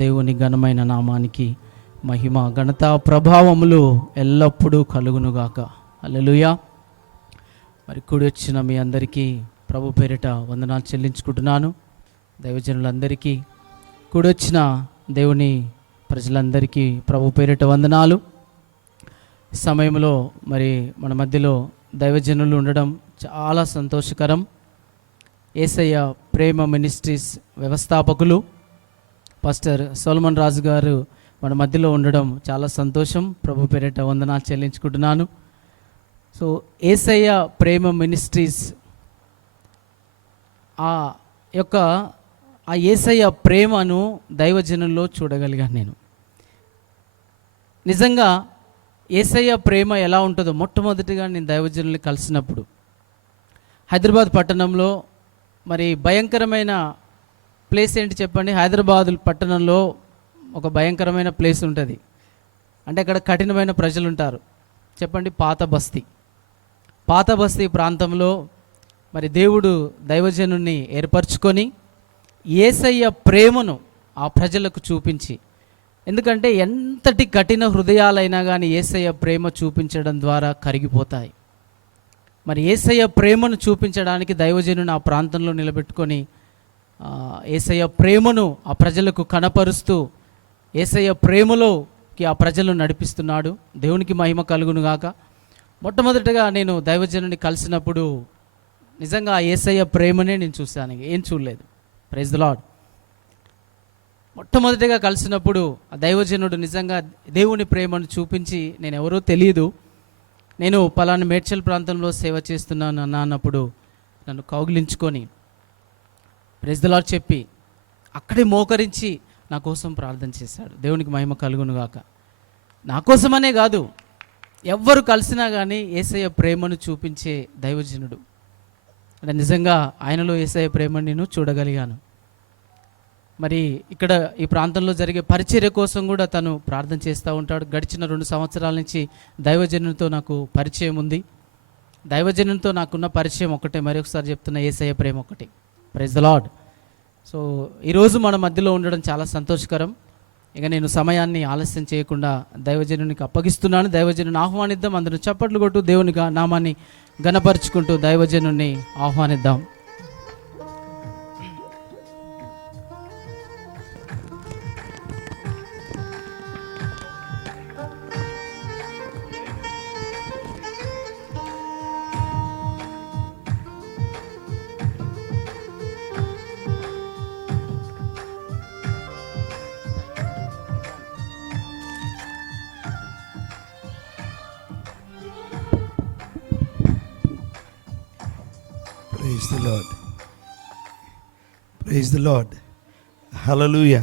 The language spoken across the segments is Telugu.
దేవుని ఘనమైన నామానికి మహిమ ఘనత ప్రభావములు ఎల్లప్పుడూ కలుగునుగాక. హల్లెలూయా. మరి కూడి వచ్చిన మీ అందరికీ ప్రభు పేరిట వందనాలు చెల్లించుకుంటున్నాను. దైవజనులందరికీ, కూడి వచ్చిన దేవుని ప్రజలందరికీ ప్రభు పేరిట వందనాలు. సమయంలో మరి మన మధ్యలో దైవజనులు ఉండడం చాలా సంతోషకరం. యేసయ్య ప్రేమ మినిస్ట్రీస్ వ్యవస్థాపకులు పాస్టర్ సోలమన్ రాజు గారు మన మధ్యలో ఉండడం చాలా సంతోషం. ప్రభు పేరిట వందనాలు చెల్లించుకుంటున్నాను. సో యేసయ్య ప్రేమ మినిస్ట్రీస్ ఆ యేసయ్య ప్రేమను దైవజనుల్లో చూడగలిగాను నేను. నిజంగా యేసయ్య ప్రేమ ఎలా ఉంటుందో మొట్టమొదటిగా నేను దైవజనుల్ని కలిసినప్పుడు హైదరాబాద్ పట్టణంలో మరి భయంకరమైన ప్లేస్ ఏంటి చెప్పండి? హైదరాబాద్ పట్టణంలో ఒక భయంకరమైన ప్లేస్ ఉంటుంది. అంటే అక్కడ కఠినమైన ప్రజలు ఉంటారు. చెప్పండి, పాత బస్తీ ప్రాంతంలో మరి దేవుడు దైవజనుని ఏర్పరచుకొని యేసయ్య ప్రేమను ఆ ప్రజలకు చూపించి, ఎందుకంటే ఎంతటి కఠిన హృదయాలైనా కానీ యేసయ్య ప్రేమ చూపించడం ద్వారా కరిగిపోతాయి. మరి యేసయ్య ప్రేమను చూపించడానికి దైవజనుని ఆ ప్రాంతంలో నిలబెట్టుకొని యేసయ్య ప్రేమను ఆ ప్రజలకు కనపరుస్తూ యేసయ్య ప్రేమలోకి ఆ ప్రజలను నడిపిస్తున్నాడు. దేవునికి మహిమ కలుగునుగాక. మొట్టమొదటిగా నేను దైవజనుని కలిసినప్పుడు నిజంగా ఆ యేసయ్య ప్రేమనే నేను చూశాను, ఏం చూడలేదు. Praise the Lord. మొట్టమొదటిగా కలిసినప్పుడు ఆ దైవజనుడు నిజంగా దేవుని ప్రేమను చూపించి, నేను ఎవరో తెలియదు, నేను పలానా మేడ్చల్ ప్రాంతంలో సేవ చేస్తున్నాను అన్నప్పుడు నన్ను కౌగిలించుకొని ప్రైజ్ ది లార్డ్ చెప్పి అక్కడే మోకరించి నా కోసం ప్రార్థన చేశాడు. దేవునికి మహిమ కలుగునుగాక. నా కోసమనే కాదు, ఎవ్వరు కలిసినా కానీ యేసయ్య ప్రేమను చూపించే దైవజనుడు. అంటే నిజంగా ఆయనలో యేసయ్య ప్రేమను నేను చూడగలిగాను. మరి ఇక్కడ ఈ ప్రాంతంలో జరిగే పరిచర్య కోసం కూడా తను ప్రార్థన చేస్తూ ఉంటాడు. గడిచిన 2 సంవత్సరాల నుంచి దైవజనునితో నాకు పరిచయం ఉంది. దైవజనునితో నాకున్న పరిచయం ఒకటే, మరొకసారి చెప్తున్న, యేసయ్య ప్రేమ ఒకటి. Praise the lord. సో ఈరోజు మన మధ్యలో ఉండడం చాలా సంతోషకరం. ఇక నేను సమయాన్ని ఆలస్యం చేయకుండా దైవజనునికి అప్పగిస్తున్నాను. దైవజనుని ఆహ్వానిద్దాం. అందరూ చప్పట్లు కొట్టు దేవుని నామాన్ని గణపరుచుకుంటూ దైవజనుని ఆహ్వానిద్దాం. Praise the Lord. Praise the Lord. Hallelujah.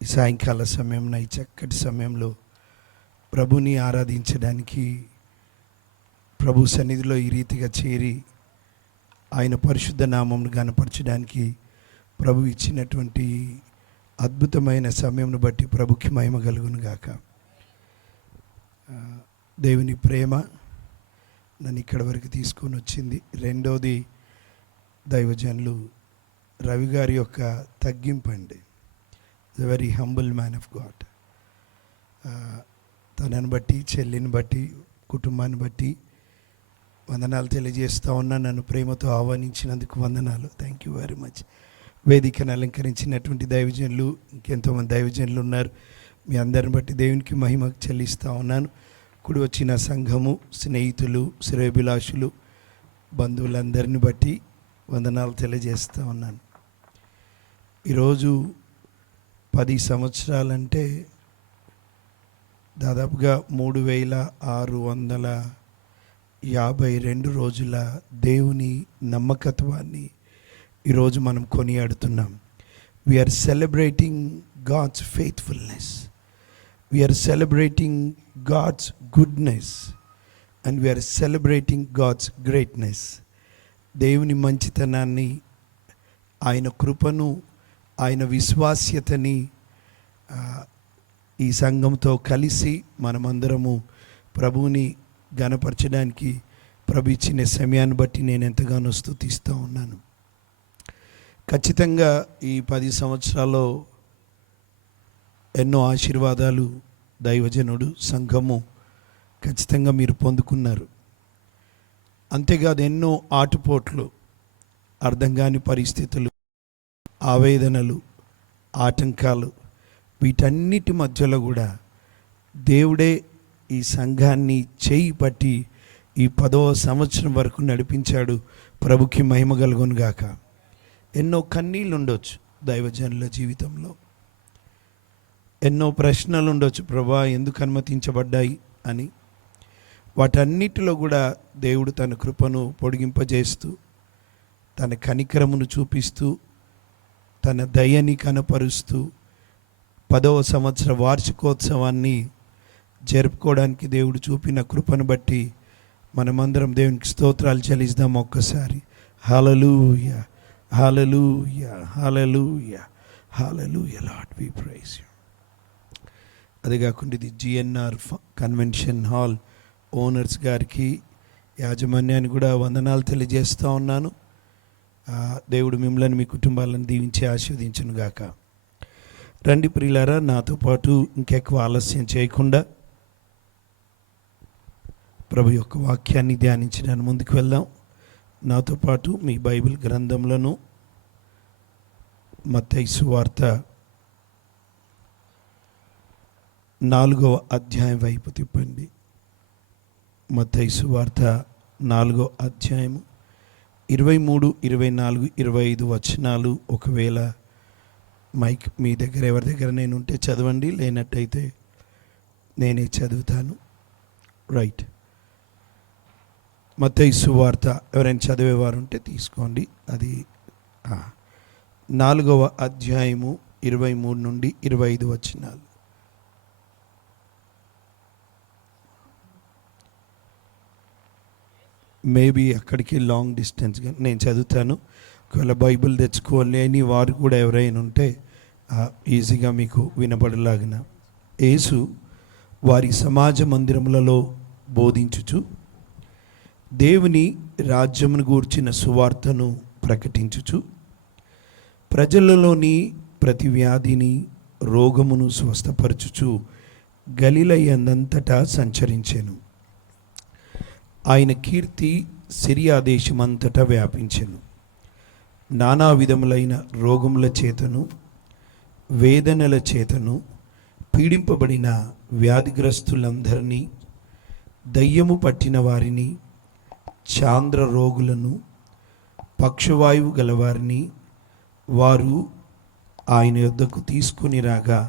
ఈ సాయంకాల సమయంలో, ఈ చక్కటి సమయంలో ప్రభుని ఆరాధించడానికి, ప్రభు సన్నిధిలో ఈ రీతిగా చేరి ఆయన పరిశుద్ధ నామమును గణపరచడానికి ప్రభు ఇచ్చినటువంటి అద్భుతమైన సమయంను బట్టి ప్రభుకి మహిమ కలుగును గాక. దేవుని ప్రేమ నన్ను ఇక్కడి వరకు తీసుకొని వచ్చింది. రెండోది దైవజనులు రవి గారి యొక్క తగ్గింపు అండి. The very humble man of God. తనని బట్టి, చెల్లిని బట్టి, కుటుంబాన్ని బట్టి వందనాలు తెలియజేస్తూ ఉన్నా. నన్ను ప్రేమతో ఆహ్వానించినందుకు వందనాలు. Thank you very much. వేదికను అలంకరించినటువంటి దైవజనులు, ఇంకెంతోమంది దైవజనులు ఉన్నారు. మీ అందరిని బట్టి దేవునికి మహిమ చెల్లిస్తూ ఉన్నాను. కుడి వచ్చిన సంఘము, స్నేహితులు, శ్రేయోభిలాషులు, బంధువులందరిని బట్టి వందనాలు తెలియజేస్తూ ఉన్నాను. ఈరోజు 10 సంవత్సరాలంటే దాదాపుగా 3652 రోజుల దేవుని నమ్మకత్వాన్ని ఈరోజు మనం కొనియాడుతున్నాం. We're celebrating God's faithfulness. We are celebrating God's goodness and we are celebrating God's greatness. దేవుని మంచితనాన్ని, ఆయన కృపను, ఆయన విశ్వాస్యతని ఈ సంఘంతో కలిసి మనమందరము ప్రభువుని ఘనపరచడానికి ప్రభు ఇచ్చిన సమయాన్ని బట్టి నేను ఎంతగానో స్తుతిస్తూ ఉన్నాను. ఖచ్చితంగా ఈ 10 సంవత్సరాల్లో ఎన్నో ఆశీర్వాదాలు దైవజనుడు, సంఘము ఖచ్చితంగా మీరు పొందుకున్నారు. అంతేకాదు ఎన్నో ఆటుపోట్లు, అర్థం కాని పరిస్థితులు, ఆవేదనలు, ఆటంకాలు, వీటన్నిటి మధ్యలో కూడా దేవుడే ఈ సంఘాన్ని చేయి పట్టి ఈ 10వ సంవత్సరం వరకు నడిపించాడు. ప్రభుకి మహిమ కలుగును గాక. ఎన్నో కన్నీళ్ళు ఉండొచ్చు దైవజనుల జీవితంలో, ఎన్నో ప్రశ్నలు ఉండొచ్చు, ప్రభా ఎందుకు అనుమతించబడ్డాయి అని. వాటన్నిటిలో కూడా దేవుడు తన కృపను పొడిగింపజేస్తూ, తన కనికరమును చూపిస్తూ, తన దయని కనపరుస్తూ 10వ సంవత్సర వార్షికోత్సవాన్ని జరుపుకోవడానికి దేవుడు చూపిన కృపను బట్టి మనమందరం దేవునికి స్తోత్రాలు చెల్లిద్దాం ఒక్కసారి. Hallelujah, hallelujah, hallelujah, hallelujah. Lord we praise you. అదే కాకుండా ఇది జిఎన్ఆర్ కన్వెన్షన్ హాల్ ఓనర్స్ గారికి, యాజమాన్యాన్ని కూడా వందనాలు తెలియజేస్తూ ఉన్నాను. దేవుడు మిమ్మల్ని, మీ కుటుంబాలను దీవించి ఆశీర్వదించును గాక. రండి ప్రియులారా, నాతో పాటు ఇంకెక్కువ ఆలస్యం చేయకుండా ప్రభు యొక్క వాక్యాన్ని ధ్యానించడానికి ముందుకు వెళ్దాం. నాతో పాటు మీ బైబిల్ గ్రంథంలోను మత్తయి సువార్త 4వ అధ్యాయం వైపు తిప్పండి. మత్తయి సువార్త 4వ అధ్యాయము 23, 24, 25 వచనాలు. ఒకవేళ మైక్ మీ దగ్గర ఎవరి దగ్గర నేను ఉంటే చదవండి, లేనట్టయితే నేనే చదువుతాను. రైట్. మత్తయి సువార్త ఎవరైనా చదివేవారు ఉంటే తీసుకోండి. అది 4వ అధ్యాయము 23 నుండి 25 వచనాలు. మేబీ అక్కడికి లాంగ్ డిస్టెన్స్గా నేను చదువుతాను. ఒకవేళ బైబిల్ తెచ్చుకోలేని వారు కూడా ఎవరైనా ఉంటే ఈజీగా మీకు వినపడలాగిన. యేసు వారి సమాజ మందిరములలో బోధించుచు దేవుని రాజ్యమును గూర్చిన సువార్తను ప్రకటించుచు ప్రజలలోని ప్రతి వ్యాధిని, రోగమును స్వస్థపరచుచు గలిలయందంతటా సంచరించెను. ఆయన కీర్తి సిరియా దేశమంతటా వ్యాపించెను. నానా విధములైన రోగముల చేతను, వేదనల చేతను పీడింపబడిన వ్యాధిగ్రస్తులందరినీ, దయ్యము పట్టిన వారిని, చాంద్ర రోగులను, పక్షవాయువు గలవారిని వారు ఆయన యొద్దకు తీసుకుని రాగా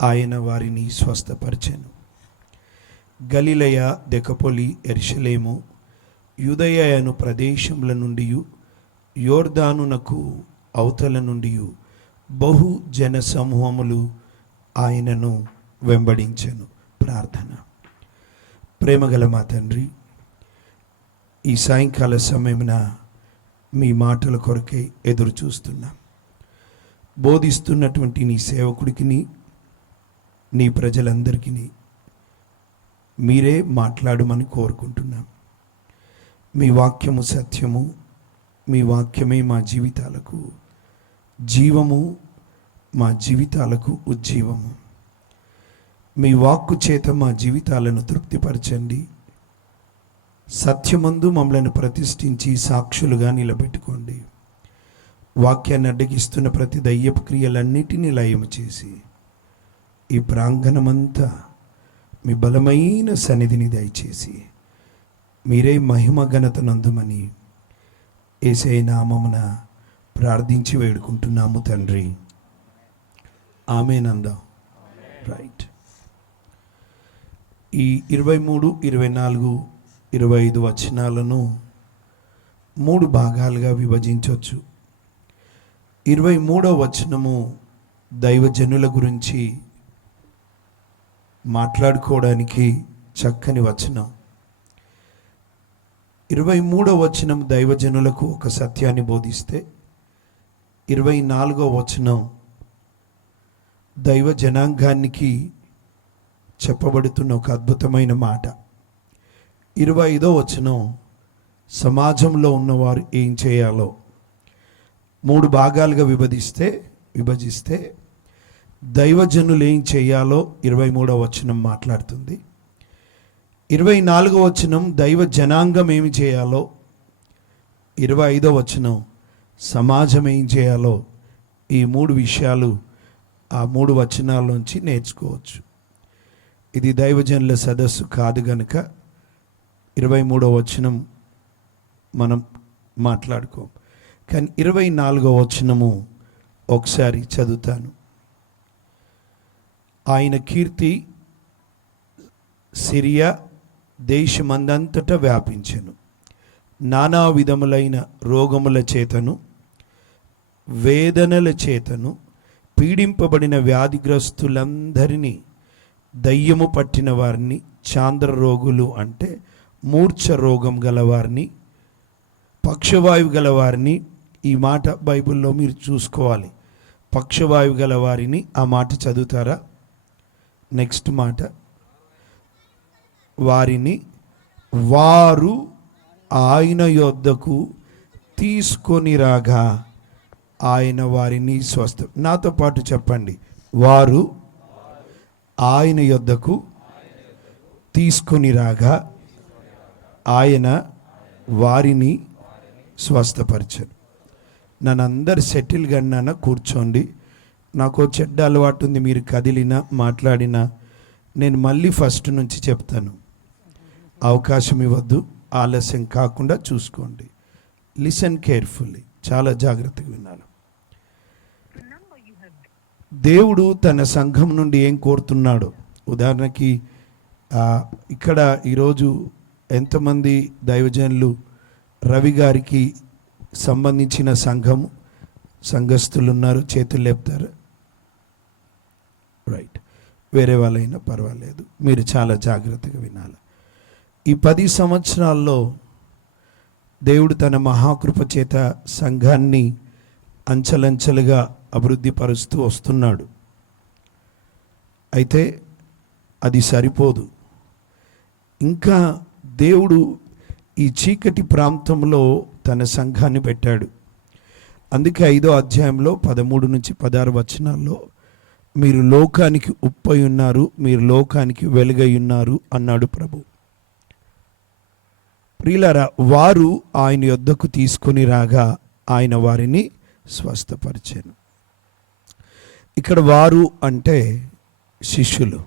ఆయన వారిని స్వస్థపరిచెను. గలిలయ, దెకపొలి, యెరూషలేము, యూదయ అను ప్రదేశముల నుండి, యోర్దానునకు అవతల నుండి బహు జన సమూహములు ఆయనను వెంబడించెను. ప్రార్థన. ప్రేమగల మా తండ్రి, ఈ సాయంకాల సమయమున మీ మాటల కొరకై ఎదురు చూస్తున్నాం. బోధిస్తున్నటువంటి నీ సేవకుడికి, నీ ప్రజలందరికీ మీరే మాట్లాడమని కోరుకుంటున్నాం. మీ వాక్యము సత్యము, మీ వాక్యమే మా జీవితాలకు జీవము, మా జీవితాలకు ఉజ్జీవము. మీ వాక్కు చేత మా జీవితాలను తృప్తిపరచండి. సత్యమందు మమ్మలను ప్రతిష్ఠించి సాక్షులుగా నిలబెట్టుకోండి. వాక్యాన్ని అడ్డగిస్తున్న ప్రతి దయ్యపు క్రియలన్నిటినీ లయము చేసి ఈ ప్రాంగణమంతా మీ బలమైన సన్నిధిని దయచేసి మీరే మహిమ ఘనత నందుమని యేసయ్య నామమున ప్రార్థించి వేడుకుంటున్నాము తండ్రి. ఆమేనందాం. రైట్. ఈ 23, 24, 25 వచనాలను 3 భాగాలుగా విభజించవచ్చు. 23వ వచనము దైవజనుల గురించి మాట్లాడుకోవడానికి చక్కని వచనం. 23వ వచనం దైవజనులకు ఒక సత్యాన్ని బోధిస్తే, 24వ వచనం దైవ జనాంగానికి చెప్పబడుతున్న ఒక అద్భుతమైన మాట. 25వ వచనం సమాజంలో ఉన్నవారు ఏం చేయాలో, 3 భాగాలుగా విభజిస్తే దైవజనులు ఏం చేయాలో 23వ వచనం మాట్లాడుతుంది. 24వ వచనం దైవ జనాంగం ఏమి చేయాలో, 25వ వచనం సమాజం ఏం చేయాలో. ఈ 3 విషయాలు ఆ 3 వచనాల నుంచి నేర్చుకోవచ్చు. ఇది దైవజనుల సదస్సు కాదు గనుక 23వ వచనం మనం మాట్లాడుకోం. కానీ 24వ వచనము ఒకసారి చదువుతాను. ఆయన కీర్తి సిరియా దేశమందంతటా వ్యాపించెను. నానా విధములైన రోగముల చేతను వేదనల చేతను పీడింపబడిన వ్యాధిగ్రస్తులందరినీ, దయ్యము పట్టిన వారిని, చాంద్ర రోగులు అంటే మూర్ఛ రోగం గలవారిని, పక్షవాయువు గలవారిని, ఈ మాట బైబిల్లో మీరు చూసుకోవాలి. పక్షవాయువు గలవారిని, ఆ మాట చదువుతారా? నెక్స్ట్ మాట, వారిని వారు ఆయన యొద్దకు తీసుకొని రాగా ఆయన వారిని స్వస్థ. నాతో పాటు చెప్పండి, వారు ఆయన యొద్దకు తీసుకొని రాగా ఆయన వారిని స్వస్థపరచను. నన్ను అందరు సెటిల్ గన్నాన కూర్చోండి. నాకు చెడ్డ అలవాటు ఉంది, మీరు కదిలినా మాట్లాడినా నేను మళ్ళీ ఫస్ట్ నుంచి చెప్తాను. అవకాశం ఇవ్వద్దు, ఆలస్యం కాకుండా చూసుకోండి. లిసన్ కేర్ఫుల్లీ, చాలా జాగ్రత్తగా వినాలి. దేవుడు తన సంఘం నుండి ఏం కోరుతున్నాడు? ఉదాహరణకి ఇక్కడ ఈరోజు ఎంతమంది దైవజనులు రవి గారికి సంబంధించిన సంఘస్థులు ఉన్నారు? చేతులు లేపుతారు. రైట్, వేరే వాళ్ళైనా పర్వాలేదు, మీరు చాలా జాగ్రత్తగా వినాలి. ఈ 10 సంవత్సరాల్లో దేవుడు తన మహాకృప చేత సంఘాన్ని అంచెలంచెలుగా అభివృద్ధి పరుస్తూ వస్తున్నాడు. అయితే అది సరిపోదు. ఇంకా దేవుడు ఈ చీకటి ప్రాంతంలో తన సంఘాన్ని పెట్టాడు. అందుకే 5వ అధ్యాయంలో 13 నుంచి 16 వచనాల్లో మీరు లోకానికి ఉప్పై ఉన్నారు, మీరు లోకానికి వెలుగై ఉన్నారు అన్నాడు ప్రభు. ప్రియులారా, వారు ఆయన యొద్దకు తీసుకొని రాగా ఆయన వారిని స్వస్థపరిచాను. ఇక్కడ వారు అంటే శిష్యులు.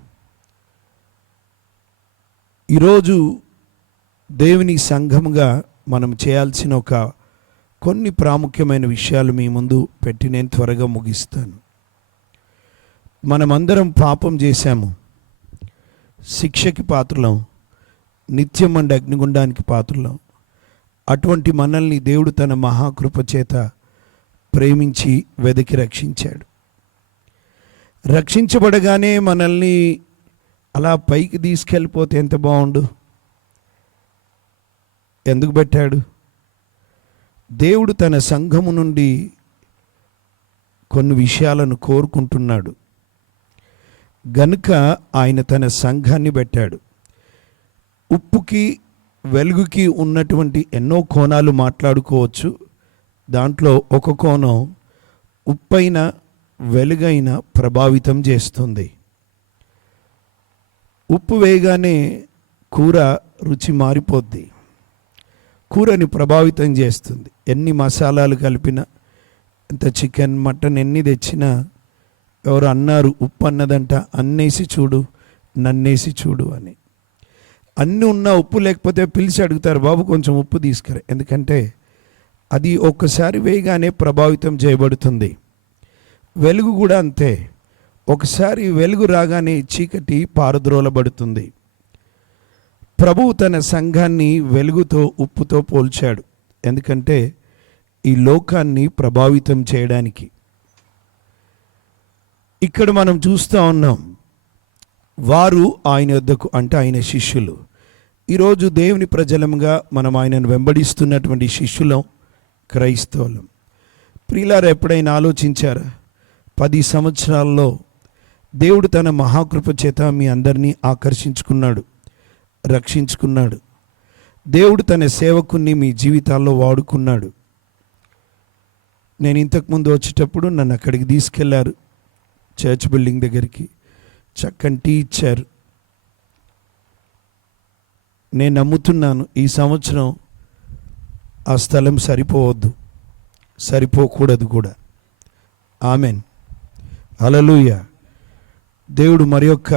ఈరోజు దేవుని సంఘముగా మనం చేయాల్సిన కొన్ని ప్రాముఖ్యమైన విషయాలు మీ ముందు పెట్టి నేను త్వరగా ముగిస్తాను. మనమందరం పాపం చేశాము, శిక్షకి పాత్రలం, నిత్యం మండి అగ్నిగుండానికి పాత్రలం. అటువంటి మనల్ని దేవుడు తన మహాకృప చేత ప్రేమించి వెదకి రక్షించాడు. రక్షించబడగానే మనల్ని అలా పైకి తీసుకెళ్ళిపోతే ఎంత బాగుండు. ఎందుకు పెట్టాడు? దేవుడు తన సంఘము నుండి కొన్ని విషయాలను కోరుకుంటున్నాడు గనుక ఆయన తన సంఘాన్ని పెట్టాడు. ఉప్పుకి వెలుగుకి ఉన్నటువంటి ఎన్నో కోణాలు మాట్లాడుకోవచ్చు. దాంట్లో ఒక కోణం ఉప్పైన వెలుగైన ప్రభావితం చేస్తుంది. ఉప్పు వేయగానే కూర రుచి మారిపోద్ది, కూరని ప్రభావితం చేస్తుంది. ఎన్ని మసాలాలు కలిపినా, ఎంత చికెన్ మటన్ ఎన్ని తెచ్చినా, ఎవరు అన్నారు ఉప్పు అన్నదంట, అన్నేసి చూడు నన్నేసి చూడు అని. అన్నీ ఉన్నా ఉప్పు లేకపోతే పిలిచి అడుగుతారు, బాబు కొంచెం ఉప్పు తీసుకురా. ఎందుకంటే అది ఒక్కసారి వేయగానే ప్రభావితం చేయబడుతుంది. వెలుగు కూడా అంతే, ఒకసారి వెలుగు రాగానే చీకటి పారద్రోలబడుతుంది. ప్రభువు తన సంఘాన్ని వెలుగుతో ఉప్పుతో పోల్చాడు. ఎందుకంటే ఈ లోకాన్ని ప్రభావితం చేయడానికి. ఇక్కడ మనం చూస్తూ ఉన్నాం, వారు ఆయన యొద్దకు అంటే ఆయన శిష్యులు. ఈరోజు దేవుని ప్రజలంగా మనం ఆయనను వెంబడిస్తున్నటువంటి శిష్యులం, క్రైస్తవులం. ప్రియులారా, ఎప్పుడైనా ఆలోచించారా? 10 సంవత్సరాల్లో దేవుడు తన మహాకృప చేత మీ అందరినీ ఆకర్షించుకున్నాడు, రక్షించుకున్నాడు. దేవుడు తన సేవకుని మీ జీవితాల్లో వాడుకున్నాడు. నేను ఇంతకుముందు వచ్చేటప్పుడు నన్ను అక్కడికి తీసుకెళ్లారు, చర్చ్ బిల్డింగ్ దగ్గరికి. చక్కని టీ ఇచ్చారు. నేను నమ్ముతున్నాను ఈ సంవత్సరం ఆ స్థలం సరిపోవద్దు, సరిపోకూడదు కూడా. ఆమెన్, హల్లెలూయా. దేవుడు మరి యొక్క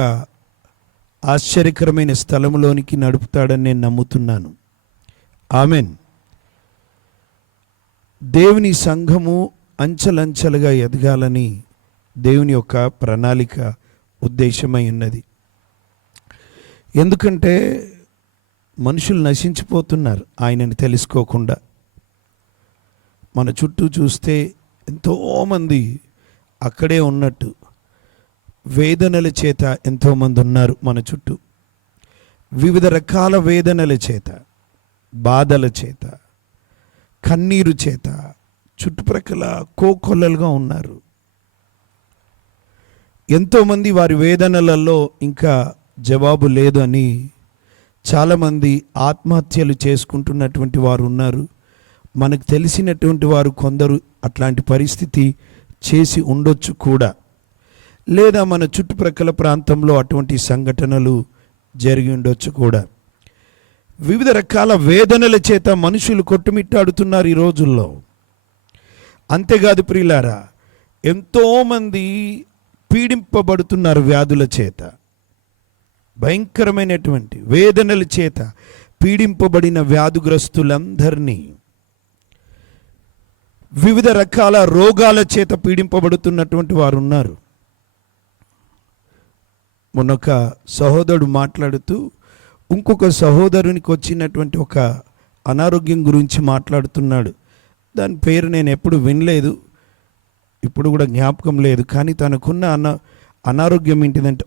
ఆశ్చర్యకరమైన స్థలంలోనికి నడుపుతాడని నేను నమ్ముతున్నాను. ఆమెన్. దేవుని సంఘము అంచెలంచెలుగా ఎదగాలని దేవుని యొక్క ప్రణాళిక, ఉద్దేశమై ఉన్నది. ఎందుకంటే మనుషులు నశించిపోతున్నారు ఆయనని తెలుసుకోకుండా. మన చుట్టూ చూస్తే ఎంతోమంది అక్కడే ఉన్నట్టు వేదనల చేత ఎంతోమంది ఉన్నారు మన చుట్టూ. వివిధ రకాల వేదనల చేత, బాధల చేత, కన్నీరు చేత చుట్టుప్రక్కల కోకొల్లలుగా ఉన్నారు. ఎంతోమంది వారి వేదనలలో ఇంకా జవాబు లేదు అని చాలామంది ఆత్మహత్యలు చేసుకుంటున్నటువంటి వారు ఉన్నారు. మనకు తెలిసినటువంటి వారు కొందరు అట్లాంటి పరిస్థితి చేసి ఉండొచ్చు కూడా, లేదా మన చుట్టుప్రక్కల ప్రాంతంలో అటువంటి సంఘటనలు జరిగి ఉండొచ్చు కూడా. వివిధ రకాల వేదనల చేత మనుషులు కొట్టుమిట్టాడుతున్నారు ఈ రోజుల్లో. అంతేకాదు ప్రియులారా, ఎంతోమంది పీడింపబడుతున్నారు వ్యాధుల చేత. భయంకరమైనటువంటి వేదనల చేత పీడింపబడిన వ్యాధిగ్రస్తులందరినీ, వివిధ రకాల రోగాల చేత పీడింపబడుతున్నటువంటి వారు ఉన్నారు. మొన్నొక సహోదరుడు మాట్లాడుతూ ఇంకొక సహోదరునికి వచ్చినటువంటి ఒక అనారోగ్యం గురించి మాట్లాడుతున్నాడు. దాని పేరు నేను ఎప్పుడు వినలేదు, ఇప్పుడు కూడా జ్ఞాపకం లేదు. కానీ తనకున్న అనారోగ్యం ఏంటిదంటే,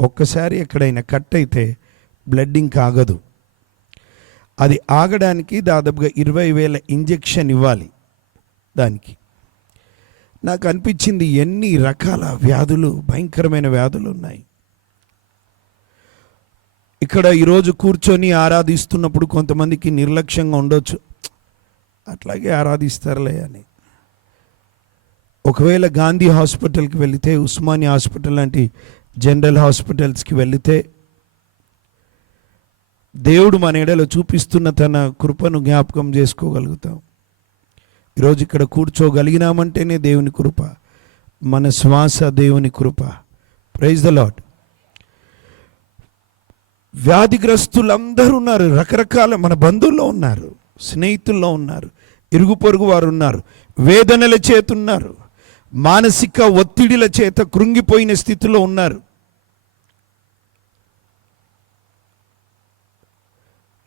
ఒక్కసారి ఎక్కడైనా కట్ అయితే బ్లడ్ ఇంకా ఆగదు. అది ఆగడానికి దాదాపుగా 20,000 ఇంజెక్షన్ ఇవ్వాలి దానికి. నాకు అనిపించింది ఎన్ని రకాల వ్యాధులు, భయంకరమైన వ్యాధులు ఉన్నాయి. ఇక్కడ ఈరోజు కూర్చొని ఆరాధిస్తున్నప్పుడు కొంతమందికి నిర్లక్ష్యంగా ఉండొచ్చు, అట్లాగే ఆరాధిస్తారులే అని. ఒకవేళ గాంధీ హాస్పిటల్కి వెళితే, ఉస్మానియా హాస్పిటల్ లాంటి జనరల్ హాస్పిటల్స్కి వెళితే దేవుడు మన ఎడలో చూపిస్తున్న తన కృపను జ్ఞాపకం చేసుకోగలుగుతాం. ఈరోజు ఇక్కడ కూర్చోగలిగినామంటేనే దేవుని కృప, మన శ్వాస దేవుని కృప. Praise the lord. వ్యాధిగ్రస్తులందరూ ఉన్నారు, రకరకాల మన బంధువుల్లో ఉన్నారు, స్నేహితుల్లో ఉన్నారు, ఇరుగు పొరుగు వారు ఉన్నారు, వేదనల చేత ఉన్నారు, మానసిక ఒత్తిడిల చేత కృంగిపోయిన స్థితిలో ఉన్నారు.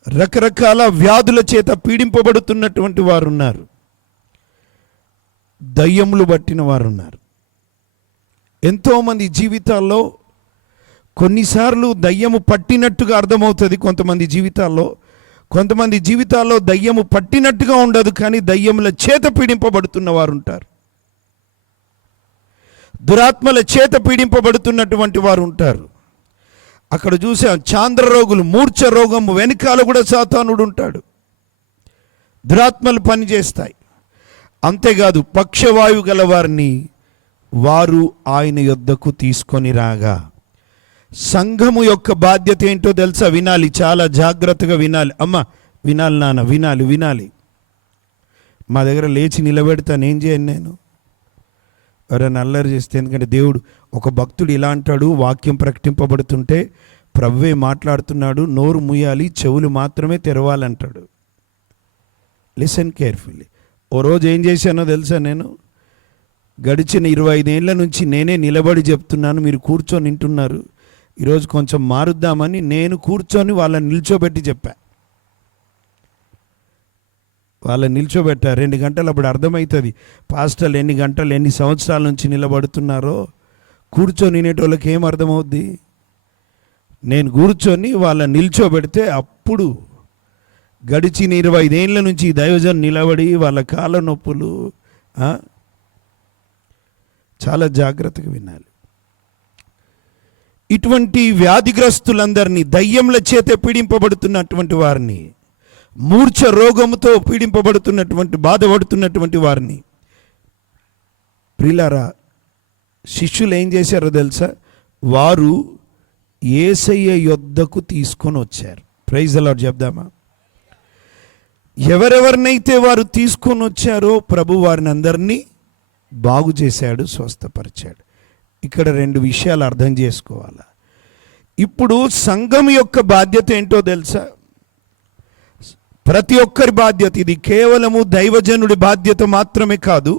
రకరకాల వ్యాధుల చేత పీడింపబడుతున్నటువంటి వారు ఉన్నారు, దయ్యములు పట్టిన వారు ఉన్నారు. ఎంతోమంది జీవితాల్లో కొన్నిసార్లు దయ్యము పట్టినట్టుగా అర్థమవుతుంది కొంతమంది జీవితాల్లో దయ్యము పట్టినట్టుగా ఉండదు, కానీ దయ్యముల చేత పీడింపబడుతున్న వారు ఉంటారు, దురాత్మల చేత పీడింపబడుతున్నటువంటి వారు ఉంటారు. అక్కడ చూసాం, చాంద్ర రోగులు, మూర్ఛ రోగం వెనకాల కూడా సాతానుడు ఉంటాడు, దురాత్మలు పనిచేస్తాయి. అంతేకాదు పక్షవాయువు గల వారిని వారు ఆయన యొద్దకు తీసుకొని రాగా. సంఘము యొక్క బాధ్యత ఏంటో తెలుసా? వినాలి, చాలా జాగ్రత్తగా వినాలి. అమ్మ వినాలి, నాన్న వినాలి. మా దగ్గర లేచి నిలబెడతాను, ఏం చేయను నేను? ఎవరైనా అల్లరి చేస్తే. ఎందుకంటే దేవుడు, ఒక భక్తుడు ఇలా అంటాడు, వాక్యం ప్రకటింపబడుతుంటే ప్రభువే మాట్లాడుతున్నాడు, నోరు ముయ్యాలి, చెవులు మాత్రమే తెరవాలంటాడు. Listen carefully. ఓ రోజు ఏం చేశానో తెలుసా? నేను గడిచిన 25 ఏళ్ల నుంచి నేనే నిలబడి చెప్తున్నాను, మీరు కూర్చొని వింటున్నారు. ఈరోజు కొంచెం మారుద్దామని నేను కూర్చొని వాళ్ళని నిల్చోబెట్టి చెప్పా. వాళ్ళని నిల్చోబెట్టా 2 గంటలు. అప్పుడు అర్థమవుతుంది పాస్టర్లు ఎన్ని గంటలు, ఎన్ని సంవత్సరాల నుంచి నిలబడుతున్నారో. కూర్చొని వినేటోళ్ళకి ఏం అర్థమవుద్ది? నేను కూర్చొని వాళ్ళని నిల్చోబెడితే అప్పుడు గడిచిన 25 ఏళ్ళ నుంచి దైవజన్ నిలబడి వాళ్ళ కాళ్ళ నొప్పులు. చాలా జాగ్రత్తగా వినాలి. ఇటువంటి వ్యాధిగ్రస్తులందరినీ, దయ్యంల చేత పీడింపబడుతున్నటువంటి వారిని, మూర్ఛ రోగముతో పీడింపబడుతున్నటువంటి బాధపడుతున్నటువంటి వారిని, ప్రియులారా, శిష్యులు ఏం చేశారో తెలుసా? వారు యేసయ్య యొద్దకు తీసుకొని వచ్చారు. ప్రైజ్ ది లార్డ్ చెప్దామా? ఎవరెవరినైతే వారు తీసుకొని వచ్చారో ప్రభు వారిని అందరినీ బాగు చేశాడు, స్వస్థపరిచాడు. ఇక్కడ 2 విషయాలు అర్థం చేసుకోవాలి. ఇప్పుడు సంఘం యొక్క బాధ్యత ఏంటో తెలుసా? ప్రతి ఒక్కరి బాధ్యత ఇది. కేవలము దైవజనుడి బాధ్యత మాత్రమే కాదు,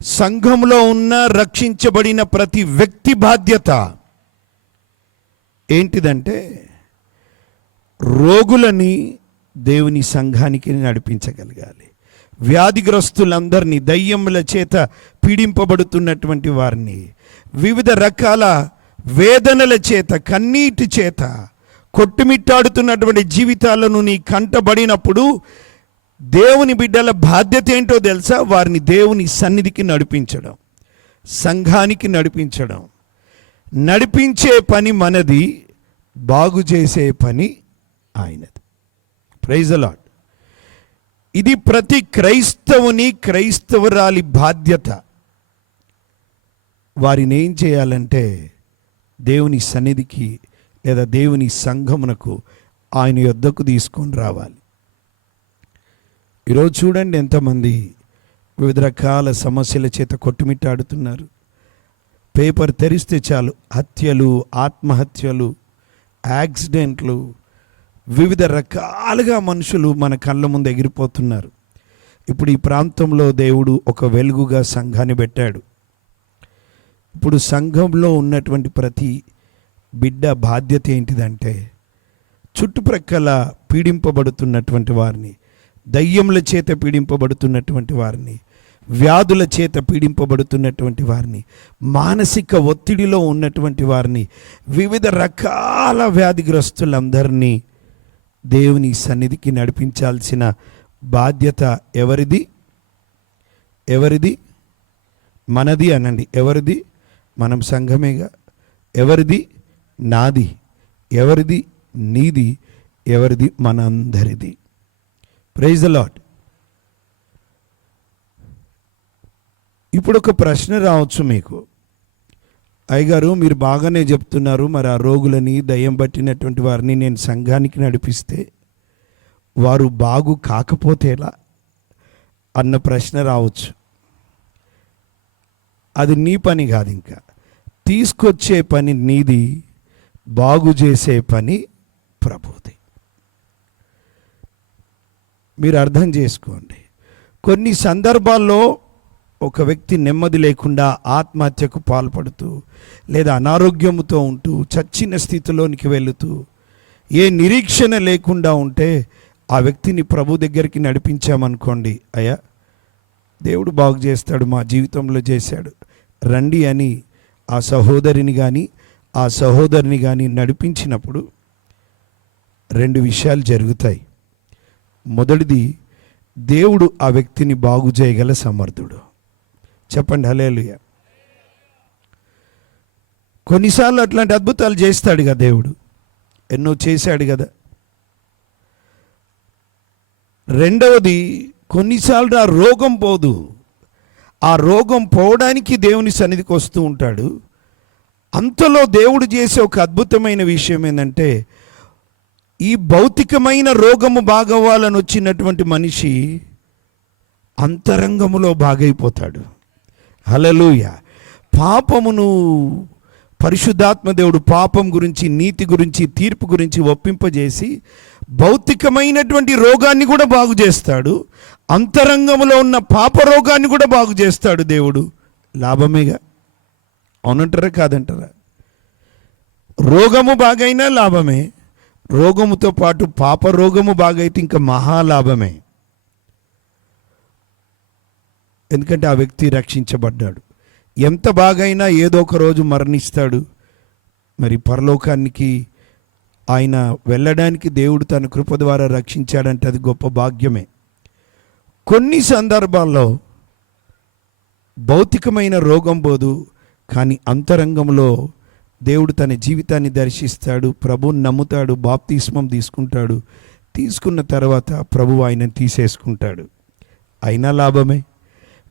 సంఘంలో ఉన్న రక్షించబడిన ప్రతి వ్యక్తి బాధ్యత ఏంటిదంటే రోగులని దేవుని సంఘానికి నడిపించగలగాలి. వ్యాధిగ్రస్తులందరినీ, దయ్యముల చేత పీడింపబడుతున్నటువంటి వారిని, వివిధ రకాల వేదనల చేత, కన్నీటి చేత కొట్టుమిట్టాడుతున్నటువంటి జీవితాలను నీ కంటబడినప్పుడు దేవుని బిడ్డల బాధ్యత ఏంటో తెలుసా? వారిని దేవుని సన్నిధికి నడిపించడం, సంఘానికి నడిపించడం. నడిపించే పని మనది, బాగు చేసే పని ఆయనది. Praise the Lord. ఇది ప్రతి క్రైస్తవుని, క్రైస్తవురాలి బాధ్యత. వారిని ఏం చేయాలంటే దేవుని సన్నిధికి లేదా దేవుని సంఘమునకు ఆయన యొద్దకు తీసుకొని రావాలి. ఈరోజు చూడండి ఎంతమంది వివిధ రకాల సమస్యల చేత కొట్టుమిట్టాడుతున్నారు. పేపర్ తెరిస్తే చాలు హత్యలు, ఆత్మహత్యలు, యాక్సిడెంట్లు, వివిధ రకాలుగా మనుషులు మన కళ్ళ ముందు ఎగిరిపోతున్నారు. ఇప్పుడు ఈ ప్రాంతంలో దేవుడు ఒక వెలుగుగా సంఘాన్ని పెట్టాడు. ఇప్పుడు సంఘంలో ఉన్నటువంటి ప్రతి బిడ్డ బాధ్యత ఏంటిదంటే చుట్టుప్రక్కల పీడింపబడుతున్నటువంటి వారిని, దయ్యముల చేత పీడింపబడుతున్నటువంటి వారిని, వ్యాధుల చేత పీడింపబడుతున్నటువంటి వారిని, మానసిక ఒత్తిడిలో ఉన్నటువంటి వారిని, వివిధ రకాల వ్యాధిగ్రస్తులందరినీ దేవుని సన్నిధికి నడిపించాల్సిన బాధ్యత ఎవరిది? ఎవరిది? మనది అనండి. ఎవరిది? మనం సంఘమేగా. ఎవరిది? నాది. ఎవరిది? నీది. ఎవరిది? మనందరిది. Praise the lord. ఇప్పుడు ఒక ప్రశ్న రావచ్చు మీకు, అయ్యగారు మీరు బాగానే చెప్తున్నారు, మరి ఆ రోగులని, దయ్యం పట్టినటువంటి వారిని నేను సంఘానికి నడిపిస్తే వారు బాగు కాకపోతే ఎలా అన్న ప్రశ్న రావచ్చు. అది నీ పని కాదు. ఇంకా తీసుకొచ్చే పని నీది, బాగు చేసే పని ప్రభుది. మీరు అర్థం చేసుకోండి. కొన్ని సందర్భాల్లో ఒక వ్యక్తి నెమ్మది లేకుండా ఆత్మహత్యకు పాల్పడుతూ లేదా అనారోగ్యంతో ఉంటూ చచ్చిన స్థితిలోనికి వెళుతూ ఏ నిరీక్షణ లేకుండా ఉంటే ఆ వ్యక్తిని ప్రభు దగ్గరికి నడిపించామనుకోండి, అయ్యా దేవుడు బాగు చేస్తాడు, మా జీవితంలో చేశాడు, రండి అని ఆ సహోదరిని కానీ ఆ సహోదరిని కానీ నడిపించినప్పుడు 2 విషయాలు జరుగుతాయి. మొదటిది, దేవుడు ఆ వ్యక్తిని బాగు చేయగల సమర్థుడు. చెప్పండి హల్లెలూయా. కొన్నిసార్లు అట్లాంటి అద్భుతాలు చేస్తాడు కదా దేవుడు, ఎన్నో చేశాడు కదా. రెండవది, కొన్నిసార్లు ఆ రోగం పోదు. ఆ రోగం పోవడానికి దేవుని సన్నిధికి వస్తూ ఉంటాడు. అంతలో దేవుడు చేసే ఒక అద్భుతమైన విషయం ఏంటంటే, ఈ భౌతికమైన రోగము బాగవ్వాలని వచ్చినటువంటి మనిషి అంతరంగములో బాగైపోతాడు. హల్లెలూయా. పాపమును పరిశుద్ధాత్మ దేవుడు పాపం గురించి, నీతి గురించి, తీర్పు గురించి ఒప్పింపజేసి భౌతికమైనటువంటి రోగాన్ని కూడా బాగు చేస్తాడు. అంతరంగంలో ఉన్న పాప రోగాన్ని కూడా బాగు చేస్తాడు దేవుడు. లాభమేగా. అవునంటారా కాదంటారా? రోగము బాగైనా లాభమే, రోగముతో పాటు పాప రోగము బాగైతే ఇంకా మహాలాభమే. ఎందుకంటే ఆ వ్యక్తి రక్షించబడ్డాడు. ఎంత బాగైనా ఏదో ఒక రోజు మరణిస్తాడు. మరి పరలోకానికి ఆయన వెళ్ళడానికి దేవుడు తన కృప ద్వారా రక్షించాడంటే అది గొప్ప భాగ్యమే. కొన్ని సందర్భాల్లో భౌతికమైన రోగం పోదు, కానీ అంతరంగంలో దేవుడు తన జీవితాన్ని దర్శిస్తాడు, ప్రభువుని నమ్ముతాడు, బాప్తిస్మం తీసుకుంటాడు, తీసుకున్న తర్వాత ప్రభువు ఆయనను తీసేసుకుంటాడు. అయినా లాభమే,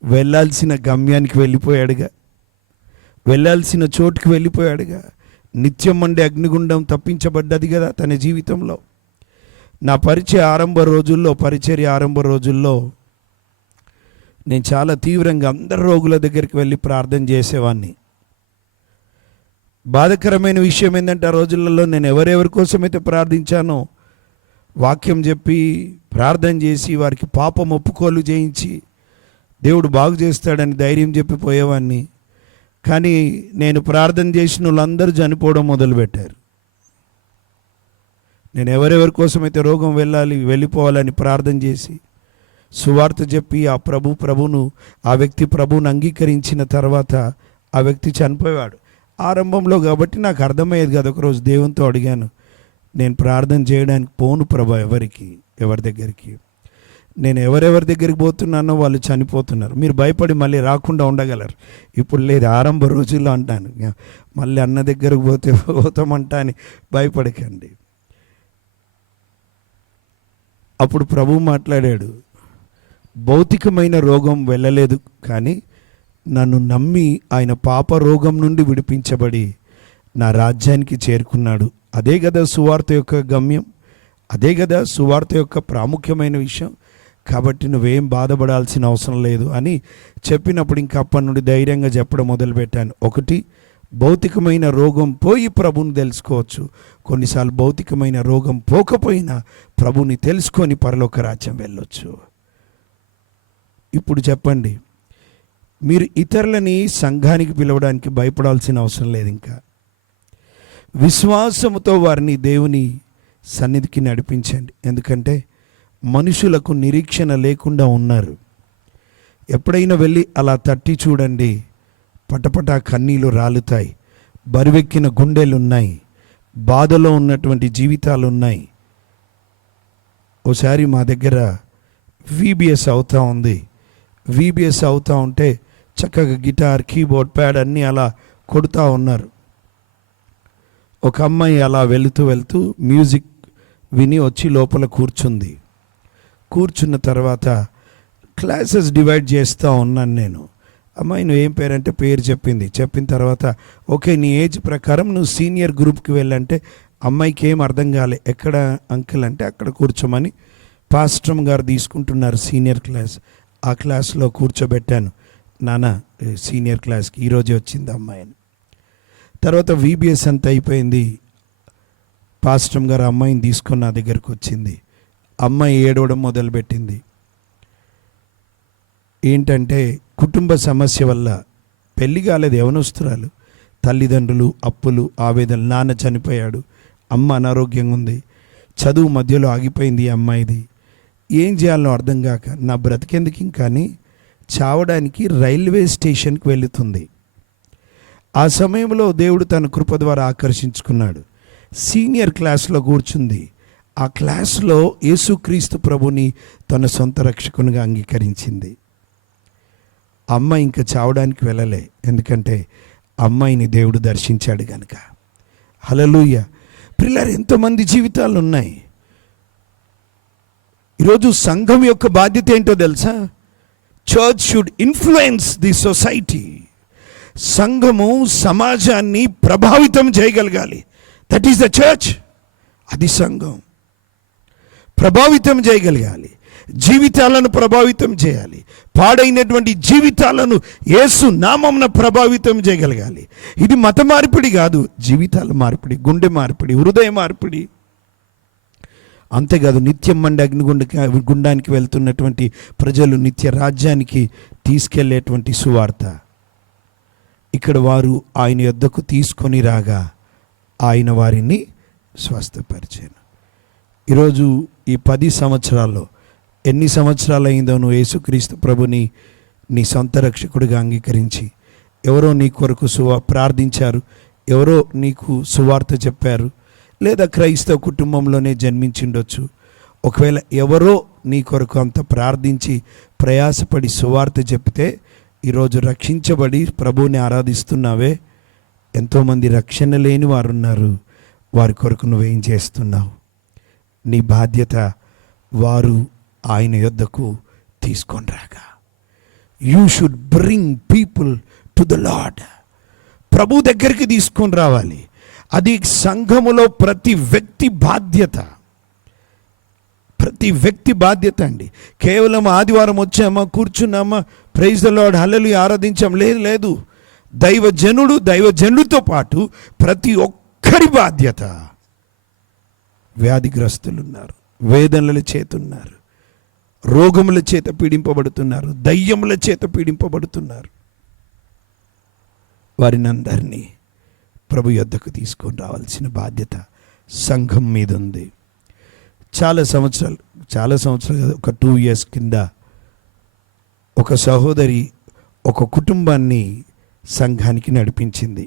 వెళ్ళాల్సిన గమ్యానికి వెళ్ళిపోయాడుగా, వెళ్ళాల్సిన చోటుకి వెళ్ళిపోయాడుగా. నిత్యం మండే అగ్నిగుండం తప్పించబడ్డది కదా తన జీవితంలో. నా పరిచర్య ఆరంభ రోజుల్లో నేను చాలా తీవ్రంగా అందరు రోగుల దగ్గరికి వెళ్ళి ప్రార్థన చేసేవాడిని. బాధకరమైన విషయం ఏంటంటే ఆ రోజులలో నేను ఎవరెవరి కోసమైతే ప్రార్థించానో వాక్యం చెప్పి ప్రార్థన చేసి వారికి పాపం ఒప్పుకోలు చేయించి దేవుడు బాగు చేస్తాడని ధైర్యం చెప్పి పోయేవాడిని. కానీ నేను ప్రార్థన చేసిన వాళ్ళందరూ చనిపోవడం మొదలుపెట్టారు. నేను ఎవరెవరి కోసమైతే రోగం వెళ్ళిపోవాలని ప్రార్థన చేసి సువార్త చెప్పి ఆ వ్యక్తి ప్రభువును అంగీకరించిన తర్వాత ఆ వ్యక్తి చనిపోయాడు. ఆరంభంలో కాబట్టి నాకు అర్థమయ్యేది కదా. ఒకరోజు దేవునితో అడిగాను, నేను ప్రార్థన చేయడానికి పోను ప్రభా ఎవరి దగ్గరికి, నేను ఎవరెవరి దగ్గరికి పోతున్నానో వాళ్ళు చనిపోతున్నారు, మీరు భయపడి మళ్ళీ రాకుండా ఉండగలరు. ఇప్పుడు లేదు, ఆరంభ రోజుల్లో అంటాను, మళ్ళీ అన్న దగ్గరకు పోతామంటా అని భయపడకండి. అప్పుడు ప్రభువు మాట్లాడాడు, భౌతికమైన రోగం వెళ్ళలేదు, కానీ నన్ను నమ్మి ఆయన పాప రోగం నుండి విడిపించబడి నా రాజ్యానికి చేరుకున్నాడు. అదే కదా సువార్త యొక్క గమ్యం, అదే కదా సువార్త యొక్క ప్రాముఖ్యమైన విషయం. కాబట్టి నువ్వేం బాధపడాల్సిన అవసరం లేదు అని చెప్పినప్పుడు ఇంకా అప్పటి నుండి ధైర్యంగా చెప్పడం మొదలుపెట్టాను. ఒకటి, భౌతికమైన రోగం పోయి ప్రభుని తెలుసుకోవచ్చు. కొన్నిసార్లు భౌతికమైన రోగం పోకపోయినా ప్రభుని తెలుసుకొని పరలోక రాజ్యం వెళ్ళొచ్చు. ఇప్పుడు చెప్పండి, మీరు ఇతరులని సంఘానికి పిలవడానికి భయపడాల్సిన అవసరం లేదు. ఇంకా విశ్వాసముతో వారిని దేవుని సన్నిధికి నడిపించండి. ఎందుకంటే మనుషులకు నిరీక్షణ లేకుండా ఉన్నారు. ఎప్పుడైనా వెళ్ళి అలా తట్టి చూడండి, పటపటా కన్నీళ్ళు రాలుతాయి, బరువెక్కిన గుండెలు ఉన్నాయి, బాధలో ఉన్నటువంటి జీవితాలు ఉన్నాయి. ఓసారి మా దగ్గర VBS అవుతూ ఉంది. VBS అవుతూ ఉంటే చక్కగా గిటార్, కీబోర్డ్, ప్యాడ్ అన్నీ అలా కొడుతూ ఉన్నారు. ఒక అమ్మాయి అలా వెళుతూ మ్యూజిక్ విని వచ్చి లోపల కూర్చుంది. కూర్చున్న తర్వాత క్లాసెస్ డివైడ్ చేస్తూ ఉన్నాను నేను. అమ్మాయి నువ్వు ఏం పేరంటే పేరు చెప్పింది. చెప్పిన తర్వాత ఓకే, నీ ఏజ్ ప్రకారం నువ్వు సీనియర్ గ్రూప్కి వెళ్ళంటే అమ్మాయికి ఏం అర్థం కాలే. ఎక్కడ అంకుల్ అంటే అక్కడ కూర్చోమని పాస్టర్ గారు తీసుకుంటున్నారు సీనియర్ క్లాస్. ఆ క్లాస్లో కూర్చోబెట్టాను. నాన్న సీనియర్ క్లాస్కి ఈరోజే వచ్చింది అమ్మాయిని. తర్వాత VBS అంతా అయిపోయింది. పాస్టర్ గారు అమ్మాయిని తీసుకొని నా దగ్గరకు వచ్చింది. అమ్మాయి ఏడవడం మొదలుపెట్టింది. ఏంటంటే కుటుంబ సమస్య వల్ల, పెళ్లి కాలేదు, యవనస్తురాలు, తల్లిదండ్రులు, అప్పులు, ఆవేదన, నాన్న చనిపోయాడు, అమ్మ అనారోగ్యంగా ఉంది, చదువు మధ్యలో ఆగిపోయింది ఈ అమ్మాయిది. ఏం చేయాలో అర్థం కాక నా బ్రతికెందుకు ఇంకాని చావడానికి రైల్వే స్టేషన్కి వెళుతుంది. ఆ సమయంలో దేవుడు తన కృప ద్వారా ఆకర్షించుకున్నాడు. సీనియర్ క్లాస్లో కూర్చుంది. ఆ క్లాస్లో యేసుక్రీస్తు ప్రభుని తన సొంత రక్షకునిగా అంగీకరించింది. అమ్మాయి ఇంకా చావడానికి వెళ్ళలే, ఎందుకంటే అమ్మాయిని దేవుడు దర్శించాడు కనుక. హల్లెలూయా. పిల్లలు, ఎంతోమంది జీవితాలు ఉన్నాయి. ఈరోజు సంఘం యొక్క బాధ్యత ఏంటో తెలుసా? Church should influence the society. సంఘము సమాజాన్ని ప్రభావితం చేయగలగాలి. That is the church. అది సంఘం. ప్రభావితం చేయగలగాలి, జీవితాలను ప్రభావితం చేయాలి, పాడైనటువంటి జీవితాలను యేసు నామమున ప్రభావితం చేయగలగాలి. ఇది మత మార్పిడి కాదు, జీవితాల మార్పిడి, గుండె మార్పిడి, హృదయ మార్పిడి. అంతేకాదు, నిత్యం మండే గుండానికి వెళ్తున్నటువంటి ప్రజలు నిత్య రాజ్యానికి తీసుకెళ్లేటువంటి సువార్త. ఇక్కడ వారు ఆయన యొద్దకు తీసుకొని రాగా ఆయన వారిని స్వస్థపరిచాను. ఈరోజు ఈ 10 సంవత్సరాల్లో ఎన్ని సంవత్సరాలు అయిందో నువ్వు యేసుక్రీస్తు ప్రభుని నీ సొంత రక్షకుడిగా అంగీకరించి, ఎవరో నీ కొరకు ప్రార్థించారు, ఎవరో నీకు సువార్త చెప్పారు, లేదా క్రైస్తవ కుటుంబంలోనే జన్మించిండొచ్చు. ఒకవేళ ఎవరో నీ కొరకు అంత ప్రార్థించి ప్రయాసపడి సువార్త చెప్తే ఈరోజు రక్షించబడి ప్రభువుని ఆరాధిస్తున్నావే. ఎంతోమంది రక్షణ లేని వారు ఉన్నారు. వారి కొరకు నువ్వేం చేస్తున్నావు? నీ బాధ్యత వారు ఆయన యొద్దకు తీసుకొని రాగా. You should bring people to the lord. ప్రభు దగ్గరికి తీసుకొని రావాలి. అది సంఘములో ప్రతి వ్యక్తి బాధ్యత. ప్రతి వ్యక్తి బాధ్యత అండి. కేవలం ఆదివారం వచ్చామా, కూర్చున్నామా, ప్రైజ్ ద లార్డ్, హల్లెలూయా ఆరాధించాం, లేదు. దైవజనుడితో పాటు ప్రతి ఒక్కరి బాధ్యత. వ్యాధిగ్రస్తులు ఉన్నారు, వేదనల చేత ఉన్నారు, రోగముల చేత పీడింపబడుతున్నారు, దయ్యముల చేత పీడింపబడుతున్నారు. వారిని అందరినీ ప్రభు యొద్దకు తీసుకొని రావాల్సిన బాధ్యత సంఘం మీద ఉంది. చాలా సంవత్సరాలు కాదు, ఒక 2 years కింద ఒక సహోదరి ఒక కుటుంబాన్ని సంఘానికి నడిపించింది.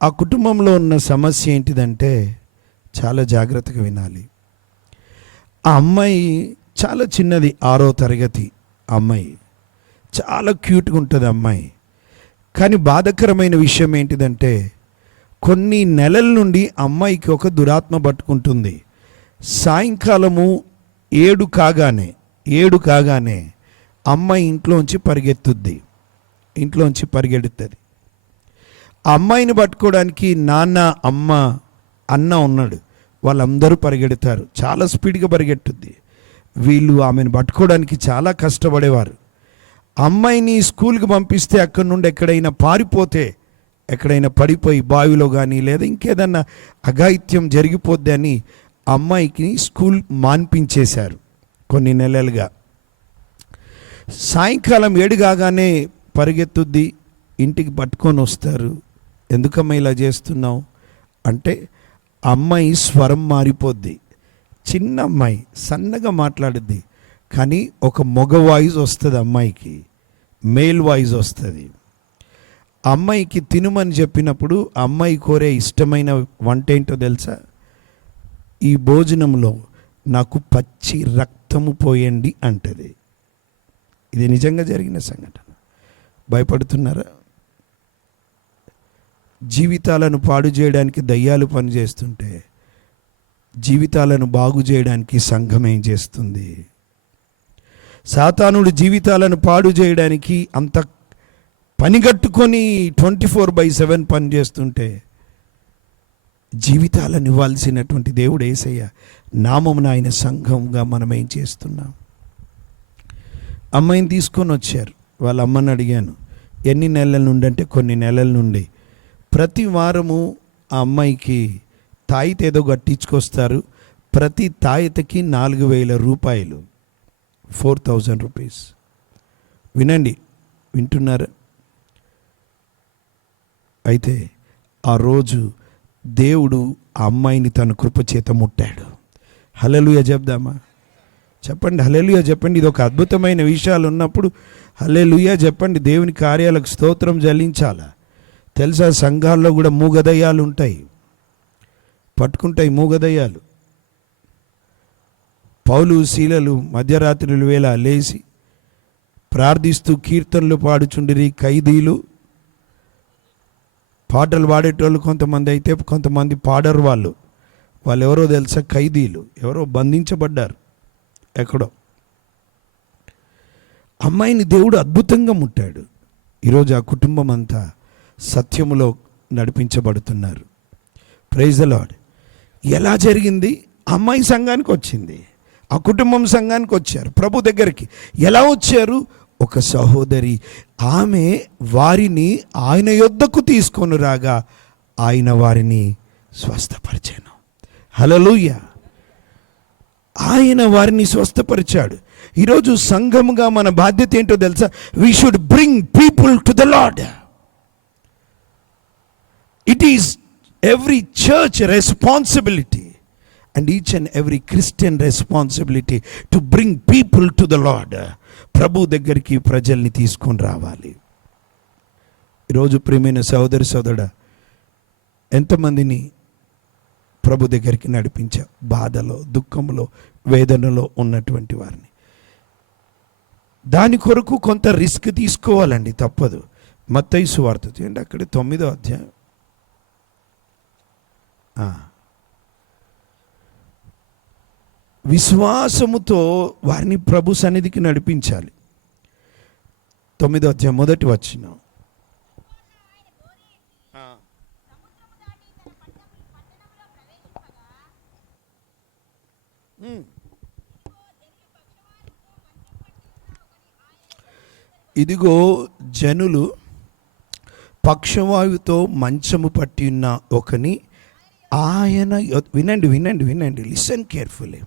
ఆ కుటుంబంలో ఉన్న సమస్య ఏంటిదంటే, చాలా జాగ్రత్తగా వినాలి. ఆ అమ్మాయి చాలా చిన్నది, 6వ తరగతి అమ్మాయి. చాలా క్యూట్గా ఉంటుంది అమ్మాయి. కానీ బాధాకరమైన విషయం ఏంటిదంటే, కొన్ని నెలల నుండి అమ్మాయికి ఒక దురాత్మ పట్టుకుంటుంది. సాయంకాలము 7 కాగానే అమ్మాయి ఇంట్లోంచి పరిగెడుతుంది. అమ్మాయిని పట్టుకోవడానికి నాన్న, అమ్మ, అన్న ఉన్నాడు. వాళ్ళందరూ పరిగెడతారు. చాలా స్పీడ్గా పరిగెట్టుద్ది. వీళ్ళు ఆమెను పట్టుకోవడానికి చాలా కష్టపడేవారు. అమ్మాయిని స్కూల్కి పంపిస్తే అక్కడి నుండి ఎక్కడైనా పారిపోతే, ఎక్కడైనా పడిపోయి బావిలో కానీ లేదా ఇంకేదన్నా అఘాయిత్యం జరిగిపోద్ది అని అమ్మాయికి స్కూల్ మాన్పించేశారు కొన్ని నెలలుగా. సాయంకాలం 7 కాగానే పరిగెత్తుద్ది, ఇంటికి పట్టుకొని వస్తారు. ఎందుకమ్మా ఇలా చేస్తున్నావు అంటే, అమ్మాయి స్వరం మారిపోద్ది. చిన్న అమ్మాయి సన్నగా మాట్లాడుద్ది, కానీ ఒక మగ వాయిస్ వస్తుంది అమ్మాయికి, మేల్ వాయిస్ వస్తుంది. అమ్మాయికి తినుమని చెప్పినప్పుడు అమ్మాయి కోరే ఇష్టమైన వంట ఏంటో తెలుసా? ఈ భోజనంలో నాకు పచ్చి రక్తము పోయండి అంటది. ఇది నిజంగా జరిగిన సంఘటన. భయపడుతున్నారా? జీవితాలను పాడు చేయడానికి దయ్యాలు పనిచేస్తుంటే, జీవితాలను బాగు చేయడానికి సంఘం ఏం చేస్తుంది? సాతానుడు జీవితాలను పాడు చేయడానికి అంత పనిగట్టుకొని 24/7 పనిచేస్తుంటే, జీవితాలను ఇవ్వాల్సినటువంటి దేవుడు యేసయ్య నామమున ఆయన సంఘంగా మనం ఏం చేస్తున్నాం? అమ్మాయిని తీసుకొని వచ్చారు. వాళ్ళ అమ్మని అడిగాను, ఎన్ని నెలల నుండి అంటే కొన్ని నెలల నుండి ప్రతి వారము ఆ అమ్మాయికి తాయిత ఏదో కట్టించుకొస్తారు. ప్రతి తాయితకి 4,000 రూపాయలు, 4,000 రూపీస్. వినండి, వింటున్నారా? అయితే ఆ రోజు దేవుడు ఆ అమ్మాయిని తన కృపచేత ముట్టాడు. హల్లెలూయా చెప్దామా? చెప్పండి, హల్లెలూయా చెప్పండి. ఇది ఒక అద్భుతమైన విషయాలు ఉన్నప్పుడు హల్లెలూయా చెప్పండి. దేవుని కార్యాలకు స్తోత్రం చెల్లించాలా? తెలుసా, సంఘాల్లో కూడా మూగదయ్యాలు ఉంటాయి, పట్టుకుంటాయి మూగదయ్యాలు. పౌలు శీలలు మధ్యరాత్రుల వేళ లేచి ప్రార్థిస్తూ కీర్తనలు పాడుచుండిరి. ఖైదీలు, పాటలు పాడేటోళ్ళు కొంతమంది అయితే, కొంతమంది పాడరు. వాళ్ళు ఎవరో తెలుసా? ఖైదీలు, ఎవరో బంధించబడ్డారు ఎక్కడో. అమ్మాయిని దేవుడు అద్భుతంగా ముట్టాడు. ఈరోజు ఆ కుటుంబం అంతా సత్యములో నడిపించబడుతున్నారు. Praise the lord. ఎలా జరిగింది? అమ్మాయి సంఘానికి వచ్చింది, ఆ కుటుంబం సంఘానికి వచ్చారు ప్రభు దగ్గరికి. ఎలా వచ్చారు? ఒక సహోదరి, ఆమె వారిని ఆయన యొద్దకు తీసుకొని రాగా ఆయన వారిని స్వస్థపరిచాను. హల్లెలూయా. ఆయన వారిని స్వస్థపరిచాడు. ఈరోజు సంఘముగా మన బాధ్యత ఏంటో తెలుసా? We should bring people to the lord. It is every church responsibility and each and every Christian responsibility to bring people to the Lord. ప్రభు దగ్గరికి ప్రజల్ని తీసుకొని రావాలి. ఈరోజు ప్రియమైన సహోదరి సోదరుడా, ఎంతమందిని ప్రభు దగ్గరికి నడిపించా? బాధలో, దుఃఖంలో, వేదనలో ఉన్నటువంటి వారిని. దాని కొరకు కొంత రిస్క్ తీసుకోవాలండి, తప్పదు. మత్తయి సువార్త చేయండి, అక్కడ 9వ అధ్యాయం విశ్వాసముతో వారిని ప్రభు సన్నిధికి నడిపించాలి. 9వ అధ్యాయం మొదటి వచనం. ఇదిగో జనులు పక్షవాయువుతో మంచము పట్టి ఉన్న ఒకని ఆయన వినండి వినండి వినండి, లిసన్ కేర్ఫుల్లీ.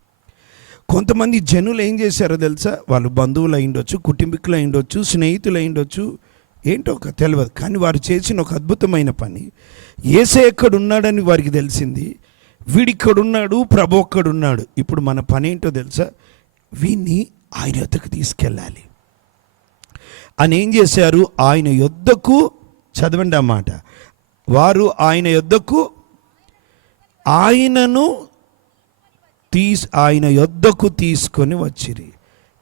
కొంతమంది జనులు ఏం చేశారో తెలుసా? వాళ్ళు బంధువులు అయిండొచ్చు, కుటుంబీకులు అయిండొచ్చు, స్నేహితులు అయిండొచ్చు, ఏంటో తెలియదు. కానీ వారు చేసిన ఒక అద్భుతమైన పని, యేసయ్య ఎక్కడున్నాడని వారికి తెలిసింది. వీడిక్కడున్నాడు, ప్రభు ఒక్కడున్నాడు. ఇప్పుడు మన పని ఏంటో తెలుసా? వీడిని ఆయన యొద్దకు తీసుకెళ్ళాలి అని ఏం చేశారు? ఆయన యొద్దకు, చదవండి అన్నమాట, వారు ఆయన యొద్దకు ఆయన యొద్దకు తీసుకొని వచ్చిరి.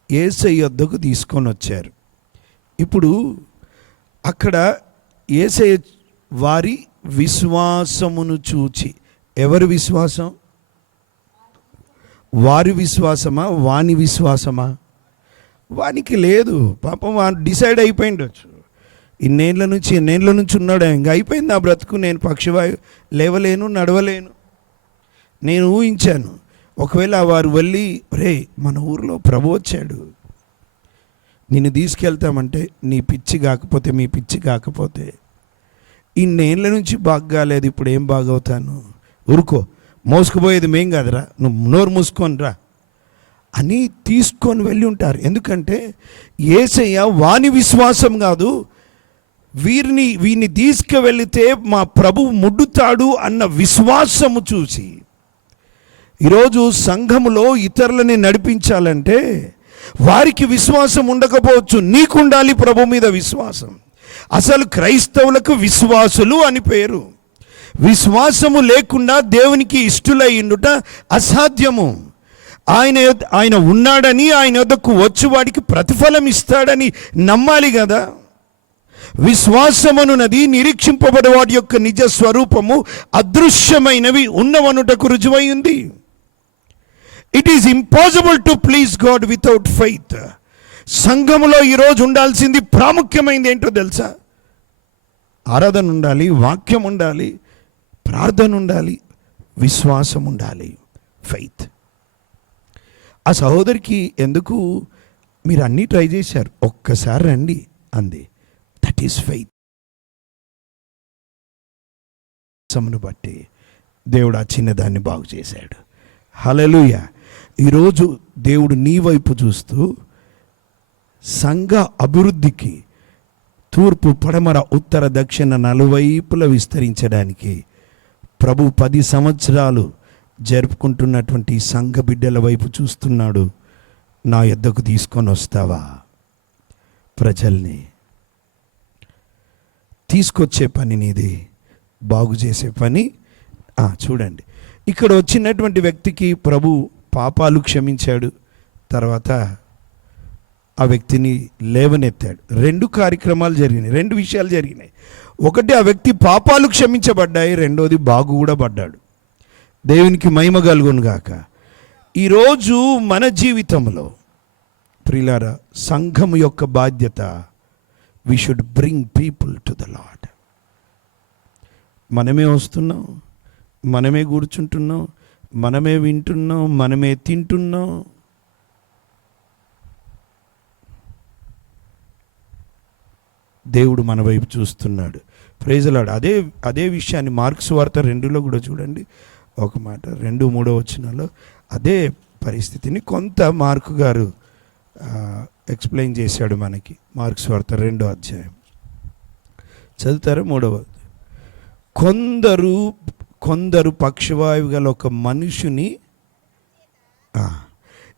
యేసయ్య యొద్దకు తీసుకొని వచ్చారు. ఇప్పుడు అక్కడ యేసయ్య వారి విశ్వాసమును చూచి, ఎవరి విశ్వాసం? వారి విశ్వాసమా, వాని విశ్వాసమా? వానికి లేదు, పాపం వాడు డిసైడ్ అయిపోయిండొచ్చు. ఎన్నేళ్ళ నుంచి ఉన్నాడు, ఇంకా అయిపోయింది నా బ్రతుకు, నేను పక్షవాయు లేవలేను, నడవలేను. నేను ఊహించాను, ఒకవేళ వారు వెళ్ళి, రే మన ఊరిలో ప్రభు వచ్చాడు, నిన్ను తీసుకెళ్తామంటే, నీ పిచ్చి కాకపోతే, మీ పిచ్చి కాకపోతే, ఇన్నేళ్ళ నుంచి బాగాలేదు, ఇప్పుడు ఏం బాగవుతాను, ఊరుకో, మోసుకుపోయేది మేం కాదురా, నువ్వు నోరు మూసుకొని రా అని తీసుకొని వెళ్ళి ఉంటారు. ఎందుకంటే యేసయ్య వాని విశ్వాసం కాదు, వీరిని తీసుకువెళితే మా ప్రభువు ముడ్డుతాడు అన్న విశ్వాసము చూసి, ఈరోజు సంఘములో ఇతరులని నడిపించాలంటే వారికి విశ్వాసం ఉండకపోవచ్చు, నీకుండాలి ప్రభు మీద విశ్వాసం. అసలు క్రైస్తవులకు విశ్వాసులు అని పేరు. విశ్వాసము లేకుండా దేవునికి ఇష్టులై ఉండుట అసాధ్యము. ఆయన ఉన్నాడని, ఆయన వద్దకు వచ్చి వాడికి ప్రతిఫలం ఇస్తాడని నమ్మాలి కదా. విశ్వాసమనున్నది నిరీక్షింపబడే వాడి యొక్క నిజ స్వరూపము అదృశ్యమైనవి ఉన్నవనుటకు రుజువై ఉంది. It is impossible to please God without faith. సంఘములో ఈరోజు ఉండాల్సింది ప్రాముఖ్యమైనది ఏంటో తెలుసా? ఆరాధన ఉండాలి, వాక్యం ఉండాలి, ప్రార్థన ఉండాలి, విశ్వాసం ఉండాలి, ఫెయిత్. ఆ సహోదరికి ఎందుకు మీరు అన్నీ ట్రై చేశారు, ఒక్కసారి రండి అంది. That is faith. సమను బట్టి దేవుడు ఆ చిన్నదాన్ని బాగు చేశాడు. హల్లెలూయా. ఈరోజు దేవుడు నీ వైపు చూస్తూ సంఘ అభివృద్ధికి తూర్పు, పడమర, ఉత్తర, దక్షిణ నలువైపులా విస్తరించడానికి ప్రభు 10 సంవత్సరాలు జరుపుకుంటున్నటువంటి సంఘ బిడ్డల వైపు చూస్తున్నాడు. నా యొద్దకు తీసుకొని వస్తావా? ప్రజల్ని తీసుకొచ్చే పని నీది, బాగు చేసే పని. చూడండి, ఇక్కడ వచ్చినటువంటి వ్యక్తికి ప్రభు పాపాలు క్షమించాడు, తర్వాత ఆ వ్యక్తిని లేవనెత్తాడు. 2 కార్యక్రమాలు జరిగినాయి, 2 విషయాలు జరిగినాయి. ఒకటి, ఆ వ్యక్తి పాపాలు క్షమించబడ్డాయి, రెండోది బాగు కూడా పడ్డాడు. దేవునికి మహిమ కలుగును గాక. ఈరోజు మన జీవితంలో ప్రియులారా, సంఘం యొక్క బాధ్యత, we should bring people to the Lord. మనమే వస్తున్నాం, మనమే కూర్చుంటున్నాం, మనమే వింటున్నాం, మనమే తింటున్నాం. దేవుడు మన వైపు చూస్తున్నాడు. Praise the Lord. అదే విషయాన్ని మార్క్స్ వార్త 2లో కూడా చూడండి, ఒక మాట 2-3 వచనాల్లో అదే పరిస్థితిని కొంత మార్కు గారు ఎక్స్ప్లెయిన్ చేశాడు మనకి. మార్క్స్ వార్త 2వ అధ్యాయం చదువుతారా? 3వ. కొందరు పక్షవాయువు గల ఒక మనుషుని.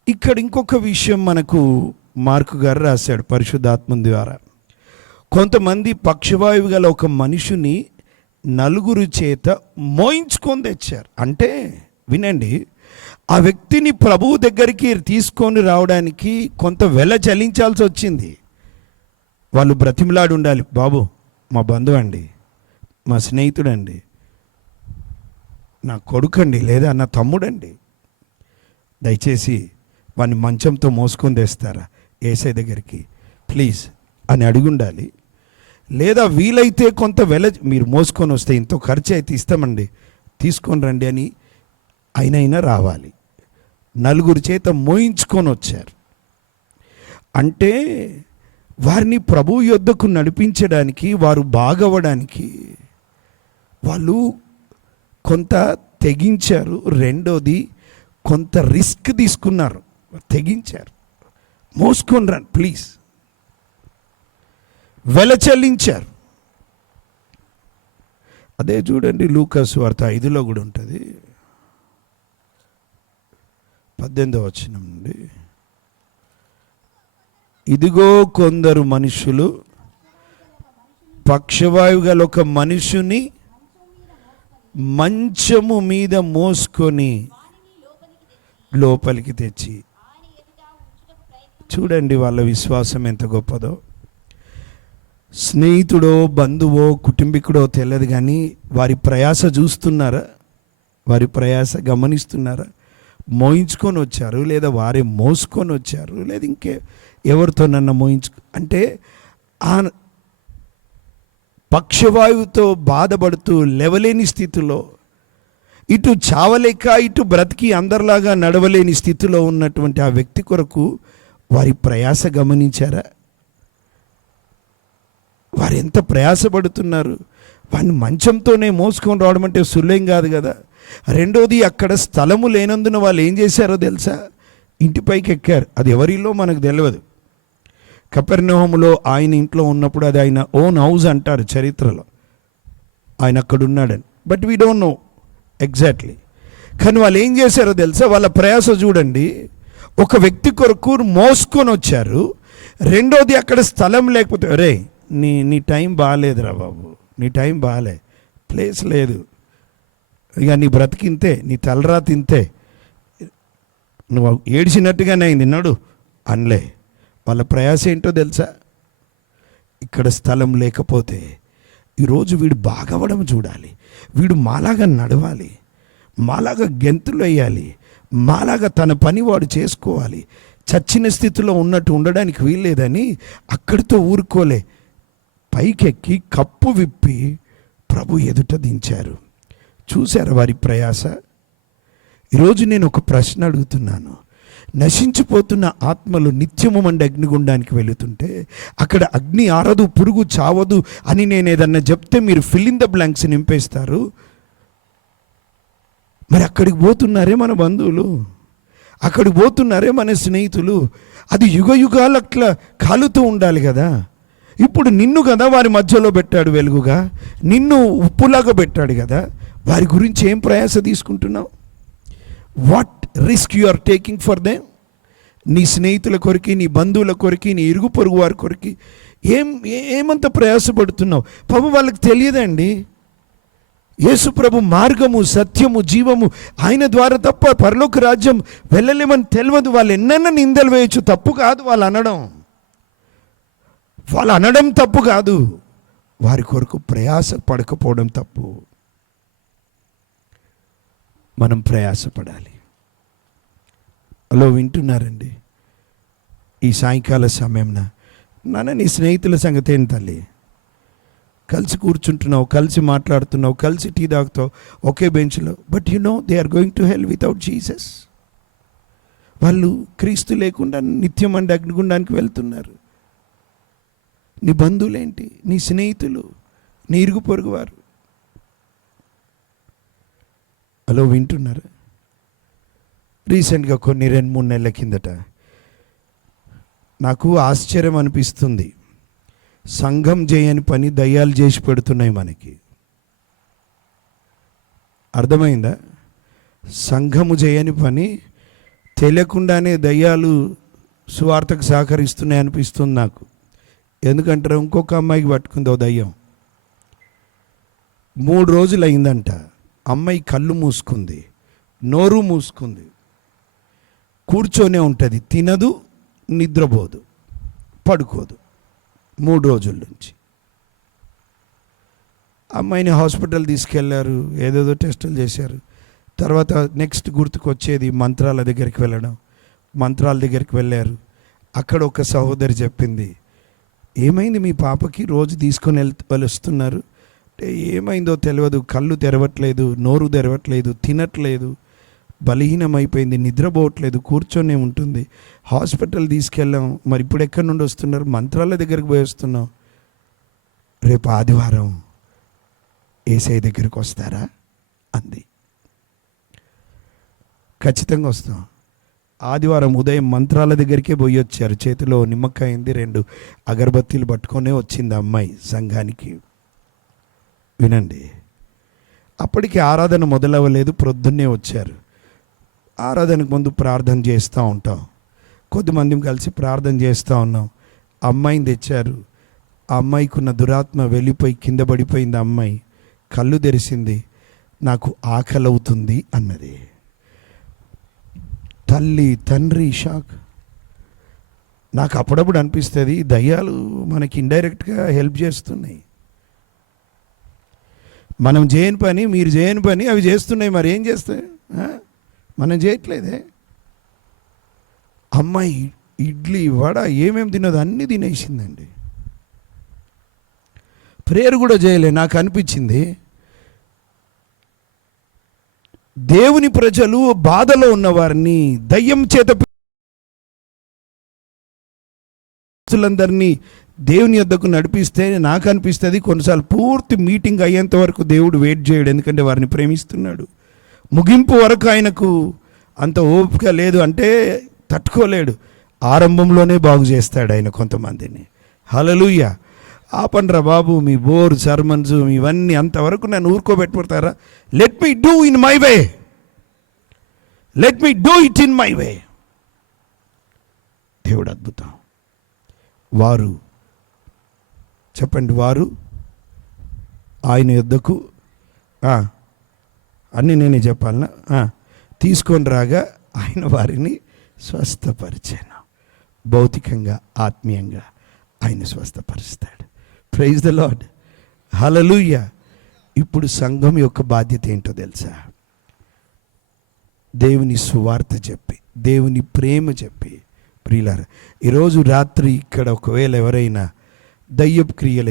ఇక్కడ ఇంకొక విషయం మనకు మార్కు గారు రాశాడు పరిశుద్ధాత్మ ద్వారా. కొంతమంది పక్షవాయువు గల ఒక మనుషుని 4 చేత మోయించుకొని తెచ్చారు. అంటే వినండి, ఆ వ్యక్తిని ప్రభువు దగ్గరికి తీసుకొని రావడానికి కొంత వెల చెల్లించాల్సి వచ్చింది. వాళ్ళు బ్రతిమలాడి ఉండాలి, బాబు మా బంధువు అండి, మా స్నేహితుడండి, నా కొడుకండి, లేదా నా తమ్ముడండి, దయచేసి వాడిని మంచంతో మోసుకొని తెస్తారా యేసయ్య దగ్గరికి ప్లీజ్ అని అడుగుండాలి. లేదా వీలైతే కొంత మీరు మోసుకొని వస్తే ఇంతో ఖర్చు అయితే ఇస్తామండి, తీసుకొని రండి అని అయినా రావాలి. నలుగురు చేత మోయించుకొని వచ్చారు అంటే వారిని ప్రభు యొద్దకు నడిపించడానికి, వారు బాగవడానికి వాళ్ళు కొంత తెగించారు. రెండోది కొంత రిస్క్ తీసుకున్నారు, తెగించారు. మోసుకొని రండి ప్లీజ్, వెల చెల్లించారు. అదే చూడండి లూకా సువార్త 5లో కూడా ఉంటుంది, 18వ వచనం నుండి. ఇదిగో కొందరు మనుషులు పక్షవాయువు గల ఒక మనుషుని మంచము మీద మోసుకొని లోపలికి తెచ్చి, చూడండి వాళ్ళ విశ్వాసం ఎంత గొప్పదో. స్నేహితుడో బంధువో కుటుంబీకుడో తెలియదు కానీ వారి ప్రయాస చూస్తున్నారా, వారి ప్రయాస గమనిస్తున్నారా? మోయించుకొని వచ్చారు, లేదా వారే మోసుకొని వచ్చారు, లేదా ఇంకే ఎవరితోనన్నా అంటే ఆ పక్షవాయువుతో బాధపడుతూ లేవలేని స్థితిలో, ఇటు చావలేక ఇటు బ్రతికి అందరిలాగా నడవలేని స్థితిలో ఉన్నటువంటి ఆ వ్యక్తి కొరకు వారి ప్రయాస గమనించారా? వారు ఎంత ప్రయాసపడుతున్నారు. వాడిని మంచంతోనే మోసుకొని రావడం అంటే సులభం కాదు కదా. రెండోది అక్కడ స్థలము లేనందున వాళ్ళు ఏం చేశారో తెలుసా? ఇంటిపైకి ఎక్కారు. అది ఎవరిలో మనకు తెలియదు. కపెర్నహూములో ఆయన ఇంట్లో ఉన్నప్పుడు అది ఆయన ఓన్ హౌస్ అంటారు చరిత్రలో, ఆయన అక్కడ ఉన్నాడని. But we don't know exactly. కానీ వాళ్ళు ఏం చేశారో తెలుసా? వాళ్ళ ప్రయాస చూడండి. ఒక వ్యక్తి కొరకు మోసుకొని వచ్చారు. రెండోది అక్కడ స్థలం లేకపోతే, అరే నీ టైం బాగాలేదురా బాబు, నీ టైం బాగాలే, ప్లేస్ లేదు, ఇక నీ బ్రతికింతే, నీ తలరా తింతే, నువ్వు ఏడ్చినట్టుగానే అయింది నడు అనలే. వాళ్ళ ప్రయాస ఏంటో తెలుసా? ఇక్కడ స్థలం లేకపోతే ఈరోజు వీడు బాగవడం చూడాలి, వీడు మాలాగా నడవాలి, మాలాగా గెంతులు వేయాలి, మాలాగా తన పని వాడు చేసుకోవాలి, చచ్చిన స్థితిలో ఉన్నట్టు ఉండడానికి వీల్లేదని అక్కడితో ఊరుకోలే, పైకెక్కి కప్పు విప్పి ప్రభు ఎదుట దించారు. చూశారు వారి ప్రయాస. ఈరోజు నేను ఒక ప్రశ్న అడుగుతున్నాను. నశించిపోతున్న ఆత్మలు నిత్యము మండి అగ్నిగుండానికి వెళుతుంటే అక్కడ అగ్ని ఆరదు, పురుగు చావదు అని నేను ఏదన్నా చెప్తే మీరు ఫిల్ ఇన్ ద బ్లాంక్స్ నింపేస్తారు. మరి అక్కడికి పోతున్నారే మన బంధువులు, అక్కడికి పోతున్నారే మన స్నేహితులు. అది యుగ యుగాలు అట్లా కాలుతూ ఉండాలి కదా. ఇప్పుడు నిన్ను కదా వారి మధ్యలో పెట్టాడు వెలుగుగా, నిన్ను ఉప్పులాగా పెట్టాడు కదా. వారి గురించి ఏం ప్రయాస తీసుకుంటున్నావు? What risk you are taking for them? నీ స్నేహితుల కొరికి, నీ బంధువుల కొరికి, నీ ఇరుగు పొరుగు వారి కొరికి ఏమంత ప్రయాసపడుతున్నావు? పాపం వాళ్ళకి తెలియదండి. యేసు ప్రభు మార్గము, సత్యము, జీవము, ఆయన ద్వారా తప్ప పరలోక రాజ్యం వెళ్ళలేమని తెలియదు. వాళ్ళు ఎన్నైనా నిందలు వేయచ్చు, తప్పు కాదు వాళ్ళు అనడం. వాళ్ళు అనడం తప్పు కాదు, వారి కొరకు ప్రయాస పడకపోవడం తప్పు. మనం ప్రయాసపడాలి. అలా వింటున్నారండి ఈ సాయంకాల సమయంన? నాన్న నీ స్నేహితుల సంగతి ఏంటి తల్లి? కలిసి కూర్చుంటున్నావు, కలిసి మాట్లాడుతున్నావు, కలిసి టీ తాగుతావు ఒకే బెంచ్లో, but you know they are going to hell without Jesus. వాళ్ళు క్రీస్తు లేకుండా నిత్యం అంటే అగ్నిగుండానికి వెళ్తున్నారు. నీ బంధువులేంటి, నీ స్నేహితులు, నీ ఇరుగు పొరుగు వారు అలా వింటున్నారు. రీసెంట్గా కొన్ని 2-3 నెలల కిందట నాకు ఆశ్చర్యం అనిపిస్తుంది. సంఘం చేయని పని దయ్యాలు చేసి పెడుతున్నాయి మనకి. అర్థమైందా? సంఘము చేయని పని తెలియకుండానే దయ్యాలు సువార్తకు సహకరిస్తున్నాయి అనిపిస్తుంది నాకు. ఎందుకంటారు? ఇంకొక అమ్మాయికి పట్టుకుందో దయ్యం. 3 రోజులు అయిందంట. అమ్మాయి కళ్ళు మూసుకుంది, నోరు మూసుకుంది, కూర్చొనే ఉంటుంది, తినదు, నిద్రపోదు, పడుకోదు 3 రోజుల నుంచి. అమ్మాయిని హాస్పిటల్ తీసుకెళ్లారు, ఏదేదో టెస్టులు చేశారు. తర్వాత నెక్స్ట్ గుర్తుకొచ్చేది మంత్రాల దగ్గరికి వెళ్ళడం. మంత్రాల దగ్గరికి వెళ్ళారు. అక్కడ ఒక సహోదరి చెప్పింది, ఏమైంది మీ పాపకి, రోజు తీసుకొని వస్తున్నారు అంటే ఏమైందో తెలియదు, కళ్ళు తెరవట్లేదు, నోరు తెరవట్లేదు, తినట్లేదు, బలహీనమైపోయింది, నిద్రపోవట్లేదు, కూర్చొనే ఉంటుంది. హాస్పిటల్ తీసుకెళ్ళాం. మరి ఇప్పుడు ఎక్కడి నుండి వస్తున్నారు? మంత్రాల దగ్గరికి పోయి వస్తున్నాం. రేపు ఆదివారం యేసయ్య దగ్గరికి వస్తారా అంది. ఖచ్చితంగా వస్తాం. ఆదివారం ఉదయం మంత్రాల దగ్గరికే పోయి వచ్చారు. చేతిలో నిమ్మకాయ ఉంది, 2 అగరబత్తీలు పట్టుకొనే వచ్చింది అమ్మాయి సంఘానికి. వినండి, అప్పటికి ఆరాధన మొదలవ్వలేదు, ప్రొద్దున్నే వచ్చారు. ఆరాధనకు ముందు ప్రార్థన చేస్తూ ఉంటాం. కొద్దిమంది కలిసి ప్రార్థన చేస్తూ ఉన్నాం. అమ్మాయిని తెచ్చారు. ఆ అమ్మాయికి ఉన్న దురాత్మ వెళ్ళిపోయి కింద పడిపోయింది. అమ్మాయి కళ్ళు తెరిసింది. నాకు ఆకలి అవుతుంది అన్నది. తల్లి తండ్రి షాక్. నాకు అప్పుడప్పుడు అనిపిస్తుంది దయ్యాలు మనకి ఇండైరెక్ట్గా హెల్ప్ చేస్తున్నాయి. మనం చేయని పని, మీరు చేయని పని అవి చేస్తున్నాయి. మరి ఏం చేస్తాయి? మనం చేయట్లేదే. అమ్మాయి ఇడ్లీ వడ ఏమేమి తినదు అన్నీ తినేసిందండి. ప్రేయర్ కూడా చేయలే. నాకు అనిపించింది దేవుని ప్రజలు బాధలో ఉన్నవారిని, దయ్యం చేత అందరినీ దేవుని యొద్దకు నడిపిస్తే నాకు అనిపిస్తుంది కొన్నిసార్లు పూర్తి మీటింగ్ అయ్యేంత వరకు దేవుడు వెయిట్ చేయడు. ఎందుకంటే వారిని ప్రేమిస్తున్నాడు. ముగింపు వరకు ఆయనకు అంత ఓపిక లేదు, అంటే తట్టుకోలేడు. ఆరంభంలోనే బాగు చేస్తాడు ఆయన కొంతమందిని. హల్లెలూయా. ఆపండ్రా బాబు మీ బోర్ సర్మన్స్ ఇవన్నీ, అంతవరకు నన్ను ఊరుకోబెట్టుకుంటారా? Let me do in my way, let me do it in my way. దేవుడు అద్భుతం. వారు చెప్పండి, వారు ఆయన యొద్దకు అన్నీ నేనే చెప్పాలనా? తీసుకొని రాగా ఆయన వారిని స్వస్థపరిచాను. భౌతికంగా ఆత్మీయంగా ఆయన స్వస్థపరుస్తాడు. Praise the lord. హల్లెలూయా. ఇప్పుడు సంఘం యొక్క బాధ్యత ఏంటో తెలుసా? దేవుని సువార్త చెప్పి, దేవుని ప్రేమ చెప్పి. ప్రియులారా, ఈరోజు రాత్రి ఇక్కడ ఒకవేళ ఎవరైనా దయ్యపు క్రియల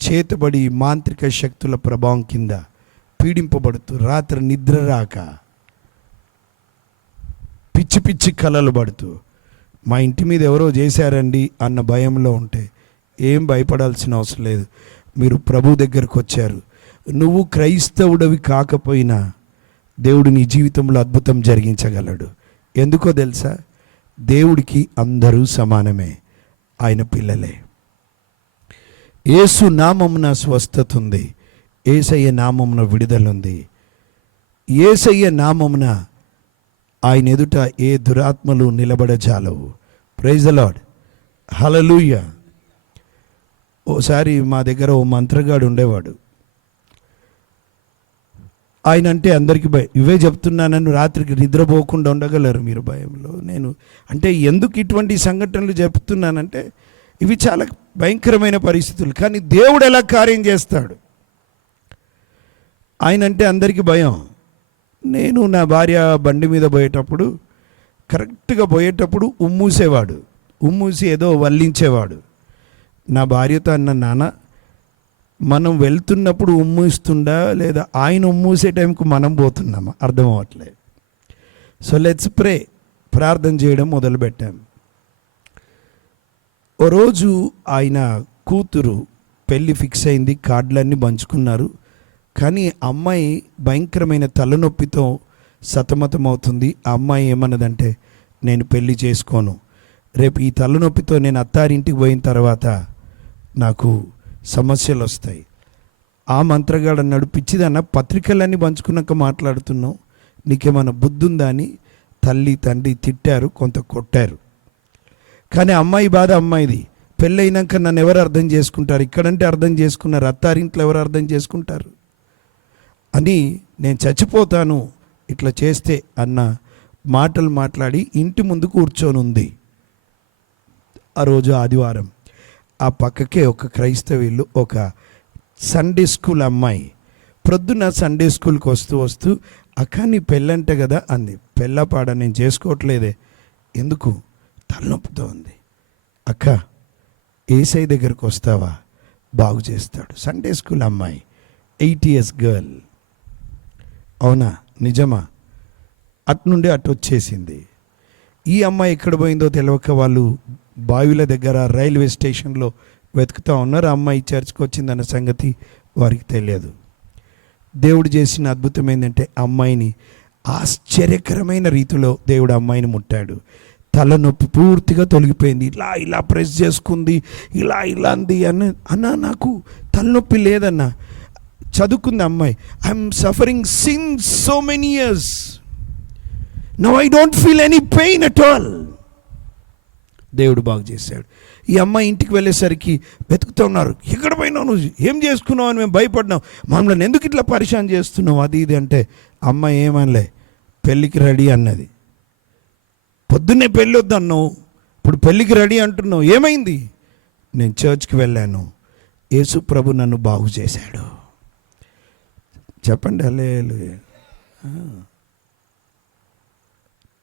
చేతబడి మాంత్రిక శక్తుల ప్రభావం కింద పీడింపబడుతూ రాత్రి నిద్ర రాక పిచ్చి పిచ్చి కలలు పడుతూ మా ఇంటి మీద ఎవరో చేశారండి అన్న భయంలో ఉంటే ఏం భయపడాల్సిన అవసరం లేదు. మీరు ప్రభు దగ్గరకు వచ్చారు. నువ్వు క్రైస్తవుడివి కాకపోయినా దేవుడు నీ జీవితంలో అద్భుతం జరిగించగలడు. ఎందుకో తెలుసా? దేవుడికి అందరూ సమానమే, ఆయన పిల్లలే. యేసు నామమున స్వస్థత ఉంది, యేసయ్య నామమున విడుదల ఉంది. యేసయ్య నామమున ఆయన ఎదుట ఏ దురాత్మలు నిలబడజాలవు. Praise the lord. హల్లెలూయా. ఓసారి మా దగ్గర ఓ మంత్రగాడు ఉండేవాడు. ఆయన అంటే అందరికీ భయం. ఇవే చెప్తున్నానని రాత్రికి నిద్రపోకుండా ఉండగలరు మీరు భయంలో. నేను అంటే ఎందుకు ఇటువంటి సంఘటనలు చెప్తున్నానంటే ఇవి చాలా భయంకరమైన పరిస్థితులు, కానీ దేవుడు ఎలా కార్యం చేస్తాడు. ఆయన అంటే అందరికీ భయం. నేను నా భార్య బండి మీద పోయేటప్పుడు కరెక్ట్గా పోయేటప్పుడు ఉమ్మూసేవాడు. ఉమ్మూసి ఏదో వల్లించేవాడు. నా భార్యతో అన్న, నాన్న మనం వెళ్తున్నప్పుడు ఉమ్మూస్తుండా లేదా ఆయన ఉమ్మూసే టైంకు మనం పోతున్నామా అర్థం అవ్వట్లేదు. సో లెట్స్ ప్రే, ప్రార్థన చేయడం మొదలుపెట్టాం. ఓ రోజు ఆయన కూతురు పెళ్ళి ఫిక్స్ అయింది, కార్డులన్నీ పంచుకున్నారు. కానీ అమ్మాయి భయంకరమైన తలనొప్పితో సతమతమవుతుంది. ఆ అమ్మాయి ఏమన్నదంటే, నేను పెళ్ళి చేసుకోను, రేపు ఈ తలనొప్పితో నేను అత్తారింటికి పోయిన తర్వాత నాకు సమస్యలు వస్తాయి. ఆ మంత్రగాడు అన్నాడు, పిచ్చిదన్న పత్రికలన్నీ పంచుకున్నాక మాట్లాడుతున్నావు, నీకేమైనా బుద్ధి ఉందా అని తల్లి తండ్రి తిట్టారు, కొంత కొట్టారు. కానీ అమ్మాయి బాధ అమ్మాయిది. పెళ్ళైనాక నన్ను ఎవరు అర్థం చేసుకుంటారు? ఇక్కడంటే అర్థం చేసుకున్నారు, అత్తారింట్లో ఎవరు అర్థం చేసుకుంటారు అని నేను చచ్చిపోతాను ఇట్లా చేస్తే అన్న మాటలు మాట్లాడి ఇంటి ముందు కూర్చొని ఉంది. ఆ రోజు ఆదివారం. ఆ పక్కకే ఒక క్రైస్తవులు, ఒక సండే స్కూల్ అమ్మాయి ప్రొద్దున సండే స్కూల్కి వస్తూ అక్క నీ పెళ్ళంటే కదా అంది. పెళ్ళపాడ నేను చేసుకోవట్లేదే. ఎందుకు? తలనొప్పితో ఉంది. అక్క ఏసై దగ్గరకు వస్తావా, బాగు చేస్తాడు. సండే స్కూల్ అమ్మాయి, 8 years గర్ల్. అవునా, నిజమా? అటు నుండి అటు వచ్చేసింది. ఈ అమ్మాయి ఎక్కడ పోయిందో తెలియక వాళ్ళు బావిల దగ్గర రైల్వే స్టేషన్లో వెతుకుతూ ఉన్నారు. ఆ అమ్మాయి చర్చ్కి వచ్చిందన్న సంగతి వారికి తెలియదు. దేవుడు చేసిన అద్భుతం ఏంటంటే అమ్మాయిని ఆశ్చర్యకరమైన రీతిలో దేవుడు అమ్మాయిని ముట్టాడు. తలనొప్పి పూర్తిగా తొలగిపోయింది. ఇలా ప్రెస్ చేసుకుంది, ఇలా అంది అన్న నాకు తలనొప్పి లేదన్న. చదువుకుంది అమ్మాయి. I'm suffering since so many years, now I don't feel any pain at all. దేవుడు బాగు చేశాడు. ఈ అమ్మాయి ఇంటికి వెళ్ళేసరికి వెతుకుతూ ఉన్నారు. ఎక్కడ పోయినావు, నువ్వు ఏం చేసుకున్నావు అని మేము భయపడినాం, మమ్మల్ని ఎందుకు ఇట్లా పరిశాన్ చేస్తున్నావు అది ఇది అంటే అమ్మాయి ఏమనలే, పెళ్ళికి రెడీ అన్నది. పొద్దున్నే పెళ్ళి వద్దన్నావు, ఇప్పుడు పెళ్ళికి రెడీ అంటున్నావు, ఏమైంది? నేను చర్చ్కి వెళ్ళాను, యేసు ప్రభు నన్ను బాగు చేశాడు. చెప్పండి హల్లెలూయా.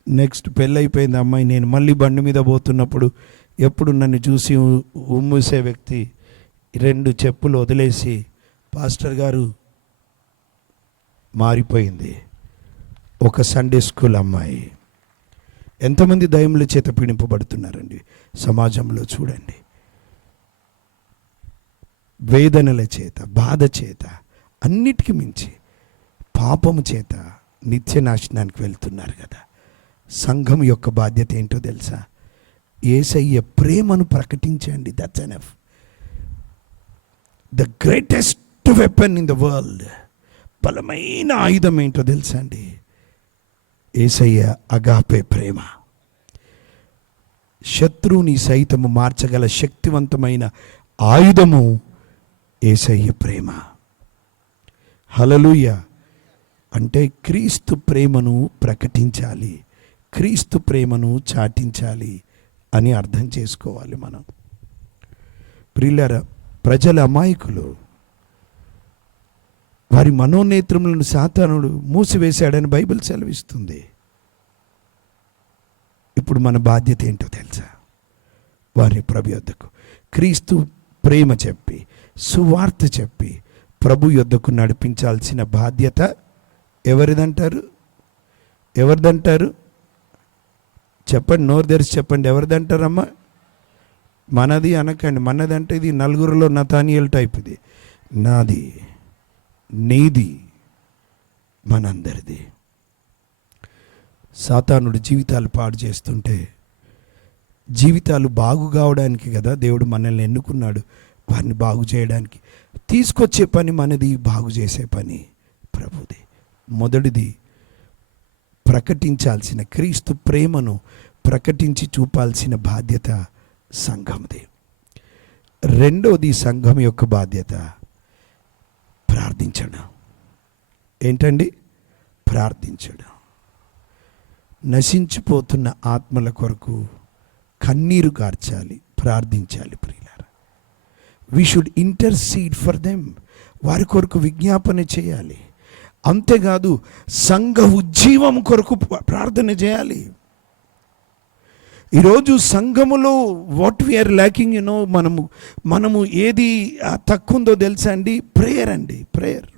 నెక్స్ట్ పెళ్ళి అయిపోయింది అమ్మాయి. నేను మళ్ళీ బండి మీద పోతున్నప్పుడు ఎప్పుడు నన్ను చూసి ఉమ్మూసే వ్యక్తి 2 చెప్పులు వదిలేసి, పాస్టర్ గారు మారిపోయింది. ఒక సండే స్కూల్ అమ్మాయి. ఎంతమంది దయ్యముల చేత పీడింపబడుతున్నారండి సమాజంలో చూడండి. వేదనల చేత, బాధ చేత, అన్నిటికీ మించి పాపము చేత నిత్య నాశనానికి వెళ్తున్నారు కదా. సంఘం యొక్క బాధ్యత ఏంటో తెలుసా? యేసయ్య ప్రేమను ప్రకటించండి. That's enough. The greatest weapon in the world, బలమైన ఆయుధం ఏంటో తెలుసా అండి? యేసయ్య అగాపే ప్రేమ. శత్రువుని సైతము మార్చగల శక్తివంతమైన ఆయుధము యేసయ్య ప్రేమ. హల్లెలూయా. అంటే క్రీస్తు ప్రేమను ప్రకటించాలి, క్రీస్తు ప్రేమను చాటించాలి అని అర్థం చేసుకోవాలి మనం. ప్రియులారా, ప్రజల అమాయకులు, వారి మనోనేత్రములను సాతానుడు మూసివేశాడని బైబిల్ సెలవిస్తుంది. ఇప్పుడు మన బాధ్యత ఏంటో తెలుసా? వారిని ప్రభు యొద్దకు, క్రీస్తు ప్రేమ చెప్పి, సువార్త చెప్పి ప్రభు యొద్దకు నడిపించాల్సిన బాధ్యత ఎవరిదంటారు? ఎవరిదంటారు? చెప్పండి, నోరు తెరిచి చెప్పండి, ఎవరిదంటారమ్మా? మనది అనకండి. మనది అంటే ఇది నలుగురిలో నతానియేల్ టైప్. ఇది నాది, నీది, మనందరిది. సాతానుడు జీవితాలు పాడు చేస్తుంటే, జీవితాలు బాగు కావడానికి కదా దేవుడు మనల్ని ఎన్నుకున్నాడు, వారిని బాగు చేయడానికి. తీసుకొచ్చే పని మనది, బాగు చేసే పని ప్రభుది. మొదటిది ప్రకటించాల్సిన క్రీస్తు ప్రేమను ప్రకటించి చూపాల్సిన బాధ్యత సంఘంది. రెండోది సంఘం యొక్క బాధ్యత ప్రార్థించడం. ఏంటండి? ప్రార్థించడం. నశించిపోతున్న ఆత్మల కొరకు కన్నీరు కార్చాలి, ప్రార్థించాలి. ప్రియులారా, we should intercede for them. వారి కొరకు విజ్ఞాపన చేయాలి. అంతేకాదు సంఘ ఉజ్జీవం కొరకు ప్రార్థన చేయాలి. ఈరోజు సంఘములో వాట్ వీఆర్ ల్యాకింగ్, మనము ఏది తక్కువ ఉందో తెలుసా అండి? ప్రేయర్ అండి. ప్రేయర్.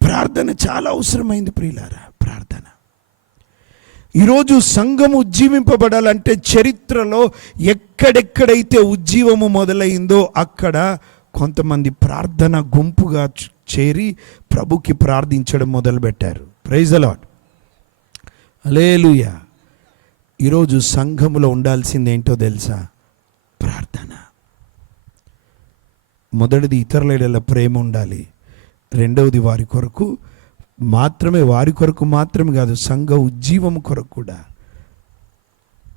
ప్రార్థన చాలా అవసరమైంది ప్రియులారా. ప్రార్థన. ఈరోజు సంఘము ఉజ్జీవింపబడాలంటే చరిత్రలో ఎక్కడెక్కడైతే ఉజ్జీవము మొదలైందో అక్కడ కొంతమంది ప్రార్థన గుంపుగా చేరి ప్రభుకి ప్రార్థించడం మొదలుపెట్టారు. Praise the lord. హల్లెలూయా. ఈరోజు సంఘములో ఉండాల్సింది ఏంటో తెలుసా? ప్రార్థన. మొదటిది ఇతరుల ఎడల ప్రేమ ఉండాలి. రెండవది వారి కొరకు మాత్రమే కాదు, సంఘ ఉజ్జీవం కొరకు కూడా.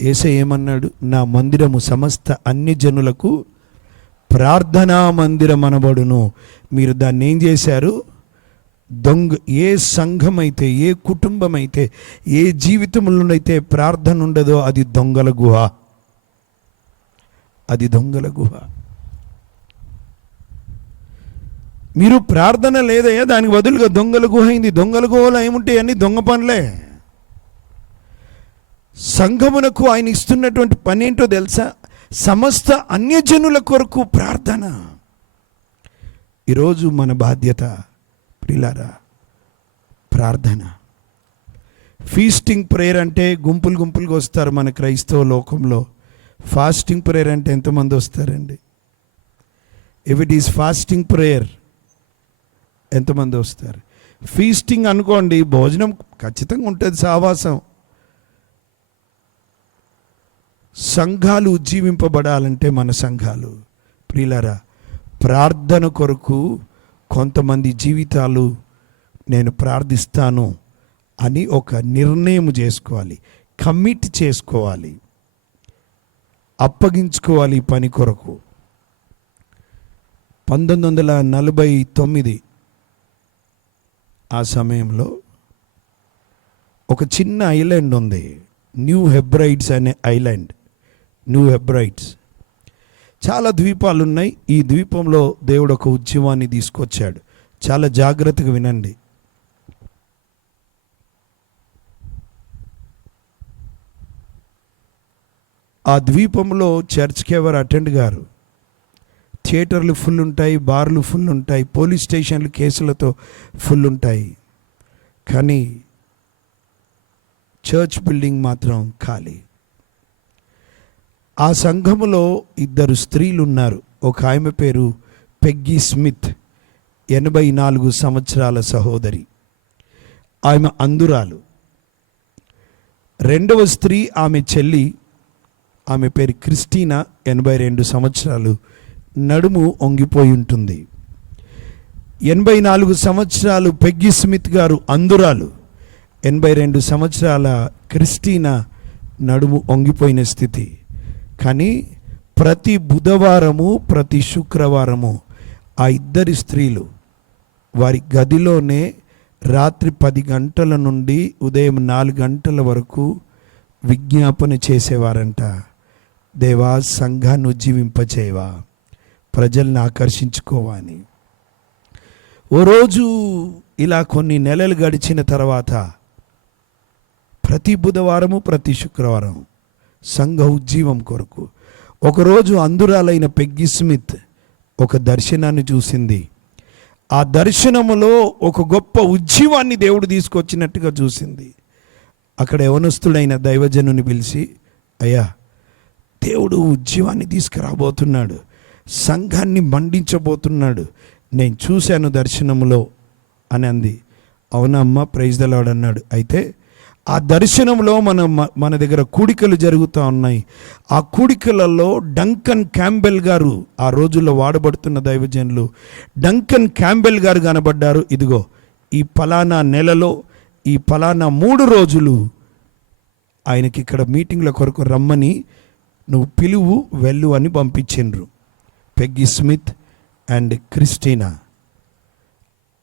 యేసయ్య ఏమన్నాడు? నా మందిరము సమస్త అన్ని జనులకు ప్రార్థనా మందిరం అనబడును. మీరు దాన్ని ఏం చేశారు? ఏ సంఘం అయితే, ఏ కుటుంబం అయితే, ఏ జీవితంలోనైతే ప్రార్థన ఉండదో అది దొంగల గుహ. అది దొంగల గుహ. మీరు ప్రార్థన లేదయ్యా, దానికి బదులుగా దొంగల గుహ అయింది. దొంగల గుహలో ఏముంటాయి? అన్ని దొంగ పనులే. సంఘమునకు ఆయన ఇస్తున్నటువంటి పని ఏంటో తెలుసా? సమస్త అన్యజనుల కొరకు ప్రార్థన. ఈరోజు మన బాధ్యత ప్రియులారా ప్రార్థన. ఫీస్టింగ్ ప్రేయర్ అంటే గుంపులు గుంపులుగా వస్తారు మన క్రైస్తవ లోకంలో. ఫాస్టింగ్ ప్రేయర్ అంటే ఎంతమంది వస్తారండి? If it is fasting prayer ఎంతమంది వస్తారు? ఫీస్టింగ్ అనుకోండి, భోజనం ఖచ్చితంగా ఉంటుంది, సావాసం. సంఘాలు ఉజ్జీవింపబడాలంటే మన సంఘాలు ప్రియులారా ప్రార్థన కొరకు కొంతమంది జీవితాలు నేను ప్రార్థిస్తాను అని ఒక నిర్ణయం చేసుకోవాలి, కమిట్ చేసుకోవాలి, అప్పగించుకోవాలి ఈ పని కొరకు. 1949 ఆ సమయంలో ఒక చిన్న ఐలాండ్ ఉంది, న్యూ హెబ్రైడ్స్ అనే ఐలాండ్. న్యూ హెబ్రైడ్స్ చాలా ద్వీపాలు ఉన్నాయి. ఈ ద్వీపంలో దేవుడు ఒక ఉద్యమాన్ని తీసుకొచ్చాడు. చాలా జాగ్రత్తగా వినండి. ఆ ద్వీపంలో చర్చ్కి ఎవరు అటెండ్ గారు. థియేటర్లు ఫుల్ ఉంటాయి, బార్లు ఫుల్ ఉంటాయి, పోలీస్ స్టేషన్లు కేసులతో ఫుల్ ఉంటాయి. కానీ చర్చ్ బిల్డింగ్ మాత్రం ఖాళీ. ఆ సంఘములో 2 స్త్రీలు ఉన్నారు. ఒక ఆమె పేరు పెగ్గీ స్మిత్, 84 సంవత్సరాల సహోదరి. ఆమె అందురాలు. రెండవ స్త్రీ ఆమె చెల్లి, ఆమె పేరు క్రిస్టీనా, 82 సంవత్సరాలు, నడుము వంగిపోయి ఉంటుంది. 84 సంవత్సరాలు పెగ్గీ స్మిత్ గారు అందురాలు, 82 సంవత్సరాల క్రిస్టీనా నడుము వంగిపోయిన స్థితి. కానీ ప్రతి బుధవారము ప్రతి శుక్రవారము ఆ 2 స్త్రీలు వారి గదిలోనే రాత్రి 10 గంటల నుండి ఉదయం 4 గంటల వరకు విజ్ఞాపన చేసేవారంట. దేవా, సంఘాన్ని ఉజ్జీవింపచేయవా, ప్రజల్ని ఆకర్షించుకోవా అని. ఓ రోజు ఇలా కొన్ని నెలలు గడిచిన తర్వాత ప్రతి బుధవారము ప్రతి శుక్రవారం సంఘ ఉజ్జీవం కొరకు ఒకరోజు అందురాలైన పెగ్గీ స్మిత్ ఒక దర్శనాన్ని చూసింది. ఆ దర్శనములో ఒక గొప్ప ఉజ్జీవాన్ని దేవుడు తీసుకొచ్చినట్టుగా చూసింది. అక్కడ యవనస్తుడైన దైవజనుని పిలిచి, అయ్యా, దేవుడు ఉజ్జీవాన్ని తీసుకురాబోతున్నాడు, సంఘాన్ని మండించబోతున్నాడు, నేను చూశాను దర్శనములో అని అంది. అవునమ్మా, ప్రైజ్ ద లార్డ్ అన్నాడు. అయితే ఆ దర్శనంలో మన దగ్గర కూడికలు జరుగుతూ ఉన్నాయి. ఆ కూడికలలో డంకన్ క్యాంబెల్ గారు, ఆ రోజుల్లో వాడబడుతున్న దైవజనులు డంకన్ క్యాంబెల్ గారు కనబడ్డారు. ఇదిగో ఈ ఫలానా నెలలో ఈ ఫలానా 3 రోజులు ఆయనకి ఇక్కడ మీటింగ్ల కొరకు రమ్మని నువ్వు పిలువు, వెళ్ళు అని పంపించిండ్రు. Peggy Smith and Christina.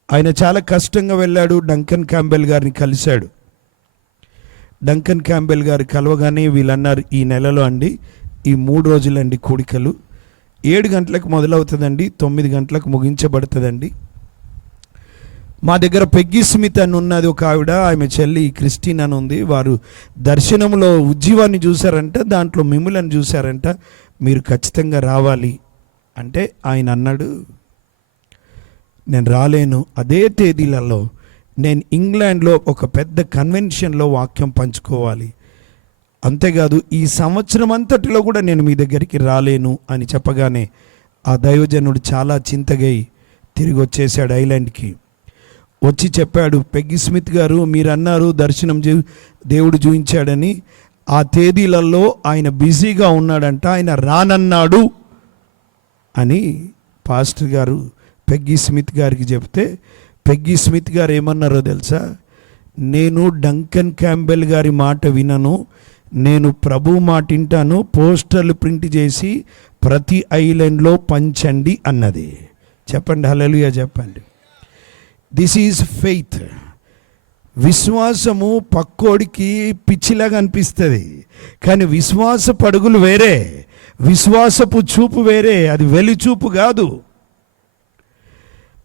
ఆయన చాలా కష్టంగా వెళ్ళాడు. డంకన్ క్యాంబెల్ గారిని కలిశాడు. డంకన్ క్యాంబెల్ గారు కలవగానే వీళ్ళన్నారు, ఈ నెలలో అండి ఈ 3 రోజులండి కూడికలు, 7 గంటలకు మొదలవుతుందండి, 9 గంటలకు ముగించబడుతుందండి. మా దగ్గర పెగ్గీ స్మిత్ అని ఉన్నది ఒక ఆవిడ, ఆమె చెల్లి క్రిస్టీన్ అని ఉంది. వారు దర్శనంలో ఉజ్జీవాన్ని చూశారంట, దాంట్లో మిమ్ములను చూశారంట, మీరు ఖచ్చితంగా రావాలి అంటే ఆయన అన్నాడు, నేను రాలేను. అదే తేదీలలో నేను ఇంగ్లాండ్లో ఒక పెద్ద కన్వెన్షన్లో వాక్యం పంచుకోవాలి, అంతేకాదు ఈ సంవత్సరం అంతటిలో కూడా నేను మీ దగ్గరికి రాలేను అని చెప్పగానే ఆ దైవజనుడు చాలా చింతగై తిరిగి వచ్చేసాడు ఐలాండ్కి. వచ్చి చెప్పాడు, పెగ్గీ స్మిత్ గారు, మీరు అన్నారు దర్శనం దేవుడు చూపించాడని, ఆ తేదీలలో ఆయన బిజీగా ఉన్నాడంట, ఆయన రానన్నాడు అని పాస్టర్ గారు పెగ్గీ స్మిత్ గారికి చెప్తే, పెగ్గీ స్మిత్ గారు ఏమన్నారో తెలుసా? నేను డంకన్ క్యాంబెల్ గారి మాట వినను, నేను ప్రభు మాట వింటాను, పోస్టర్లు ప్రింట్ చేసి ప్రతి ఐలాండ్లో పంచండి అన్నది. చెప్పండి హల్లెలూయా, చెప్పండి. This is faith. విశ్వాసము పక్కోడికి పిచ్చిలాగా అనిపిస్తుంది, కానీ విశ్వాస పడుగులు వేరే, విశ్వాసపు చూపు వేరే, అది వెలిచూపు కాదు.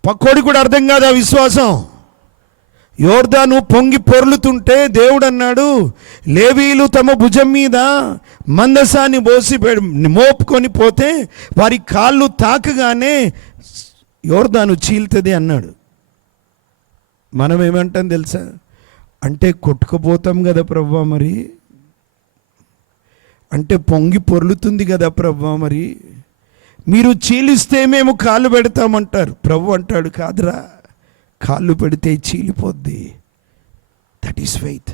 పక్కోడి కూడా అర్థం కాదు ఆ విశ్వాసం. యోర్దాను పొంగి పొర్లుతుంటే దేవుడు అన్నాడు, లేవీలు తమ భుజం మీద మందసాన్ని మోపుకొని పోతే వారి కాళ్ళు తాకగానే యోర్దాను చీల్తుంది అన్నాడు. మనం ఏమంటాం తెలుసా? అంటే కొట్టుకుపోతాం కదా ప్రభువా, మరి అంటే పొంగి పొర్లుతుంది కదా ప్రభువా, మరి మీరు చీలిస్తే మేము కాళ్ళు పెడతామంటారు. ప్రభు అంటాడు, కాదురా, కాళ్ళు పెడితే చీలిపోద్ది. That is faith.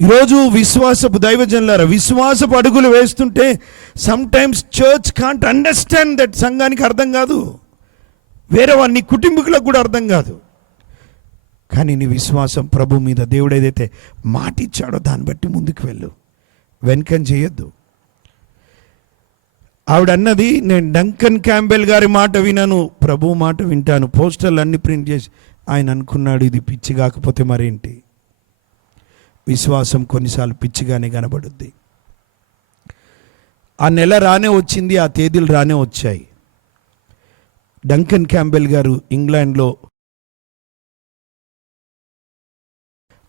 ఈరోజు విశ్వాసపు దైవజనులారా, విశ్వాసపు అడుగులు వేస్తుంటే some times church can't understand that. సంఘానికి అర్థం కాదు, వేరే వారి కుటుంబీకులకు కూడా అర్థం కాదు. కానీ నీ విశ్వాసం ప్రభు మీద, దేవుడు ఏదైతే మాట ఇచ్చాడో దాన్ని బట్టి ముందుకు వెళ్ళు, వెనకని చేయొద్దు. ఆవిడ అన్నది, నేను డంకన్ క్యాంబెల్ గారి మాట వినను, ప్రభు మాట వింటాను. పోస్టర్లు అన్ని ప్రింట్ చేసి ఆయన అనుకున్నాడు, ఇది పిచ్చి కాకపోతే మరేంటి. విశ్వాసం కొన్నిసార్లు పిచ్చిగానే కనబడుద్ది. ఆ నెల రానే వచ్చింది, ఆ తేదీలు రానే వచ్చాయి. డంకన్ క్యాంబెల్ గారు ఇంగ్లాండ్లో,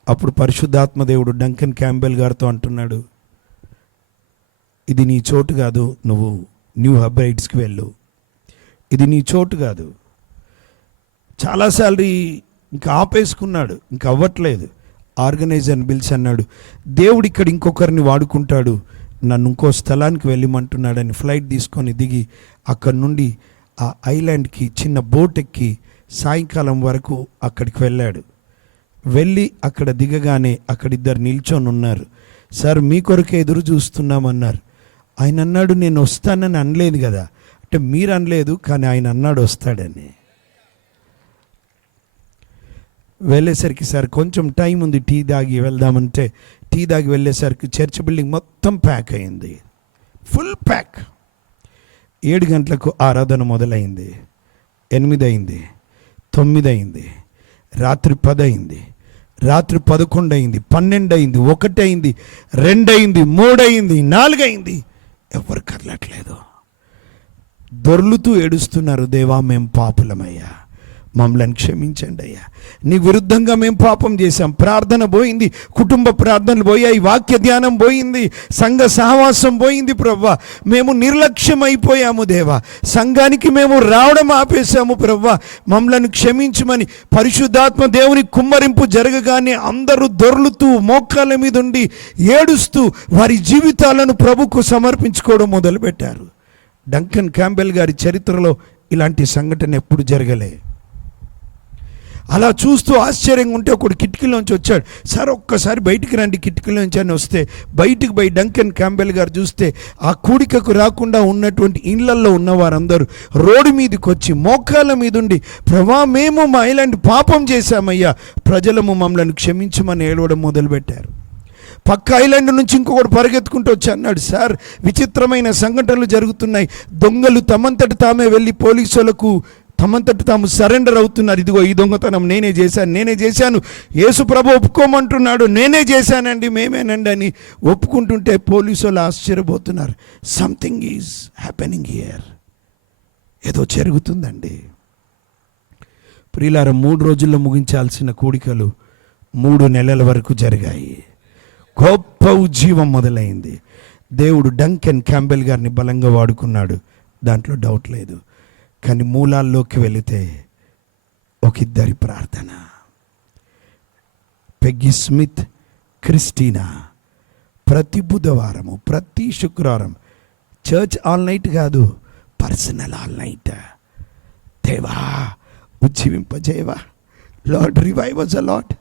అప్పుడు పరిశుద్ధాత్మ దేవుడు డంకన్ క్యాంబెల్ గారితో అంటున్నాడు, ఇది నీ చోటు కాదు, నువ్వు న్యూ హెబ్రైడ్స్కి వెళ్ళు, ఇది నీ చోటు కాదు. చాలాసార్లు ఇంకా ఆపేసుకున్నాడు, ఇంకా అవ్వట్లేదు. ఆర్గనైజర్ని పిలిచి అన్నాడు, దేవుడు ఇక్కడ ఇంకొకరిని వాడుకుంటాడు, నన్ను ఇంకో స్థలానికి వెళ్ళమంటున్నాడని ఫ్లైట్ తీసుకొని దిగి అక్కడి నుండి ఆ ఐలాండ్కి చిన్న బోట్ ఎక్కి సాయంకాలం వరకు అక్కడికి వెళ్ళాడు. వెళ్ళి అక్కడ దిగగానే అక్కడిద్దరు నిల్చొని ఉన్నారు. సార్, మీ కొరకే ఎదురు చూస్తున్నామన్నారు. ఆయన అన్నాడు, నేను వస్తానని అనలేదు కదా. అంటే మీరు అనలేదు, కానీ ఆయన అన్నాడు వస్తాడని. వెళ్ళేసరికి సార్ కొంచెం టైం ఉంది, టీ దాగి వెళ్దామంటే టీ దాగి వెళ్ళేసరికి చర్చ్ బిల్డింగ్ మొత్తం ప్యాక్ అయింది, ఫుల్ ప్యాక్. 7 గంటలకు ఆరాధన మొదలైంది, 8 అయింది, 9 అయింది, రాత్రి 10 అయింది, రాత్రి 11 అయింది, 12 అయింది, 1 అయింది, 2 అయింది, 3 అయింది, 4 అయింది. ఎవరు కదలట్లేదు. దొర్లుతూ ఏడుస్తున్నారు, దేవా మేము పాపులమయ్యా, మమ్మల్ని క్షమించండి అయ్యా, నీ విరుద్ధంగా మేము పాపం చేశాం. ప్రార్థన పోయింది, కుటుంబ ప్రార్థనలు పోయాయి, వాక్య ధ్యానం పోయింది, సంఘ సహవాసం పోయింది. ప్రభువా, మేము నిర్లక్ష్యం అయిపోయాము దేవా, సంఘానికి మేము రావడం ఆపేశాము. ప్రభువా, మమ్మల్ని క్షమించమని పరిశుద్ధాత్మ దేవుని కుమ్మరింపు జరగగానే అందరూ దొర్లుతూ మోకాళ్ళ మీద ఉండి ఏడుస్తూ వారి జీవితాలను ప్రభుకు సమర్పించుకోవడం మొదలుపెట్టారు. డంకన్ క్యాంబెల్ గారి చరిత్రలో ఇలాంటి సంఘటన ఎప్పుడు జరగలే. అలా చూస్తూ ఆశ్చర్యంగా ఉంటే ఒకడు కిటికీలోంచి వచ్చాడు. సార్ ఒక్కసారి బయటికి రండి కిటికీలోంచి అని వస్తే బయటికి పోయి డంకన్ క్యాంబెల్ గారు చూస్తే ఆ కూడికకు రాకుండా ఉన్నటువంటి ఇళ్లల్లో ఉన్న వారందరూ రోడ్డు మీదకి వచ్చి మోకాళ్ళ మీద ఉండి, ప్రభా మేము మా ఇలాంటి పాపం చేశామయ్యా, ప్రజలము మమ్మల్ని క్షమించమని ఏడవడం మొదలుపెట్టారు. పక్క ఐలాండ్ నుంచి ఇంకొకటి పరిగెత్తుకుంటూ వచ్చి అన్నాడు, సార్ విచిత్రమైన సంఘటనలు జరుగుతున్నాయి, దొంగలు తమంతటి తామే వెళ్ళి పోలీసులకు తమంతటి తాము సరెండర్ అవుతున్నారు. ఇదిగో ఈ దొంగతనం నేనే చేశాను, యేసు ప్రభు ఒప్పుకోమంటున్నాడు, నేనే చేశానండి, మేమేనండి అని ఒప్పుకుంటుంటే పోలీసు వాళ్ళు ఆశ్చర్యపోతున్నారు. సంథింగ్ ఈజ్ హ్యాపెనింగ్ హియర్, ఏదో జరుగుతుందండి. ప్రియులారా, 3 రోజుల్లో ముగించాల్సిన కూడికలు 3 నెలల వరకు జరిగాయి. గొప్ప ఉజ్జీవం మొదలైంది. దేవుడు డంకన్ క్యాంబెల్ గారిని బలంగా వాడుకున్నాడు, దాంట్లో డౌట్ లేదు. కానీ మూలాల్లోకి వెళితే ఒక ఇద్దరి ప్రార్థన, పెగ్గి స్మిత్, క్రిస్టీనా, ప్రతి బుధవారము ప్రతి శుక్రవారం చర్చ్ ఆల్ నైట్ కాదు, పర్సనల్ ఆల్ నైట్. దేవా ఉజ్జీవింపజేయవా, లార్డ్ రివైవ్ అస్ అ లార్డ్.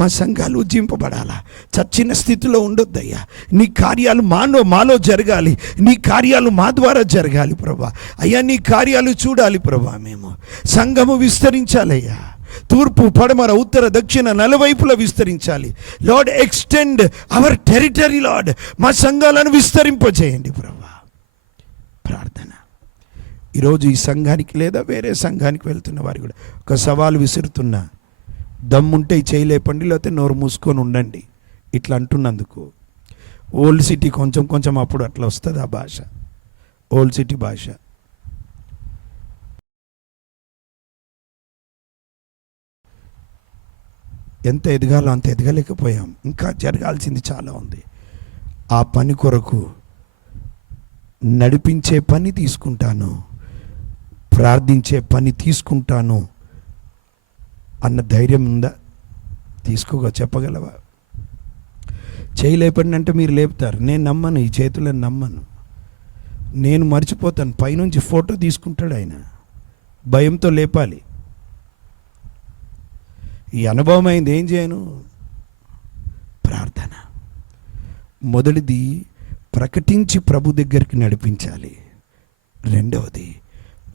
మా సంఘాలు ఉజ్జింపబడాలా, చచ్చిన స్థితిలో ఉండొద్దయ్యా. నీ కార్యాలు మాలో జరగాలి, నీ కార్యాలు మా ద్వారా జరగాలి ప్రభా. అయ్యా నీ కార్యాలు చూడాలి ప్రభా. మేము సంఘము విస్తరించాలయ్యా, తూర్పు పడమర ఉత్తర దక్షిణ నలువైపులా విస్తరించాలి. Lord extend our territory lord. మా సంఘాలను విస్తరింపజేయండి ప్రభా. ప్రార్థన ఈరోజు ఈ సంఘానికి లేదా వేరే సంఘానికి వెళ్తున్న వారు కూడా ఒక సవాలు విసురుతున్నా, దమ్ముంటే చేయలేపండి, లేకపోతే నోరు మూసుకొని ఉండండి. ఇట్లా అంటున్నందుకు ఓల్డ్ సిటీ కొంచెం అప్పుడు అట్లా వస్తుంది ఆ భాష, ఓల్డ్ సిటీ భాష. ఎంత ఎదగాలో అంత ఎదగలేకపోయాం. ఇంకా జరగాల్సింది చాలా ఉంది. ఆ పని కొరకు నడిపించే పని తీసుకుంటాను, ప్రార్థించే పని తీసుకుంటాను అన్న ధైర్యం ఉందా? చెప్పగలవా? చేయలేపడినంటే మీరు లేపుతారు. నేను నమ్మను, ఈ చేతులను నమ్మను. నేను మర్చిపోతాను. పైనుంచి ఫోటో తీసుకుంటాడు ఆయన. భయంతో లేపాలి. ఈ అనుభవం అయింది. ఏం చేయను? ప్రార్థన. మొదటిది ప్రకటించి ప్రభు దగ్గరికి నడిపించాలి. రెండవది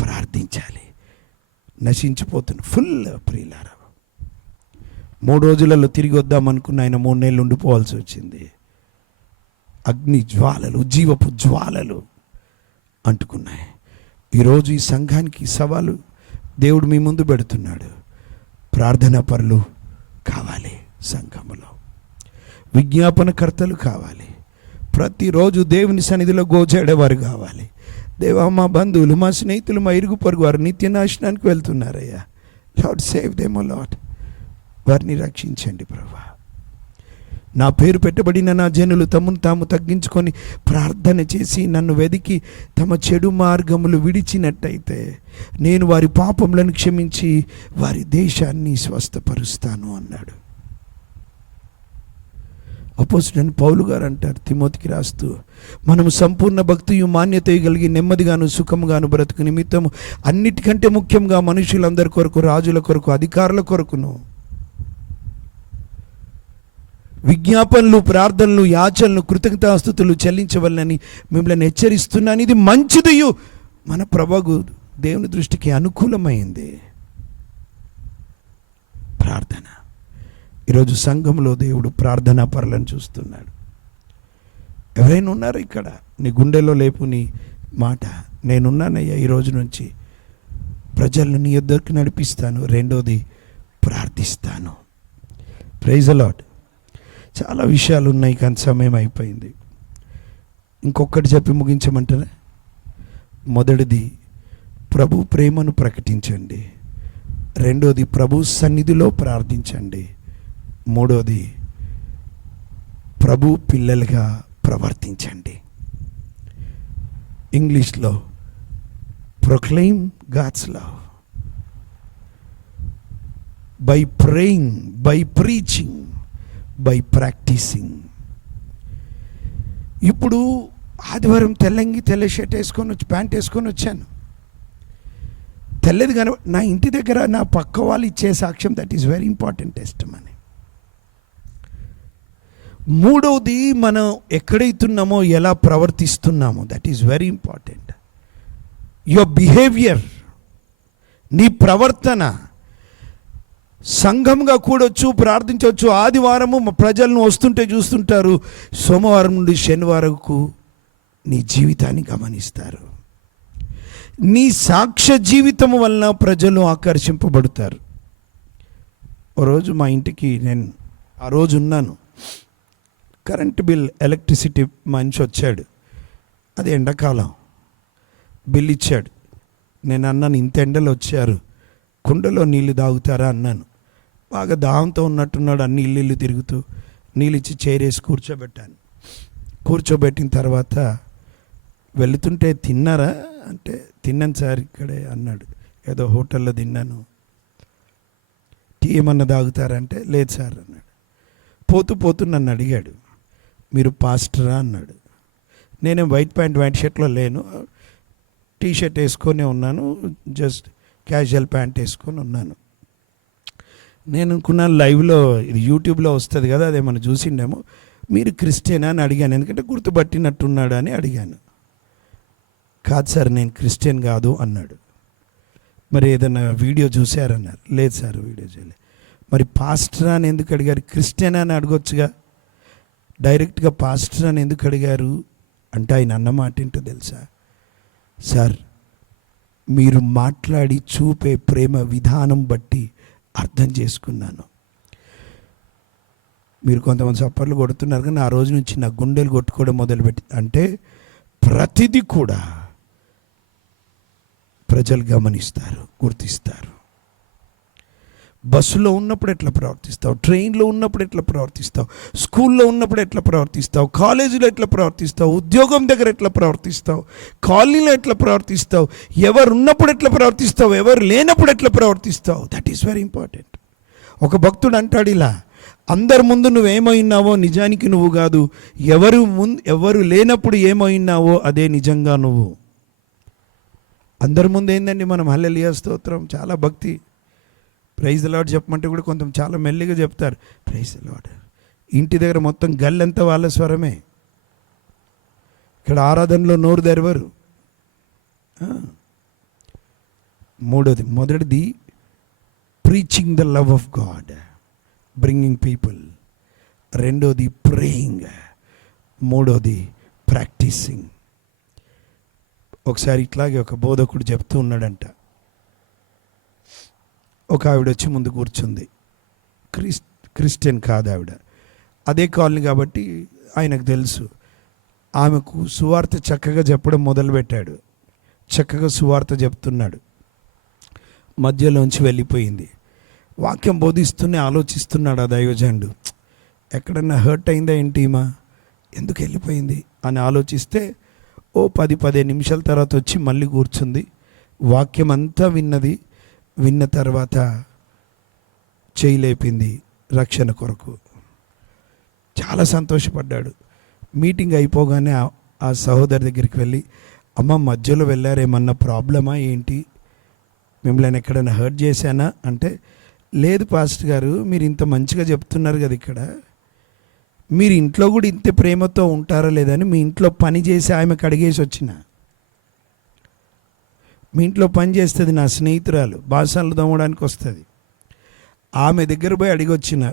ప్రార్థించాలి. నశించిపోతున్న ఫుల్ ప్రియులారా. 3 రోజులలో తిరిగి వద్దామనుకున్న ఆయన 3 నెలలు ఉండిపోవాల్సి వచ్చింది. అగ్ని జ్వాలలు, జీవపు జ్వాలలు అంటుకున్నాయి. ఈరోజు ఈ సంఘానికి సవాలు దేవుడు మీ ముందు పెడుతున్నాడు. ప్రార్థనా పరులు కావాలి, సంఘములో విజ్ఞాపనకర్తలు కావాలి, ప్రతిరోజు దేవుని సన్నిధిలో గోచాడేవారు కావాలి. దేవా, మా బంధువులు, మా స్నేహితులు, మా ఇరుగు పొరుగు వారు నిత్య నాశనానికి వెళ్తున్నారయ్యా. లార్డ్ సేవ్ దెమ్ ఓ లార్డ్. వారిని రక్షించండి ప్రభువా. నా పేరు పెట్టబడిన నా జనులు తమను తాము తగ్గించుకొని ప్రార్థన చేసి నన్ను వెదికి తమ చెడు మార్గములు విడిచినట్టయితే నేను వారి పాపములను క్షమించి వారి దేశాన్ని స్వస్థపరుస్తాను అన్నాడు. అపోస్తలుడైన పౌలు గారు అంటారు తిమోతికి రాస్తూ, మనము సంపూర్ణ భక్తియు మాన్యతయు కలిగి నెమ్మదిగాను సుఖముగాను బ్రతుకు నిమిత్తము అన్నిటికంటే ముఖ్యంగా మనుషులందరి కొరకు, రాజుల కొరకు, అధికారుల కొరకును విజ్ఞాపనలు, ప్రార్థనలు, యాచనలు, కృతజ్ఞతాస్తుతులు చెల్లించవలనని మిమ్మల్ని హెచ్చరిస్తున్నాను. ఇది మంచిదియు మన ప్రభువు దేవుని దృష్టికి అనుకూలమైంది. ప్రార్థన. ఈరోజు సంఘంలో దేవుడు ప్రార్థనా పరులను చూస్తున్నాడు. ఎవరైనా ఉన్నారు ఇక్కడ? నీ గుండెలో లేపు నీ మాట, నేనున్నానయ్యా, ఈరోజు నుంచి ప్రజలను నీ యొద్దకు నడిపిస్తాను. రెండోది ప్రార్థిస్తాను. Praise the lord. చాలా విషయాలు ఉన్నాయి కానీ సమయం అయిపోయింది. ఇంకొకటి చెప్పి ముగించమంటారా? మొదటిది ప్రభు ప్రేమను ప్రకటించండి. రెండోది ప్రభు సన్నిధిలో ప్రార్థించండి. మూడోది ప్రభు పిల్లలుగా ప్రవర్తించండి. ఇంగ్లీష్లో proclaim God's love by praying, by preaching, by practising. ఇప్పుడు ఆదివారం తెల్లంగి, తెల్ల షర్ట్ వేసుకొని వచ్చి, ప్యాంట్ వేసుకొని వచ్చాను. తెల్లది కానీ నా ఇంటి దగ్గర నా పక్క వాళ్ళు ఇచ్చే సాక్ష్యం, that is very important testimony. మూడవది మనం ఎక్కడైతున్నామో, ఎలా ప్రవర్తిస్తున్నామో, that is very important. Your behaviour, నీ ప్రవర్తన. సంఘంగా కూడొచ్చు, ప్రార్థించవచ్చు. ఆదివారము ప్రజలను వస్తుంటే చూస్తుంటారు, సోమవారం నుండి శనివారంకు నీ జీవితాన్ని గమనిస్తారు. నీ సాక్ష్య జీవితం వలన ప్రజలు ఆకర్షింపబడతారు. ఓ రోజు మా ఇంటికి నేను ఆ రోజు ఉన్నాను. కరెంట్ బిల్, ఎలక్ట్రిసిటీ మనిషి వచ్చాడు. అది ఎండాకాలం. బిల్ ఇచ్చాడు. నేను అన్నాను, ఇంత ఎండలు వచ్చారు, కుండలో నీళ్ళు తాగుతారా అన్నాను. బాగా దాహంతో ఉన్నట్టున్నాడు. అన్ని ఇల్లు తిరుగుతూ నీళ్ళు ఇచ్చి చేరేసి కూర్చోబెట్టాను. కూర్చోబెట్టిన తర్వాత వెళుతుంటే, తిన్నారా అంటే, తిన్నాను సార్ ఇక్కడే అన్నాడు. ఏదో హోటల్లో తిన్నాను. టీ ఏమన్నా తాగుతారంటే, లేదు సార్ అన్నాడు. పోతూ పోతూ నన్ను అడిగాడు, మీరు పాస్టరా అన్నాడు. నేనేం వైట్ ప్యాంట్ వైట్ షర్ట్లో లేను, టీ షర్ట్ వేసుకొని ఉన్నాను, జస్ట్ క్యాజువల్ ప్యాంట్ వేసుకొని ఉన్నాను. నేను అనుకున్నాను లైవ్లో, ఇది యూట్యూబ్లో వస్తుంది కదా, అదేమన్నా చూసిండేమో. మీరు క్రిస్టియనా అని అడిగాను, ఎందుకంటే గుర్తుపట్టినట్టున్నాడు అని అడిగాను. కాదు సార్, నేను క్రిస్టియన్ కాదు అన్నాడు. మరి ఏదైనా వీడియో చూశారన్నారు. లేదు సార్, వీడియో చేయలేదు. మరి పాస్టర్ అని ఎందుకు అడిగారు? క్రిస్టియన్ అని అడగొచ్చుగా, డైరెక్ట్గా పాస్టర్ అని ఎందుకు అడిగారు అంటే ఆయన అన్నమాట ఏంటో తెలుసా? సార్, మీరు మాట్లాడి చూపే ప్రేమ విధానం బట్టి అర్థం చేసుకున్నాను. మీరు కొంతమంది చప్పట్లు కొడుతున్నారు కానీ ఆ రోజు నుంచి నా గుండెలు కొట్టుకోవడం మొదలుపెట్టి, అంటే ప్రతిదీ కూడా ప్రజలు గమనిస్తారు, గుర్తిస్తారు. బస్సులో ఉన్నప్పుడు ఎట్లా ప్రవర్తిస్తావు, ట్రైన్లో ఉన్నప్పుడు ఎట్లా ప్రవర్తిస్తావు, స్కూల్లో ఉన్నప్పుడు ఎట్లా ప్రవర్తిస్తావు, కాలేజీలో ఎట్లా ప్రవర్తిస్తావు, ఉద్యోగం దగ్గర ఎట్లా ప్రవర్తిస్తావు, కాలనీలో ఎట్లా ప్రవర్తిస్తావు, ఎవరు ఉన్నప్పుడు ఎట్లా ప్రవర్తిస్తావు, ఎవరు లేనప్పుడు ఎట్లా ప్రవర్తిస్తావు. That is very important. ఒక భక్తుడు అంటాడు ఇలా, అందరి ముందు నువ్వేమైనావో నిజానికి నువ్వు కాదు, ఎవరు లేనప్పుడు ఏమైనావో అదే నిజంగా నువ్వు. అందరి ముందు ఏందండి మనం హల్లెలూయా స్తోత్రం, చాలా భక్తి, ప్రైజ్ ది లార్డ్ చెప్పమంటే కూడా కొంచెం చాలా మెల్లిగా చెప్తారు ప్రైజ్ ది లార్డ్. ఇంటి దగ్గర మొత్తం గల్లంతా వాళ్ళ స్వరమే, ఇక్కడ ఆరాధనలో నోరు తెరవరు. మొదటిది preaching the love of God, bringing people. రెండోది ప్రేయింగ్. మూడోది ప్రాక్టీసింగ్. ఒకసారి ఇట్లాగే ఒక బోధకుడు చెప్తూ ఉన్నాడంట, ఒక ఆవిడ వచ్చి ముందు కూర్చుంది, క్రిస్టియన్ కాదు ఆవిడ, అదే కాలనీ కాబట్టి ఆయనకు తెలుసు. ఆమెకు సువార్త చక్కగా చెప్పడం మొదలుపెట్టాడు, చక్కగా సువార్త చెప్తున్నాడు. మధ్యలోంచి వెళ్ళిపోయింది. వాక్యం బోధిస్తూనే ఆలోచిస్తున్నాడు ఆ దైవజనుడు, ఎక్కడన్నా హర్ట్ అయిందా ఏంటి ఈమె, ఎందుకు వెళ్ళిపోయింది అని ఆలోచిస్తే 10-15 నిమిషాల తర్వాత వచ్చి మళ్ళీ కూర్చుంది. వాక్యం అంతా విన్నది. విన్న తర్వాత చేయలేపింది రక్షణ కొరకు. చాలా సంతోషపడ్డాడు. మీటింగ్ అయిపోగానే ఆ సహోదరి దగ్గరికి వెళ్ళి, అమ్మ మధ్యలో వెళ్ళారేమన్నా ప్రాబ్లమా ఏంటి, మిమ్మల్ని ఎక్కడైనా హర్ట్ చేశానా అంటే, లేదు పాస్టర్ గారు, మీరు ఇంత మంచిగా చెప్తున్నారు కదా, ఇక్కడ మీరు ఇంట్లో కూడా ఇంత ప్రేమతో ఉంటారా లేదని మీ ఇంట్లో పని చేసి ఆమెకు అడిగేసి వచ్చిన. మీ ఇంట్లో పని చేస్తుంది నా స్నేహితురాలు, బాసాలు దమ్మడానికి వస్తుంది, ఆమె దగ్గర పోయి అడిగి వచ్చిన.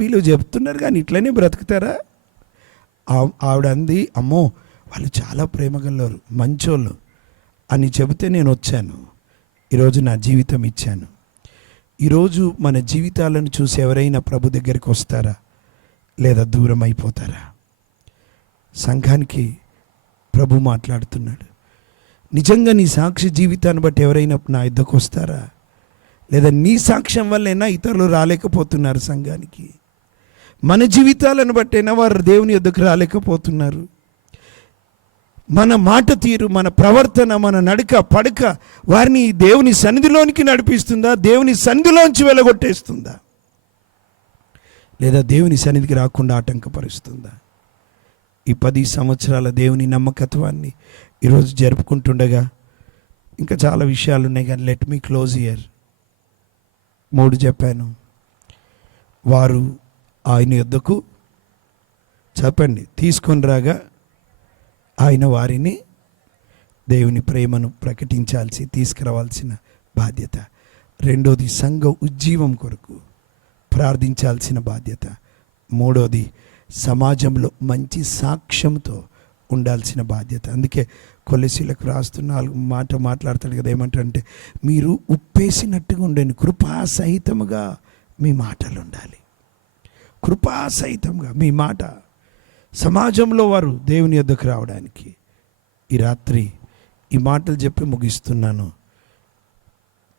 వీళ్ళు చెప్తున్నారు కానీ ఇట్లనే బ్రతుకుతారా. ఆవిడ అంది, అమ్మో వాళ్ళు చాలా ప్రేమగలరు, మంచోళ్ళు అని చెబితే నేను వచ్చాను, ఈరోజు నా జీవితం ఇచ్చాను. ఈరోజు మన జీవితాలను చూసి ఎవరైనా ప్రభు దగ్గరికి వస్తారా లేదా దూరం అయిపోతారా? సంఘానికి ప్రభు మాట్లాడుతున్నాడు. నిజంగా నీ సాక్షి జీవితాన్ని బట్టి ఎవరైనా నా యుద్ధకు వస్తారా, లేదా నీ సాక్ష్యం వల్లైనా ఇతరులు రాలేకపోతున్నారు సంఘానికి. మన జీవితాలను బట్టైనా వారు దేవుని యుద్ధకు రాలేకపోతున్నారు. మన మాట తీరు, మన ప్రవర్తన, మన నడక పడక వారిని దేవుని సన్నిధిలోనికి నడిపిస్తుందా, దేవుని సన్నిధిలోంచి వెళ్ళగొట్టేస్తుందా, లేదా దేవుని సన్నిధికి రాకుండా ఆటంకపరుస్తుందా? ఈ 10 సంవత్సరాల దేవుని నమ్మకత్వాన్ని ఈరోజు జరుపుకుంటుండగా ఇంకా చాలా విషయాలు ఉన్నాయి, కానీ లెట్ మీ క్లోజ్ హియర్. 3 చెప్పాను. వారు ఆయన యొద్దకు చెప్పండి తీసుకొని రాగా ఆయన వారిని దేవుని ప్రేమను ప్రకటించాల్సి తీసుకురావాల్సిన బాధ్యత. రెండోది సంఘ ఉజ్జీవం కొరకు ప్రార్థించాల్సిన బాధ్యత. మూడోది సమాజంలో మంచి సాక్ష్యంతో ఉండాల్సిన బాధ్యత. అందుకే కొలెసీలకు రాస్తున్న మాట మాట్లాడతాడు కదా, ఏమంటారంటే మీరు ఉప్పేసినట్టుగా ఉండండి, కృపాసహితముగా మీ మాటలు ఉండాలి. కృపాసహితంగా మీ మాట సమాజంలో వారు దేవుని యొద్దకు రావడానికి. ఈ రాత్రి ఈ మాటలు చెప్పి ముగిస్తున్నాను.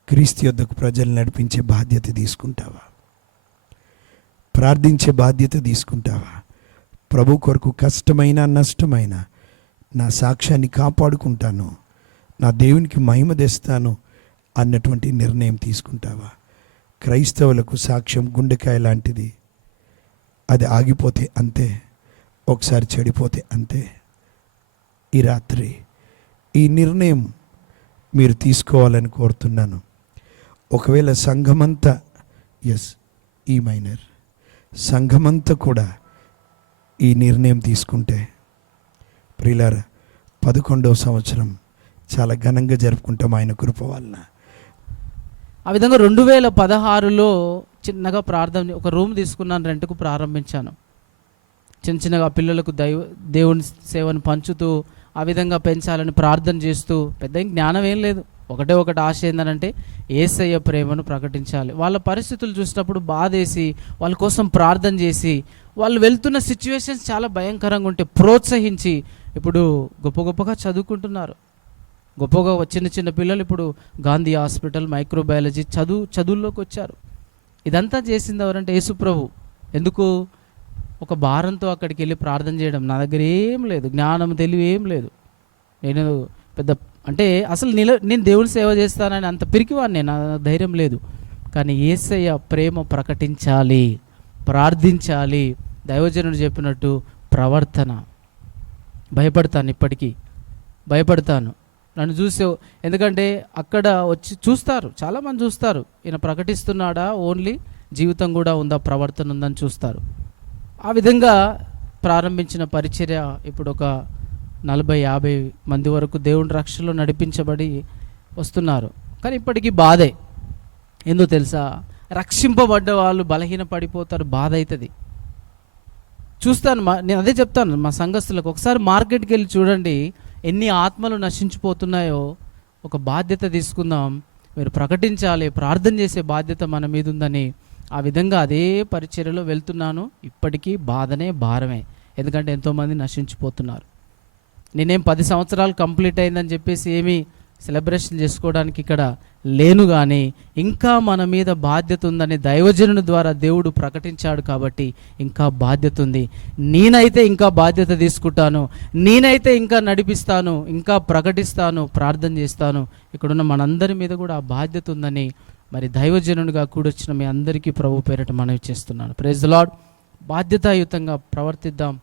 క్రీస్తు యొద్దకు ప్రజలు నడిపించే బాధ్యత తీసుకుంటావా? ప్రార్థించే బాధ్యత తీసుకుంటావా? ప్రభు కొరకు కష్టమైన నష్టమైన నా సాక్ష్యాన్ని కాపాడుకుంటాను, నా దేవునికి మహిమ తెస్తాను అన్నటువంటి నిర్ణయం తీసుకుంటావా? క్రైస్తవులకు సాక్ష్యం గుండెకాయ లాంటిది. అది ఆగిపోతే అంతే, ఒకసారి చెడిపోతే అంతే. ఈ రాత్రి ఈ నిర్ణయం మీరు తీసుకోవాలని కోరుతున్నాను. ఒకవేళ సంఘమంతా ఈ మైనర్ సంఘమంతా కూడా ఈ నిర్ణయం తీసుకుంటే, ప్రియులారా 11వ సంవత్సరం చాలా ఘనంగా జరుపుకుంటాం ఆయన కృప వలన. ఆ విధంగా 2016లో చిన్నగా ప్రార్థన, ఒక రూమ్ తీసుకున్నాను, రెంట్కు ప్రారంభించాను. చిన్నగా పిల్లలకు దేవుని సేవను పంచుతూ ఆ విధంగా పెంచాలని ప్రార్థన చేస్తూ, పెద్ద జ్ఞానం ఏం లేదు, ఒకటి ఆశ ఏంటంటే యేసయ్య ప్రేమను ప్రకటించాలి. వాళ్ళ పరిస్థితులు చూసినప్పుడు బాధేసి వాళ్ళ కోసం ప్రార్థన చేసి, వాళ్ళు వెళ్తున్న సిచ్యువేషన్స్ చాలా భయంకరంగా ఉంటే ప్రోత్సహించి, ఇప్పుడు గొప్పగా చదువుకుంటున్నారు. గొప్పగా చిన్న పిల్లలు ఇప్పుడు గాంధీ హాస్పిటల్ మైక్రోబయాలజీ చదువుల్లోకి వచ్చారు. ఇదంతా చేసింది ఎవరంటే యేసుప్రభు. ఎందుకు? ఒక భారంతో అక్కడికి వెళ్ళి ప్రార్థన చేయడం. నా దగ్గర ఏం లేదు, జ్ఞానం తెలివి ఏం లేదు, నేను పెద్ద అంటే అసలు నేను దేవుని సేవ చేస్తానని అంత పిరికివాడిని, నా ధైర్యం లేదు. కానీ యేసయ్య ప్రేమ ప్రకటించాలి, ప్రార్థించాలి. దైవజనుడు చెప్పినట్టు ప్రవర్తన. భయపడతాను, ఇప్పటికీ భయపడతాను నన్ను చూసే. ఎందుకంటే అక్కడ వచ్చి చూస్తారు, చాలామంది చూస్తారు, ఈయన ప్రకటిస్తున్నాడా, ఓన్లీ జీవితం కూడా ఉందా, ప్రవర్తన ఉందని చూస్తారు. ఆ విధంగా ప్రారంభించిన పరిచర్య ఇప్పుడు ఒక 40-50 మంది వరకు దేవుని రక్షణలో నడిపించబడి వస్తున్నారు. కానీ ఇప్పటికీ బాధే. ఎందుకు తెలుసా? రక్షింపబడ్డ వాళ్ళు బలహీన పడిపోతారు, బాధ అవుతుంది. చూస్తాను, నేను అదే చెప్తాను మా సంఘస్థులకు, ఒకసారి మార్కెట్కి వెళ్ళి చూడండి ఎన్ని ఆత్మలు నశించిపోతున్నాయో. ఒక బాధ్యత తీసుకుందాం, మీరు ప్రకటించాలి, ప్రార్థన చేసే బాధ్యత మన మీద ఉందని ఆ విధంగా అదే పరిచర్యలో వెళ్తున్నాను. ఇప్పటికీ బాధనే, భారమే. ఎందుకంటే ఎంతోమంది నశించిపోతున్నారు. నేనేం 10 సంవత్సరాలు కంప్లీట్ అయిందని చెప్పేసి ఏమీ సెలబ్రేషన్ చేసుకోవడానికి ఇక్కడ లేను, కానీ ఇంకా మన మీద బాధ్యత ఉందని దైవజనుని ద్వారా దేవుడు ప్రకటించాడు కాబట్టి ఇంకా బాధ్యత ఉంది. నేనైతే ఇంకా బాధ్యత తీసుకుంటాను, నేనైతే ఇంకా నడిపిస్తాను, ఇంకా ప్రకటిస్తాను, ప్రార్థన చేస్తాను. ఇక్కడున్న మనందరి మీద కూడా ఆ బాధ్యత ఉందని మరి దైవజనునిగా కూడొచ్చిన మీ అందరికీ ప్రభు పేరిట మనవి చేస్తున్నాను. Praise the Lord. బాధ్యతాయుతంగా ప్రవర్తిద్దాం,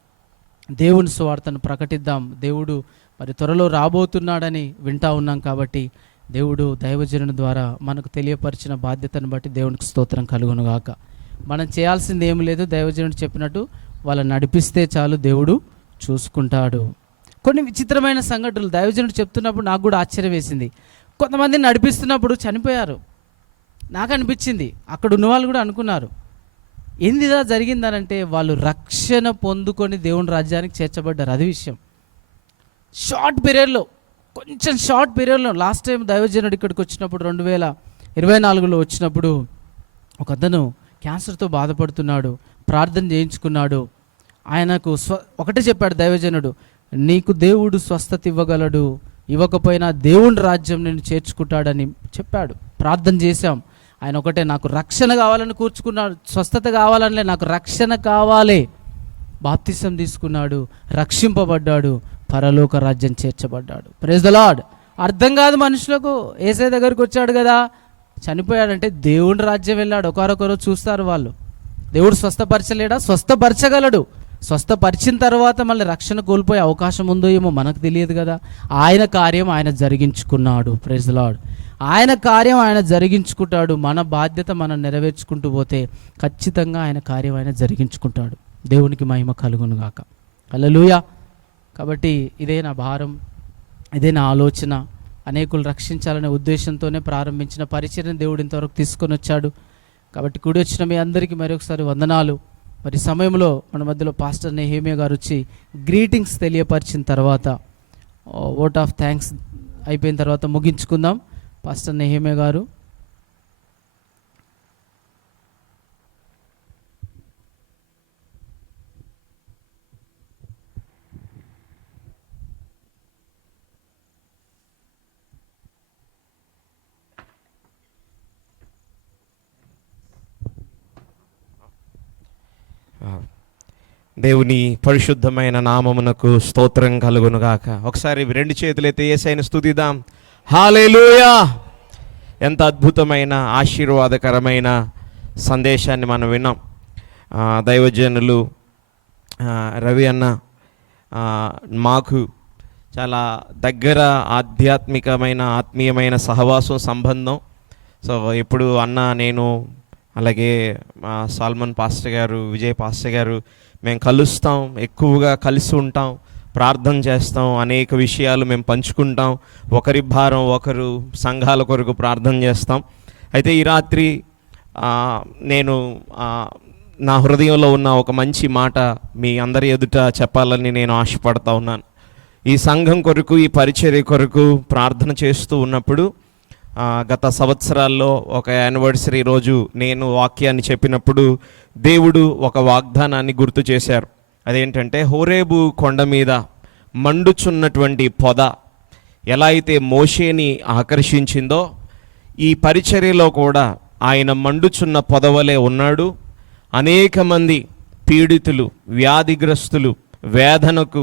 దేవుని సువార్తను ప్రకటిద్దాం. దేవుడు మరి త్వరలో రాబోతున్నాడని వింటా ఉన్నాం కాబట్టి దేవుడు దైవజనుని ద్వారా మనకు తెలియపరిచిన బాధ్యతను బట్టి దేవునికి స్తోత్రం కలుగునుగాక. మనం చేయాల్సింది ఏమి లేదు, దైవజనుడు చెప్పినట్టు వాళ్ళని నడిపిస్తే చాలు, దేవుడు చూసుకుంటాడు. కొన్ని విచిత్రమైన సంఘటనలు దైవజనుడు చెప్తున్నప్పుడు నాకు కూడా ఆశ్చర్యం వేసింది. కొంతమందిని నడిపిస్తున్నప్పుడు చనిపోయారు. నాకు అనిపించింది, అక్కడ ఉన్న వాళ్ళు కూడా అనుకున్నారు, ఏందిదా జరిగిందనంటే వాళ్ళు రక్షణ పొందుకొని దేవుని రాజ్యానికి చేర్చబడ్డారు. అది విషయం. షార్ట్ పీరియడ్లో, కొంచెం షార్ట్ పీరియడ్లో. లాస్ట్ టైం దైవజనుడు ఇక్కడికి వచ్చినప్పుడు 2024లో వచ్చినప్పుడు ఒక అతను క్యాన్సర్తో బాధపడుతున్నాడు, ప్రార్థన చేయించుకున్నాడు. ఆయనకు ఒకటే చెప్పాడు దైవజనుడు, నీకు దేవుడు స్వస్థత ఇవ్వగలడు, ఇవ్వకపోయినా దేవుని రాజ్యం నేను చేర్చుకుంటాడని చెప్పాడు. ప్రార్థన చేశాం. ఆయన ఒకటే, నాకు రక్షణ కావాలని కూర్చుకున్నాడు, స్వస్థత కావాలనిలే, నాకు రక్షణ కావాలి. బాప్తిసం తీసుకున్నాడు, రక్షింపబడ్డాడు, పరలోక రాజ్యం చేర్చబడ్డాడు. Praise the lord. అర్థం కాదు మనుషులకు. యేసయ్య దగ్గరికి వచ్చాడు కదా, చనిపోయాడంటే దేవుని రాజ్యం వెళ్ళాడు. ఒకరొకరు చూస్తారు వాళ్ళు. దేవుడు స్వస్థపరచలేడా? స్వస్థపరచగలడు. స్వస్థపరిచిన తర్వాత మళ్ళీ రక్షణ కోల్పోయే అవకాశం ఉందో ఏమో మనకు తెలియదు కదా. ఆయన కార్యం ఆయన జరిగించుకున్నాడు. Praise the lord. ఆయన కార్యం ఆయన జరిగించుకుంటాడు. మన బాధ్యత మనం నెరవేర్చుకుంటూ పోతే ఖచ్చితంగా ఆయన కార్యం ఆయన జరిగించుకుంటాడు. దేవునికి మహిమ కలుగునుగాక. హల్లెలూయా. కాబట్టి ఇదే నా భారం, ఇదే నా ఆలోచన. అనేకులు రక్షించాలనే ఉద్దేశంతోనే ప్రారంభించిన పరిచర్యను దేవుడు ఇంతవరకు తీసుకొని వచ్చాడు. కాబట్టి కూడి వచ్చిన మీ అందరికీ మరొకసారి వందనాలు. మరి సమయంలో మన మధ్యలో పాస్టర్ నెహెమియా గారు వచ్చి గ్రీటింగ్స్ తెలియపరిచిన తర్వాత, ఓట్ ఆఫ్ థ్యాంక్స్ అయిపోయిన తర్వాత ముగించుకుందాం. పాస్టర్ నెహెమియా గారు. దేవుని పరిశుద్ధమైన నామమునకు స్తోత్రం కలుగునుగాక. ఒకసారి 2 చేతులైతే యేసయ్యను స్తుతిద్దాం. హల్లెలూయా. ఎంత అద్భుతమైన ఆశీర్వాదకరమైన సందేశాన్ని మనం విన్నాం. దైవజనులు రవి అన్న మాకు చాలా దగ్గర ఆధ్యాత్మికమైన ఆత్మీయమైన సహవాసం, సంబంధం. సో ఇప్పుడు అన్న, నేను, అలాగే సాల్మన్ పాస్టర్ గారు, విజయ్ పాస్టర్ గారు, మేము కలుస్తాం, ఎక్కువగా కలిసి ఉంటాం, ప్రార్థన చేస్తాం, అనేక విషయాలు మేము పంచుకుంటాం, ఒకరి భారం ఒకరు, సంఘాల కొరకు ప్రార్థన చేస్తాం. అయితే ఈ రాత్రి నేను నా హృదయంలో ఉన్న ఒక మంచి మాట మీ అందరి ఎదుట చెప్పాలని నేను ఆశపడతా ఉన్నాను. ఈ సంఘం కొరకు, ఈ పరిచర్య కొరకు ప్రార్థన చేస్తూ ఉన్నప్పుడు గత సంవత్సరాల్లో ఒక యానివర్సరీ రోజు నేను వాక్యాన్ని చెప్పినప్పుడు దేవుడు ఒక వాగ్దానాన్ని గుర్తు చేశారు. అదేంటంటే, హోరేబు కొండ మీద మండుచున్నటువంటి పొద ఎలా అయితే మోషేని ఆకర్షించిందో, ఈ పరిచర్యలో కూడా ఆయన మండుచున్న పొదవలే ఉన్నాడు. అనేక మంది పీడితులు, వ్యాధిగ్రస్తులు, వేదనకు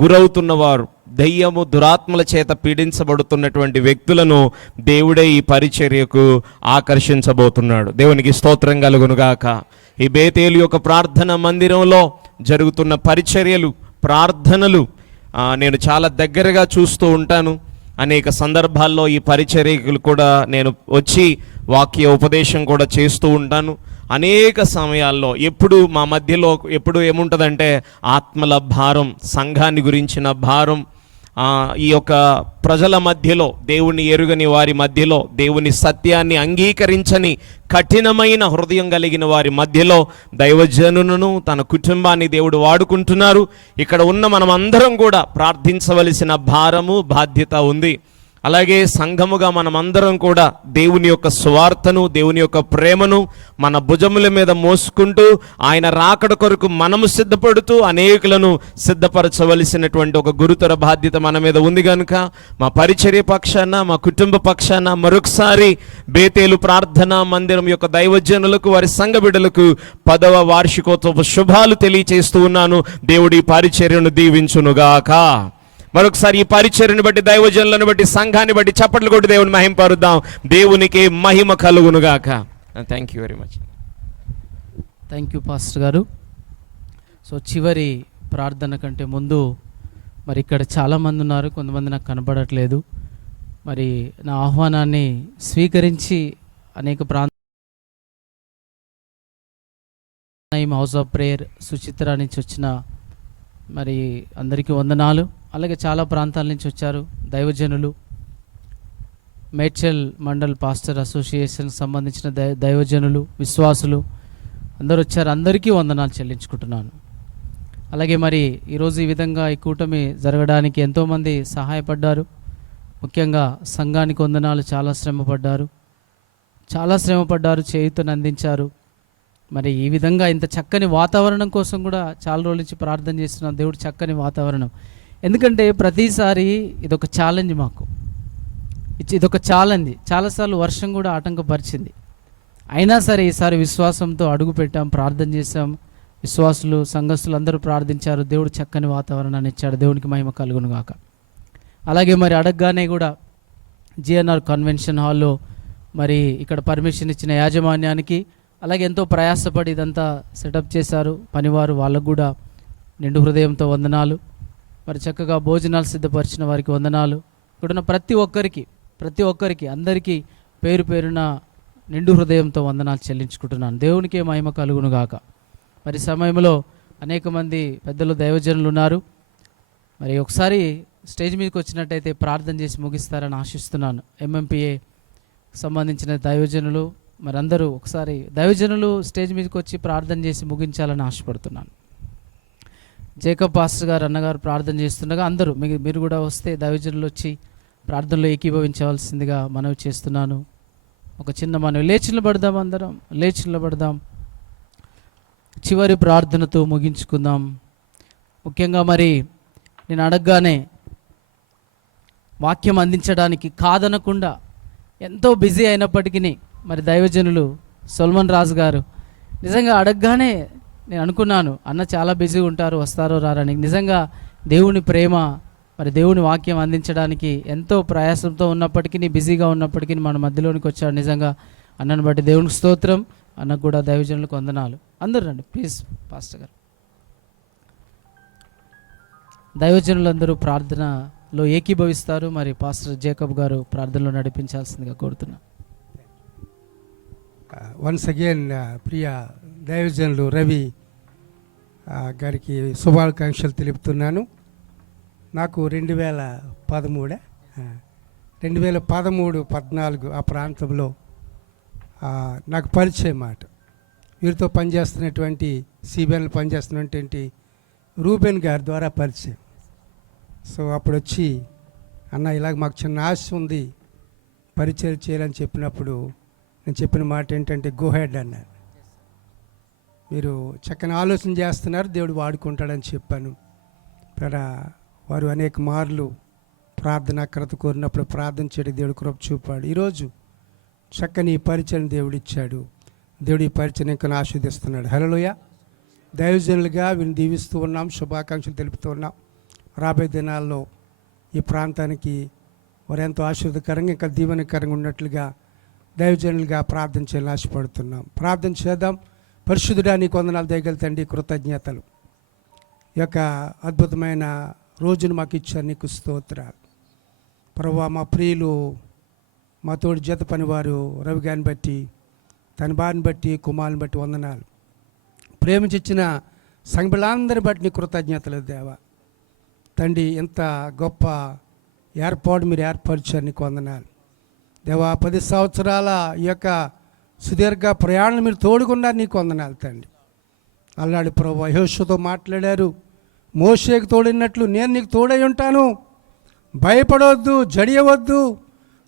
గురవుతున్నవారు, దయ్యము దురాత్మల చేత పీడించబడుతున్నటువంటి వ్యక్తులను దేవుడే ఈ పరిచర్యకు ఆకర్షించబోతున్నాడు. దేవునికి స్తోత్రం కలుగునుగాక. ఈ బేతేలు యొక్క ప్రార్థన మందిరంలో జరుగుతున్న పరిచర్యలు, ప్రార్థనలు నేను చాలా దగ్గరగా చూస్తూ ఉంటాను. అనేక సందర్భాల్లో ఈ పరిచర్యలు కూడా నేను వచ్చి వాక్య ఉపదేశం కూడా చేస్తూ ఉంటాను. అనేక సమయాల్లో ఎప్పుడు మా మధ్యలో ఎప్పుడు ఏముంటుందంటే ఆత్మల భారం, సంఘాన్ని గురించిన భారం, ఈ యొక్క ప్రజల మధ్యలో, దేవుని ఎరుగని వారి మధ్యలో, దేవుని సత్యాన్ని అంగీకరించని కఠినమైన హృదయం కలిగిన వారి మధ్యలో దైవజనులను, తన కుటుంబాన్ని దేవుడు వాడుకుంటున్నారు. ఇక్కడ ఉన్న మనం అందరం కూడా ప్రార్థించవలసిన భారము, బాధ్యత ఉంది. అలాగే సంఘముగా మనమందరం కూడా దేవుని యొక్క సువార్తను, దేవుని యొక్క ప్రేమను మన భుజముల మీద మోసుకుంటూ ఆయన రాకడ కొరకు మనము సిద్ధపడుతూ అనేకులను సిద్ధపరచవలసినటువంటి ఒక గురుతర బాధ్యత మన మీద ఉంది కనుక మా పరిచర్య పక్షాన, మా కుటుంబ పక్షాన మరొకసారి బేతేలు ప్రార్థనా మందిరం యొక్క దైవజనులకు, వారి సంఘ బిడ్డలకు 10వ వార్షికోత్సవ శుభాలు తెలియచేస్తూ ఉన్నాను. దేవుడి పరిచర్యను దీవించునుగాక. మరొకసారి ఈ పరిచర్యను బట్టి, దైవజనులను బట్టి, సంఘాన్ని బట్టి చప్పట్లు కొట్టి దేవుని మహింపరుద్దాం. దేవునికి మహిమ కలుగునుగాక. Thank you very much. Thank you pastor గారు. సో చివరి ప్రార్థన కంటే ముందు మరి ఇక్కడ చాలామంది ఉన్నారు, కొంతమంది నాకు కనబడట్లేదు. మరి నా ఆహ్వానాన్ని స్వీకరించి అనేక హౌస్ ఆఫ్ ప్రేయర్ సుచిత్ర నుంచి వచ్చిన మరి అందరికీ వందనాలు. అలాగే చాలా ప్రాంతాల నుంచి వచ్చారు దైవజనులు, మేడ్చల్ మండల్ పాస్టర్ అసోసియేషన్కి సంబంధించిన దైవజనులు, విశ్వాసులు అందరూ వచ్చారు. అందరికీ వందనాలు చెల్లించుకుంటున్నాను. అలాగే మరి ఈరోజు ఈ విధంగా ఈ కూటమి జరగడానికి ఎంతోమంది సహాయపడ్డారు. ముఖ్యంగా సంఘానికి వందనాలు. చాలా శ్రమపడ్డారు, చేయుతను అందించారు. మరి ఈ విధంగా ఇంత చక్కని వాతావరణం కోసం కూడా చాలా రోజుల నుంచి ప్రార్థన చేస్తున్నాం. దేవుడు చక్కని వాతావరణం, ఎందుకంటే ప్రతిసారి ఇదొక ఛాలెంజ్ మాకు, ఇదొక ఛాలెంజ్. చాలాసార్లు వర్షం కూడా ఆటంకపరిచింది. అయినా సరే ఈసారి విశ్వాసంతో అడుగు పెట్టాం, ప్రార్థన చేశాం. విశ్వాసులు, సంఘస్థులు అందరూ ప్రార్థించారు. దేవుడు చక్కని వాతావరణాన్ని ఇచ్చాడు. దేవునికి మహిమ కలుగును గాక. అలాగే మరి అడగగానే కూడా జిఎన్ఆర్ కన్వెన్షన్ హాల్లో మరి ఇక్కడ పర్మిషన్ ఇచ్చిన యాజమాన్యానికి, అలాగే ఎంతో ప్రయాసపడి ఇదంతా సెటప్ చేశారు పనివారు, వాళ్ళకు కూడా నిండు హృదయంతో వందనాలు. మరి చక్కగా భోజనాలు సిద్ధపరిచిన వారికి వందనాలు. ఇక్కడున్న ప్రతి ఒక్కరికి అందరికీ పేరు పేరున నిండు హృదయంతో వందనాలు చెల్లించుకుంటున్నాను. దేవునికే మహిమ కలుగును గాక. మరి సమయంలో అనేక మంది పెద్దలు, దైవజనులు ఉన్నారు. మరి ఒకసారి స్టేజ్ మీదకి వచ్చినట్టయితే ప్రార్థన చేసి ముగిస్తారని ఆశిస్తున్నాను. ఎంఎంపీఏ సంబంధించిన దైవజనులు మరి అందరూ ఒకసారి దైవజనులు స్టేజ్ మీదకి వచ్చి ప్రార్థన చేసి ముగించాలని ఆశపడుతున్నాను. జేకబ్ పాస్టర్ గారు, అన్నగారు ప్రార్థన చేస్తుండగా అందరూ మీరు కూడా వస్తే దైవజనులు వచ్చి ప్రార్థనలో ఏకీభవించవలసిందిగా మనవి చేస్తున్నాను. ఒక చిన్న మనవి. లేచి నిలబడదాం, అందరం లేచి నిలబడదాం. చివరి ప్రార్థనతో ముగించుకుందాం. ముఖ్యంగా మరి నేను అడగగానే వాక్యం అందించడానికి కాదనకుండా ఎంతో బిజీ అయినప్పటికీ మరి దైవజనులు సొల్మన్ రాజు గారు నిజంగా అడగగానే నేను అనుకున్నాను, అన్న చాలా బిజీగా ఉంటారు, వస్తారో రారని. నిజంగా దేవుని ప్రేమ, మరి దేవుని వాక్యం అందించడానికి ఎంతో ప్రయాసంతో ఉన్నప్పటికీ, బిజీగా ఉన్నప్పటికీ మన మధ్యలోనికి వచ్చాడు. నిజంగా అన్నను బట్టి దేవునికి స్తోత్రం. అన్నకు కూడా దైవజనులకు వందనాలు. అందరూ రండి ప్లీజ్. పాస్టర్ గారు, దైవజనులందరూ ప్రార్థనలో ఏకీభవిస్తారు. మరి పాస్టర్ జేకబ్ గారు ప్రార్థనలో నడిపించాల్సిందిగా కోరుతున్నాను. వన్స్ అగైన్ ప్రియ దైవజనులు రవి గారికి శుభాకాంక్షలు తెలుపుతున్నాను. నాకు 2013-14 ఆ ప్రాంతంలో నాకు పరిచయం మాట. వీరితో పనిచేస్తున్నటువంటి సిబిఎన్లో పనిచేస్తున్నటువంటి రూబెన్ గారి ద్వారా పరిచయం. సో అప్పుడు వచ్చి, అన్న ఇలాగ మాకు చిన్న ఆశ ఉంది, పరిచయం చేయాలని చెప్పినప్పుడు నేను చెప్పిన మాట ఏంటంటే గో హెడ్ అన్నారు. మీరు చక్కని ఆలోచన చేస్తున్నారు, దేవుడు వాడుకుంటాడని చెప్పాను. వారు అనేక మార్లు ప్రార్థన అక్రత కోరినప్పుడు ప్రార్థన చేయడం దేవుడు కృప చూపాడు. ఈరోజు చక్కని పరిచయం దేవుడిచ్చాడు. దేవుడి పరిచయం ఇంకా ఆశీర్దిస్తున్నాడు. హల్లెలూయ. దైవజనులుగా వీరిని దీవిస్తూ ఉన్నాం, శుభాకాంక్షలు తెలుపుతూ ఉన్నాం. రాబోయే దినాల్లో ఈ ప్రాంతానికి వారు ఎంతో ఆశీర్వదకరంగా ఇంకా దీవెనకరంగా ఉన్నట్లుగా దైవజనులుగా ప్రార్థన చేయాలని ఆశపడుతున్నాం. ప్రార్థన చేద్దాం. పరిశుద్ధుడా, నీకు వందనాలు దయగల తండ్రి, కృతజ్ఞతలు. ఈ యొక్క అద్భుతమైన రోజును మాకు ఇచ్చారు, నీకు స్తోత్రాలు. ప్రభువా, మా ప్రియులు, మా తోటి జత పనివారు రవి గారిని బట్టి, తన బారిని బట్టి, కుమారుని బట్టి వందనాలు. ప్రేమించిన సంఘులందరిని బట్టి నీ కృతజ్ఞతలు దేవా. తండ్రి, ఎంత గొప్ప ఏర్పాటు మీరు ఏర్పరిచారు, నీకు వందనాలు దేవా. 10 సంవత్సరాల ఈ యొక్క సుదీర్ఘ ప్రయాణం మీరు తోడుకున్నారు, నీకు వందనాలు తండ్రి. అల్లాడి ప్రభువా, యెహోషువతో మాట్లాడారు, మోషేకు తోడినట్లు నేను నీకు తోడై ఉంటాను, భయపడవద్దు, జడియవద్దు,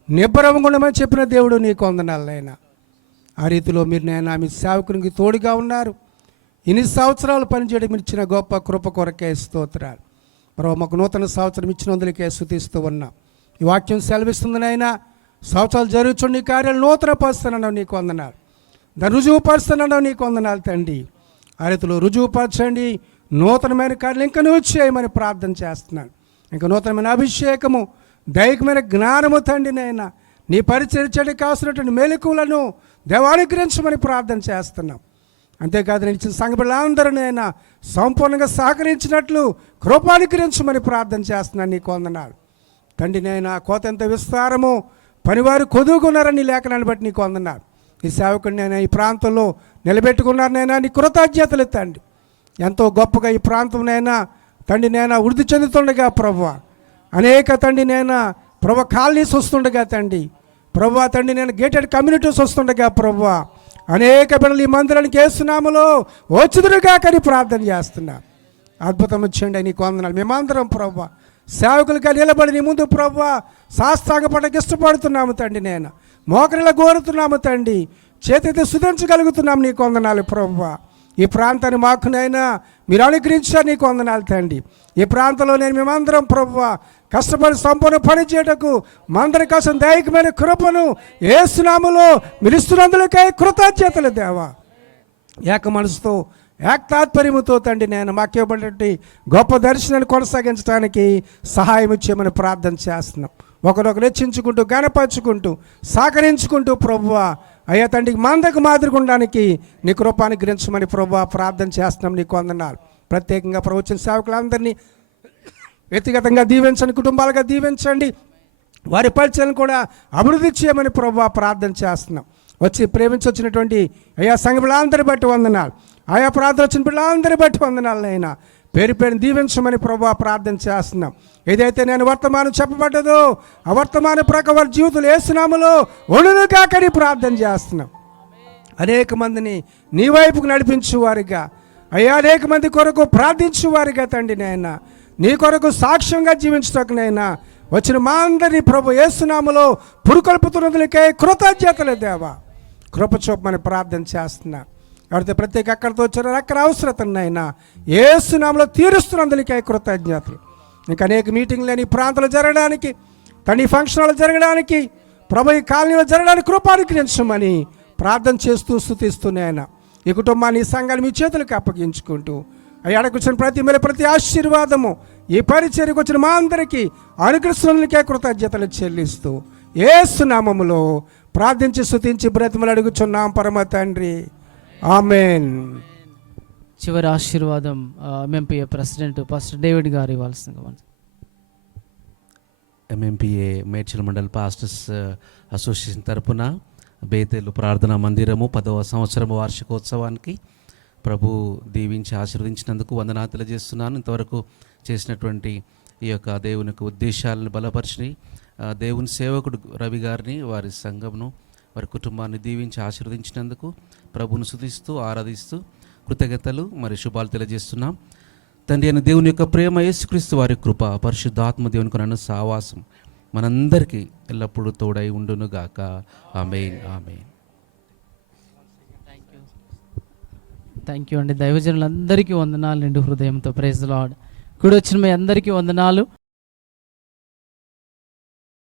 నిబ్బరమగుండమని చెప్పిన దేవుడు, నీకు వందనాలు నాయనా. ఆ రీతిలో మీరు నాయనా మీ సేవకునికి తోడుగా ఉన్నారు. ఇన్ని సంవత్సరాలు పనిచేయడం మీరు ఇచ్చిన గొప్ప కృప కొరకే స్తోత్రాలు. ప్రభు, మాకు నూతన సంవత్సరం ఇచ్చినందుకే స్తుతిస్తూ ఉన్నాం. ఈ వాక్యం సెలవిస్తుంది నాయనా. సంవత్సరాలు జరుగుతుండే ఈ కార్యాలు నూతన పరుస్తున్నావు, నీకు వందనాలు. దాన్ని రుజువుపరుస్తున్నావు, నీకు వందనాలు తండ్రి. ఆ రీతిలో రుజువుపరచండి. నూతనమైన కార్యాలు ఇంకా నువ్వు చేయమని ప్రార్థన చేస్తున్నాను. ఇంకా నూతనమైన అభిషేకము, దైవికమైన జ్ఞానము తండ్రి నాయనా, నీ పరిచర్య చేయడానికి కావాల్సినటువంటి మెలకువలను దేవానుగ్రహించమని ప్రార్థన చేస్తున్నాం. అంతేకాదు, నేను ఇచ్చిన సంఘ బిడ్డలందరూ నైనా సంపూర్ణంగా సహకరించినట్లు కృపానుగ్రహించమని ప్రార్థన చేస్తున్నాను, నీకు వందనాలు తండ్రి. నైనా కోత ఎంత విస్తారము, పనివారు కొదువుకున్నారని నీ లేఖనాన్ని బట్టి నీకు వందనాలు. ఈ సేవకుడిని నైనా ఈ ప్రాంతంలో నిలబెట్టుకున్నారనైనా నీ కృతజ్ఞతలు తండ్రి. ఎంతో గొప్పగా ఈ ప్రాంతంనైనా తండ్రి నైనా వృద్ధి చెందుతుండగా ప్రభువా, అనేక తండ్రి నైనా ప్రభు కాలనీస్ వస్తుండగా తండ్రి, ప్రభువా తండ్రి నేను గేటెడ్ కమ్యూనిటీస్ వస్తుండగా ప్రభువా, అనేక బిడ్డలు ఈ మందిరానికి యేసునామములో వచ్చుదురుగా కానీ ప్రార్థన చేస్తున్నా. అద్భుతం వచ్చేయండి, నీకు వందనాలు. మేమందరం ప్రభువా సేవకులుగా నిలబడి నీ ముందు ప్రభువా సాష్టాంగపడకి ఇష్టపడుతున్నాము తండ్రి. నేను మోకరిలా కోరుతున్నాము తండ్రి, చేతితో సుధించగలుగుతున్నాము, నీకు వందనాలు ప్రభువా. ఈ ప్రాంతాన్ని మాకునైనా మీరు అనుగ్రహించారు, నీకు వందనాలు తండ్రి. ఈ ప్రాంతంలో నేను మేమందరం ప్రభువా కష్టపడి సంపూర్ణ పని చేయటకు మందరి కోసం దైవికమైన కృపను యేసునామములో మీరు ఇస్తున్నందులకై కృతజ్ఞతలు దేవా. ఏక మనసుతో ఏకతాత్పర్యముతో తండ్రి నేను మాకు ఇవ్వబడినటువంటి గొప్ప దర్శనాన్ని కొనసాగించడానికి సహాయం ఇచ్చేయమని ప్రార్థన చేస్తున్నాం. ఒకరొకరు హెచ్చించుకుంటూ, గణపరుచుకుంటూ, సహకరించుకుంటూ ప్రభువా అయ్యా తండ్రికి మందకు మాదిరిగా ఉండడానికి నీ కృపాన్ని గ్రహించమని ప్రభువా ప్రార్థన చేస్తున్నాం, నీకు వందనాలు. ప్రత్యేకంగా ప్రవచన సేవకులందరినీ వ్యక్తిగతంగా దీవించండి, కుటుంబాలుగా దీవించండి, వారి పరిచయాలను కూడా అభివృద్ధి చేయమని ప్రభువా ప్రార్థన చేస్తున్నాం. వచ్చి ప్రేమించి వచ్చినటువంటి అయ్యా సంఘ బిడ్డలందరి బట్టి వందనాలు, ఆయా ప్రార్థన వచ్చిన బిడ్డలందరి బట్టి వందనాలు అయినా పేరు పేరుని దీవించమని ప్రభువా ప్రార్థన చేస్తున్నాం. ఏదైతే నేను వర్తమానం చెప్పబడ్డదో ఆ వర్తమాన ప్రకారం వారి జీవితంలో యేసునామములో ఒడును కాకని ప్రార్థన చేస్తున్నాం. అనేక మందిని నీ వైపుకు నడిపించు వారిగా అయ్యా, అనేక మంది కొరకు ప్రార్థించు వారిగా తండ్రి నాయన, నీ కొరకు సాక్ష్యంగా జీవించటకునైనా వచ్చిన మా అందరినీ ప్రభు యేసునామములో పురుకొల్పుతున్నందులకే కృతజ్ఞతలు దేవా. కృప చూపమని ప్రార్థన చేస్తున్నా. ఎవరైతే ప్రత్యేక అక్కడితో వచ్చారో అక్కడ అవసరతనైనా యేసునామములో తీరుస్తున్నందులకే కృతజ్ఞతలు. ఇంకా అనేక మీటింగ్లు అని ప్రాంతాలు జరగడానికి, తన ఫంక్షన్లు జరగడానికి, ప్రభు ఈ కాలనీలో జరగడానికి కృపానుగ్రహించమని ప్రార్థన చేస్తూ స్తుతిస్తున్నాయన. ఈ కుటుంబాన్ని, ఈ సంఘాన్ని మీ చేతులకు అప్పగించుకుంటూ అయ్యాడకు వచ్చిన ప్రతి మేలు, ప్రతి ఆశీర్వాదము ఈ పరిచర్యకు వచ్చిన మా అందరికీ అనుగ్రహిస్తున్నందుకే కృతజ్ఞతలు చెల్లిస్తూ యేసు నామములో ప్రార్థించి స్తుతించి బ్రతిమలు అడుగుచున్నాం పరమ తండ్రి, ఆమేన్. చివరి ఆశీర్వాదం ఎంఎంపీఏ ప్రెసిడెంట్ పాస్టర్ డేవిడ్ గారు ఇవ్వాల్సిందిగా. ఎంఎంపీఏ మేడ్చల్ మండల్ పాస్టర్స్ అసోసియేషన్ తరపున బేతేలు ప్రార్థనా మందిరము 10వ సంవత్సరము వార్షికోత్సవానికి ప్రభు దీవించి ఆశీర్వదించినందుకు వందనాలు తెలియజేస్తున్నాను. ఇంతవరకు చేసినటువంటి ఈ యొక్క దేవుని యొక్క ఉద్దేశాలను బలపరిచి దేవుని సేవకుడు రవి గారిని, వారి సంఘమును, వారి కుటుంబాన్ని దీవించి ఆశీర్వదించినందుకు ప్రభువును స్తుతిస్తూ ఆరాధిస్తూ కృతజ్ఞతలు మరి శుభాలు తెలియజేస్తున్నాం. తండ్రి అయిన దేవుని యొక్క ప్రేమ, యేసుక్రీస్తు వారి కృప, పరిశుద్ధాత్మ దేవుని కొన్న సావాసం మనందరికీ ఎల్లప్పుడూ తోడై ఉండునుగాక. ఆమేన్, ఆమేన్. థ్యాంక్ యూ అండి. దైవజనులందరికీ వందనాలు నిండు హృదయంతో. Praise the Lord. కూడి వచ్చిన మీ అందరికీ వందనాలు.